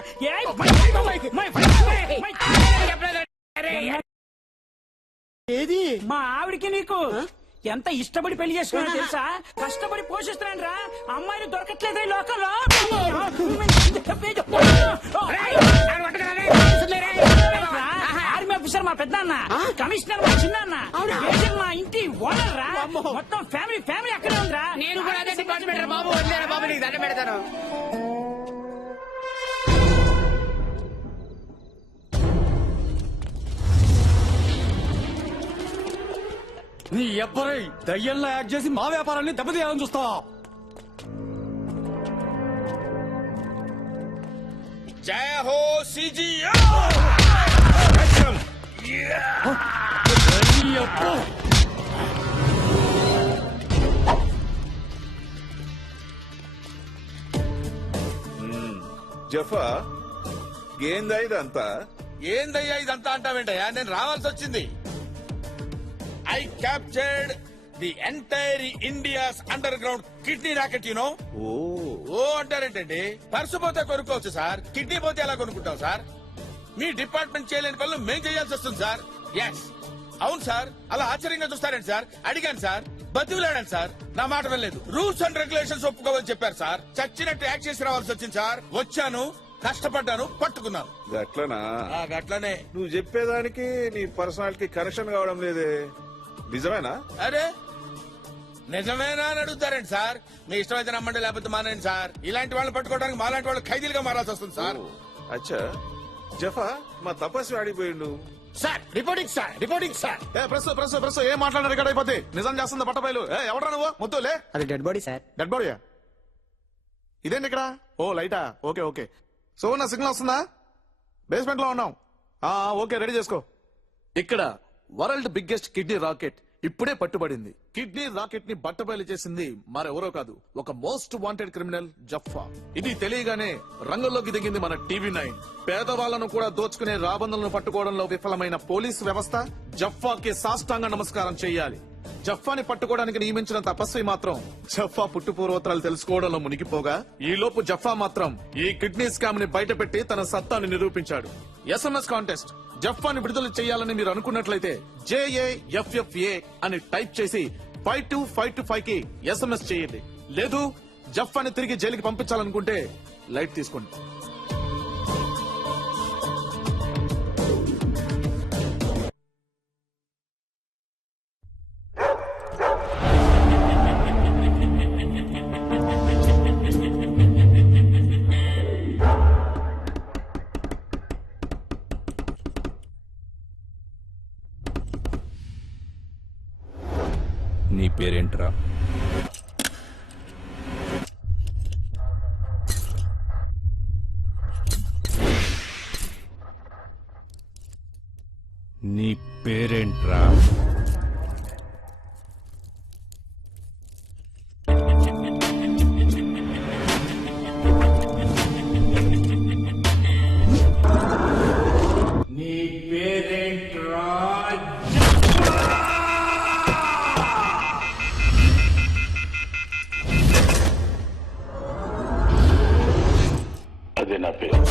ఏది? మా ఆవిడికి నీకు ఎంత ఇష్టపడి పెళ్లి చేసుకున్నా తెలుసా? కష్టపడి పోషిస్తున్నాను రా. అమ్మాయిని దొరకట్లేదు ఈ లోకంలో. ఆర్మీ ఆఫీసర్ మా పెద్దన్న, కమిషనర్ మా చిన్న, మా ఇంటి ఓనర్ రా. మొత్తం ఫ్యామిలీ అక్కడే ఉందిరా. నేను కూడా అదే డిపార్ట్మెంట్ బాబు. వదిలేరా బాబు, నీకు దండం పెడతాను. నీ ఎవ్వరై దయ్యంలో యాక్ట్ చేసి మా వ్యాపారాన్ని దెబ్బతీయాలని చూస్తా. జయ హో సిజియో. జఫా, ఏందా ఇదంతా? ఏందయ్యా ఇదంతా అంటావేంటయ్యా? నేను రావాల్సి వచ్చింది. I captured the entire India's underground kidney racket, you know. ఓ అంటారేంటండి? పర్సు పోతే కొనుక్కోవచ్చు సార్, కిడ్నీ పోతే ఎలా కొనుక్కుంటాం సార్? మీ డిపార్ట్మెంట్ చేయలేని పనులు మేం చేయాల్సి వస్తుంది సార్. ఎస్, అవును సార్. అలా ఆశ్చర్యంగా చూస్తారేంటి సార్? అడిగాను సార్, బతిలాడాను సార్, నా మాట వెళ్ళలేదు. రూల్స్ అండ్ రెగ్యులేషన్స్ ఒప్పుకోవని చెప్పారు సార్. చచ్చినట్టు యాక్ట్ చేసి రావాల్సి వచ్చింది సార్. వచ్చాను, కష్టపడ్డాను, పట్టుకున్నాను. గట్లనా? గట్లనే. నువ్వు చెప్పేదానికి నీ పర్సనాలిటీ కనెక్షన్ కావడం లేదే. నిజమేనా? అరే నిజమేనా అని అడుగుతారండి సార్. మీ ఇష్టమైతే నమ్మండి, లేకపోతే మానండి సార్. ఇలాంటి వాళ్ళు పట్టుకోవడానికి మాలాంటి వాళ్ళు ఖైదీలుగా మారాల్సి వస్తుంది సార్. అచ్చా, జఫా మా తపస్వి ఆడిపోయిండు. Sir reporting sir, reporting sir. Press ఏం మాట్లాడారు? రికార్డ్ అయిపోతే నిజం చేస్తుంది పట్టపైలు. ఎవడా నువ్వు? ముద్దులే. అది డెడ్ బాడీ సార్. డెడ్ బాడీయా? ఇదేంటి ఇక్కడ? ఓ లైటా. ఓకే. సో నా సిగ్నల్ వస్తుందా? బేస్మెంట్ లో ఉన్నాం. ఓకే, రెడీ చేసుకో. ఇక్కడ వరల్డ్ బిగ్గెస్ట్ కిడ్నీ రాకెట్ ఇప్పుడే పట్టుబడింది. కిడ్నీ రాకెట్ ని బట్టబయలు చేసింది మరెవరో కాదు, ఒక మోస్ట్ వాంటెడ్ క్రిమినల్ జఫా. ఇది తెలియగానే రంగంలోకి దిగింది మన టీవీ9. పేదవాళ్లను కూడా దోచుకునే రాబందులను పట్టుకోవడంలో విఫలమైన పోలీసు వ్యవస్థ జఫాకి సాష్టాంగ నమస్కారం చేయాలి. జఫాని పట్టుకోవడానికి నియమించిన తపస్వి మాత్రం జఫా పుట్టుపూర్వోత్తరాలు తెలుసుకోవడంలో మునిగిపోగా, ఈ లోపు జఫా మాత్రం ఈ కిడ్నీ స్కామ్ ని బయటపెట్టి తన సత్తాన్ని నిరూపించాడు. SMS contest. జఫాని విడుదల చేయాలని మీరు అనుకున్నట్లయితే JAFFA అని టైప్ చేసి 52525 కి SMS చేయండి. లేదు జఫాని తిరిగి జైలుకి పంపించాలనుకుంటే లైట్ తీసుకోండి. నీ పేరేంట్రా? నీ పేరేంట్రా? నీ పేరేంట్రా? అదే నా పేరు.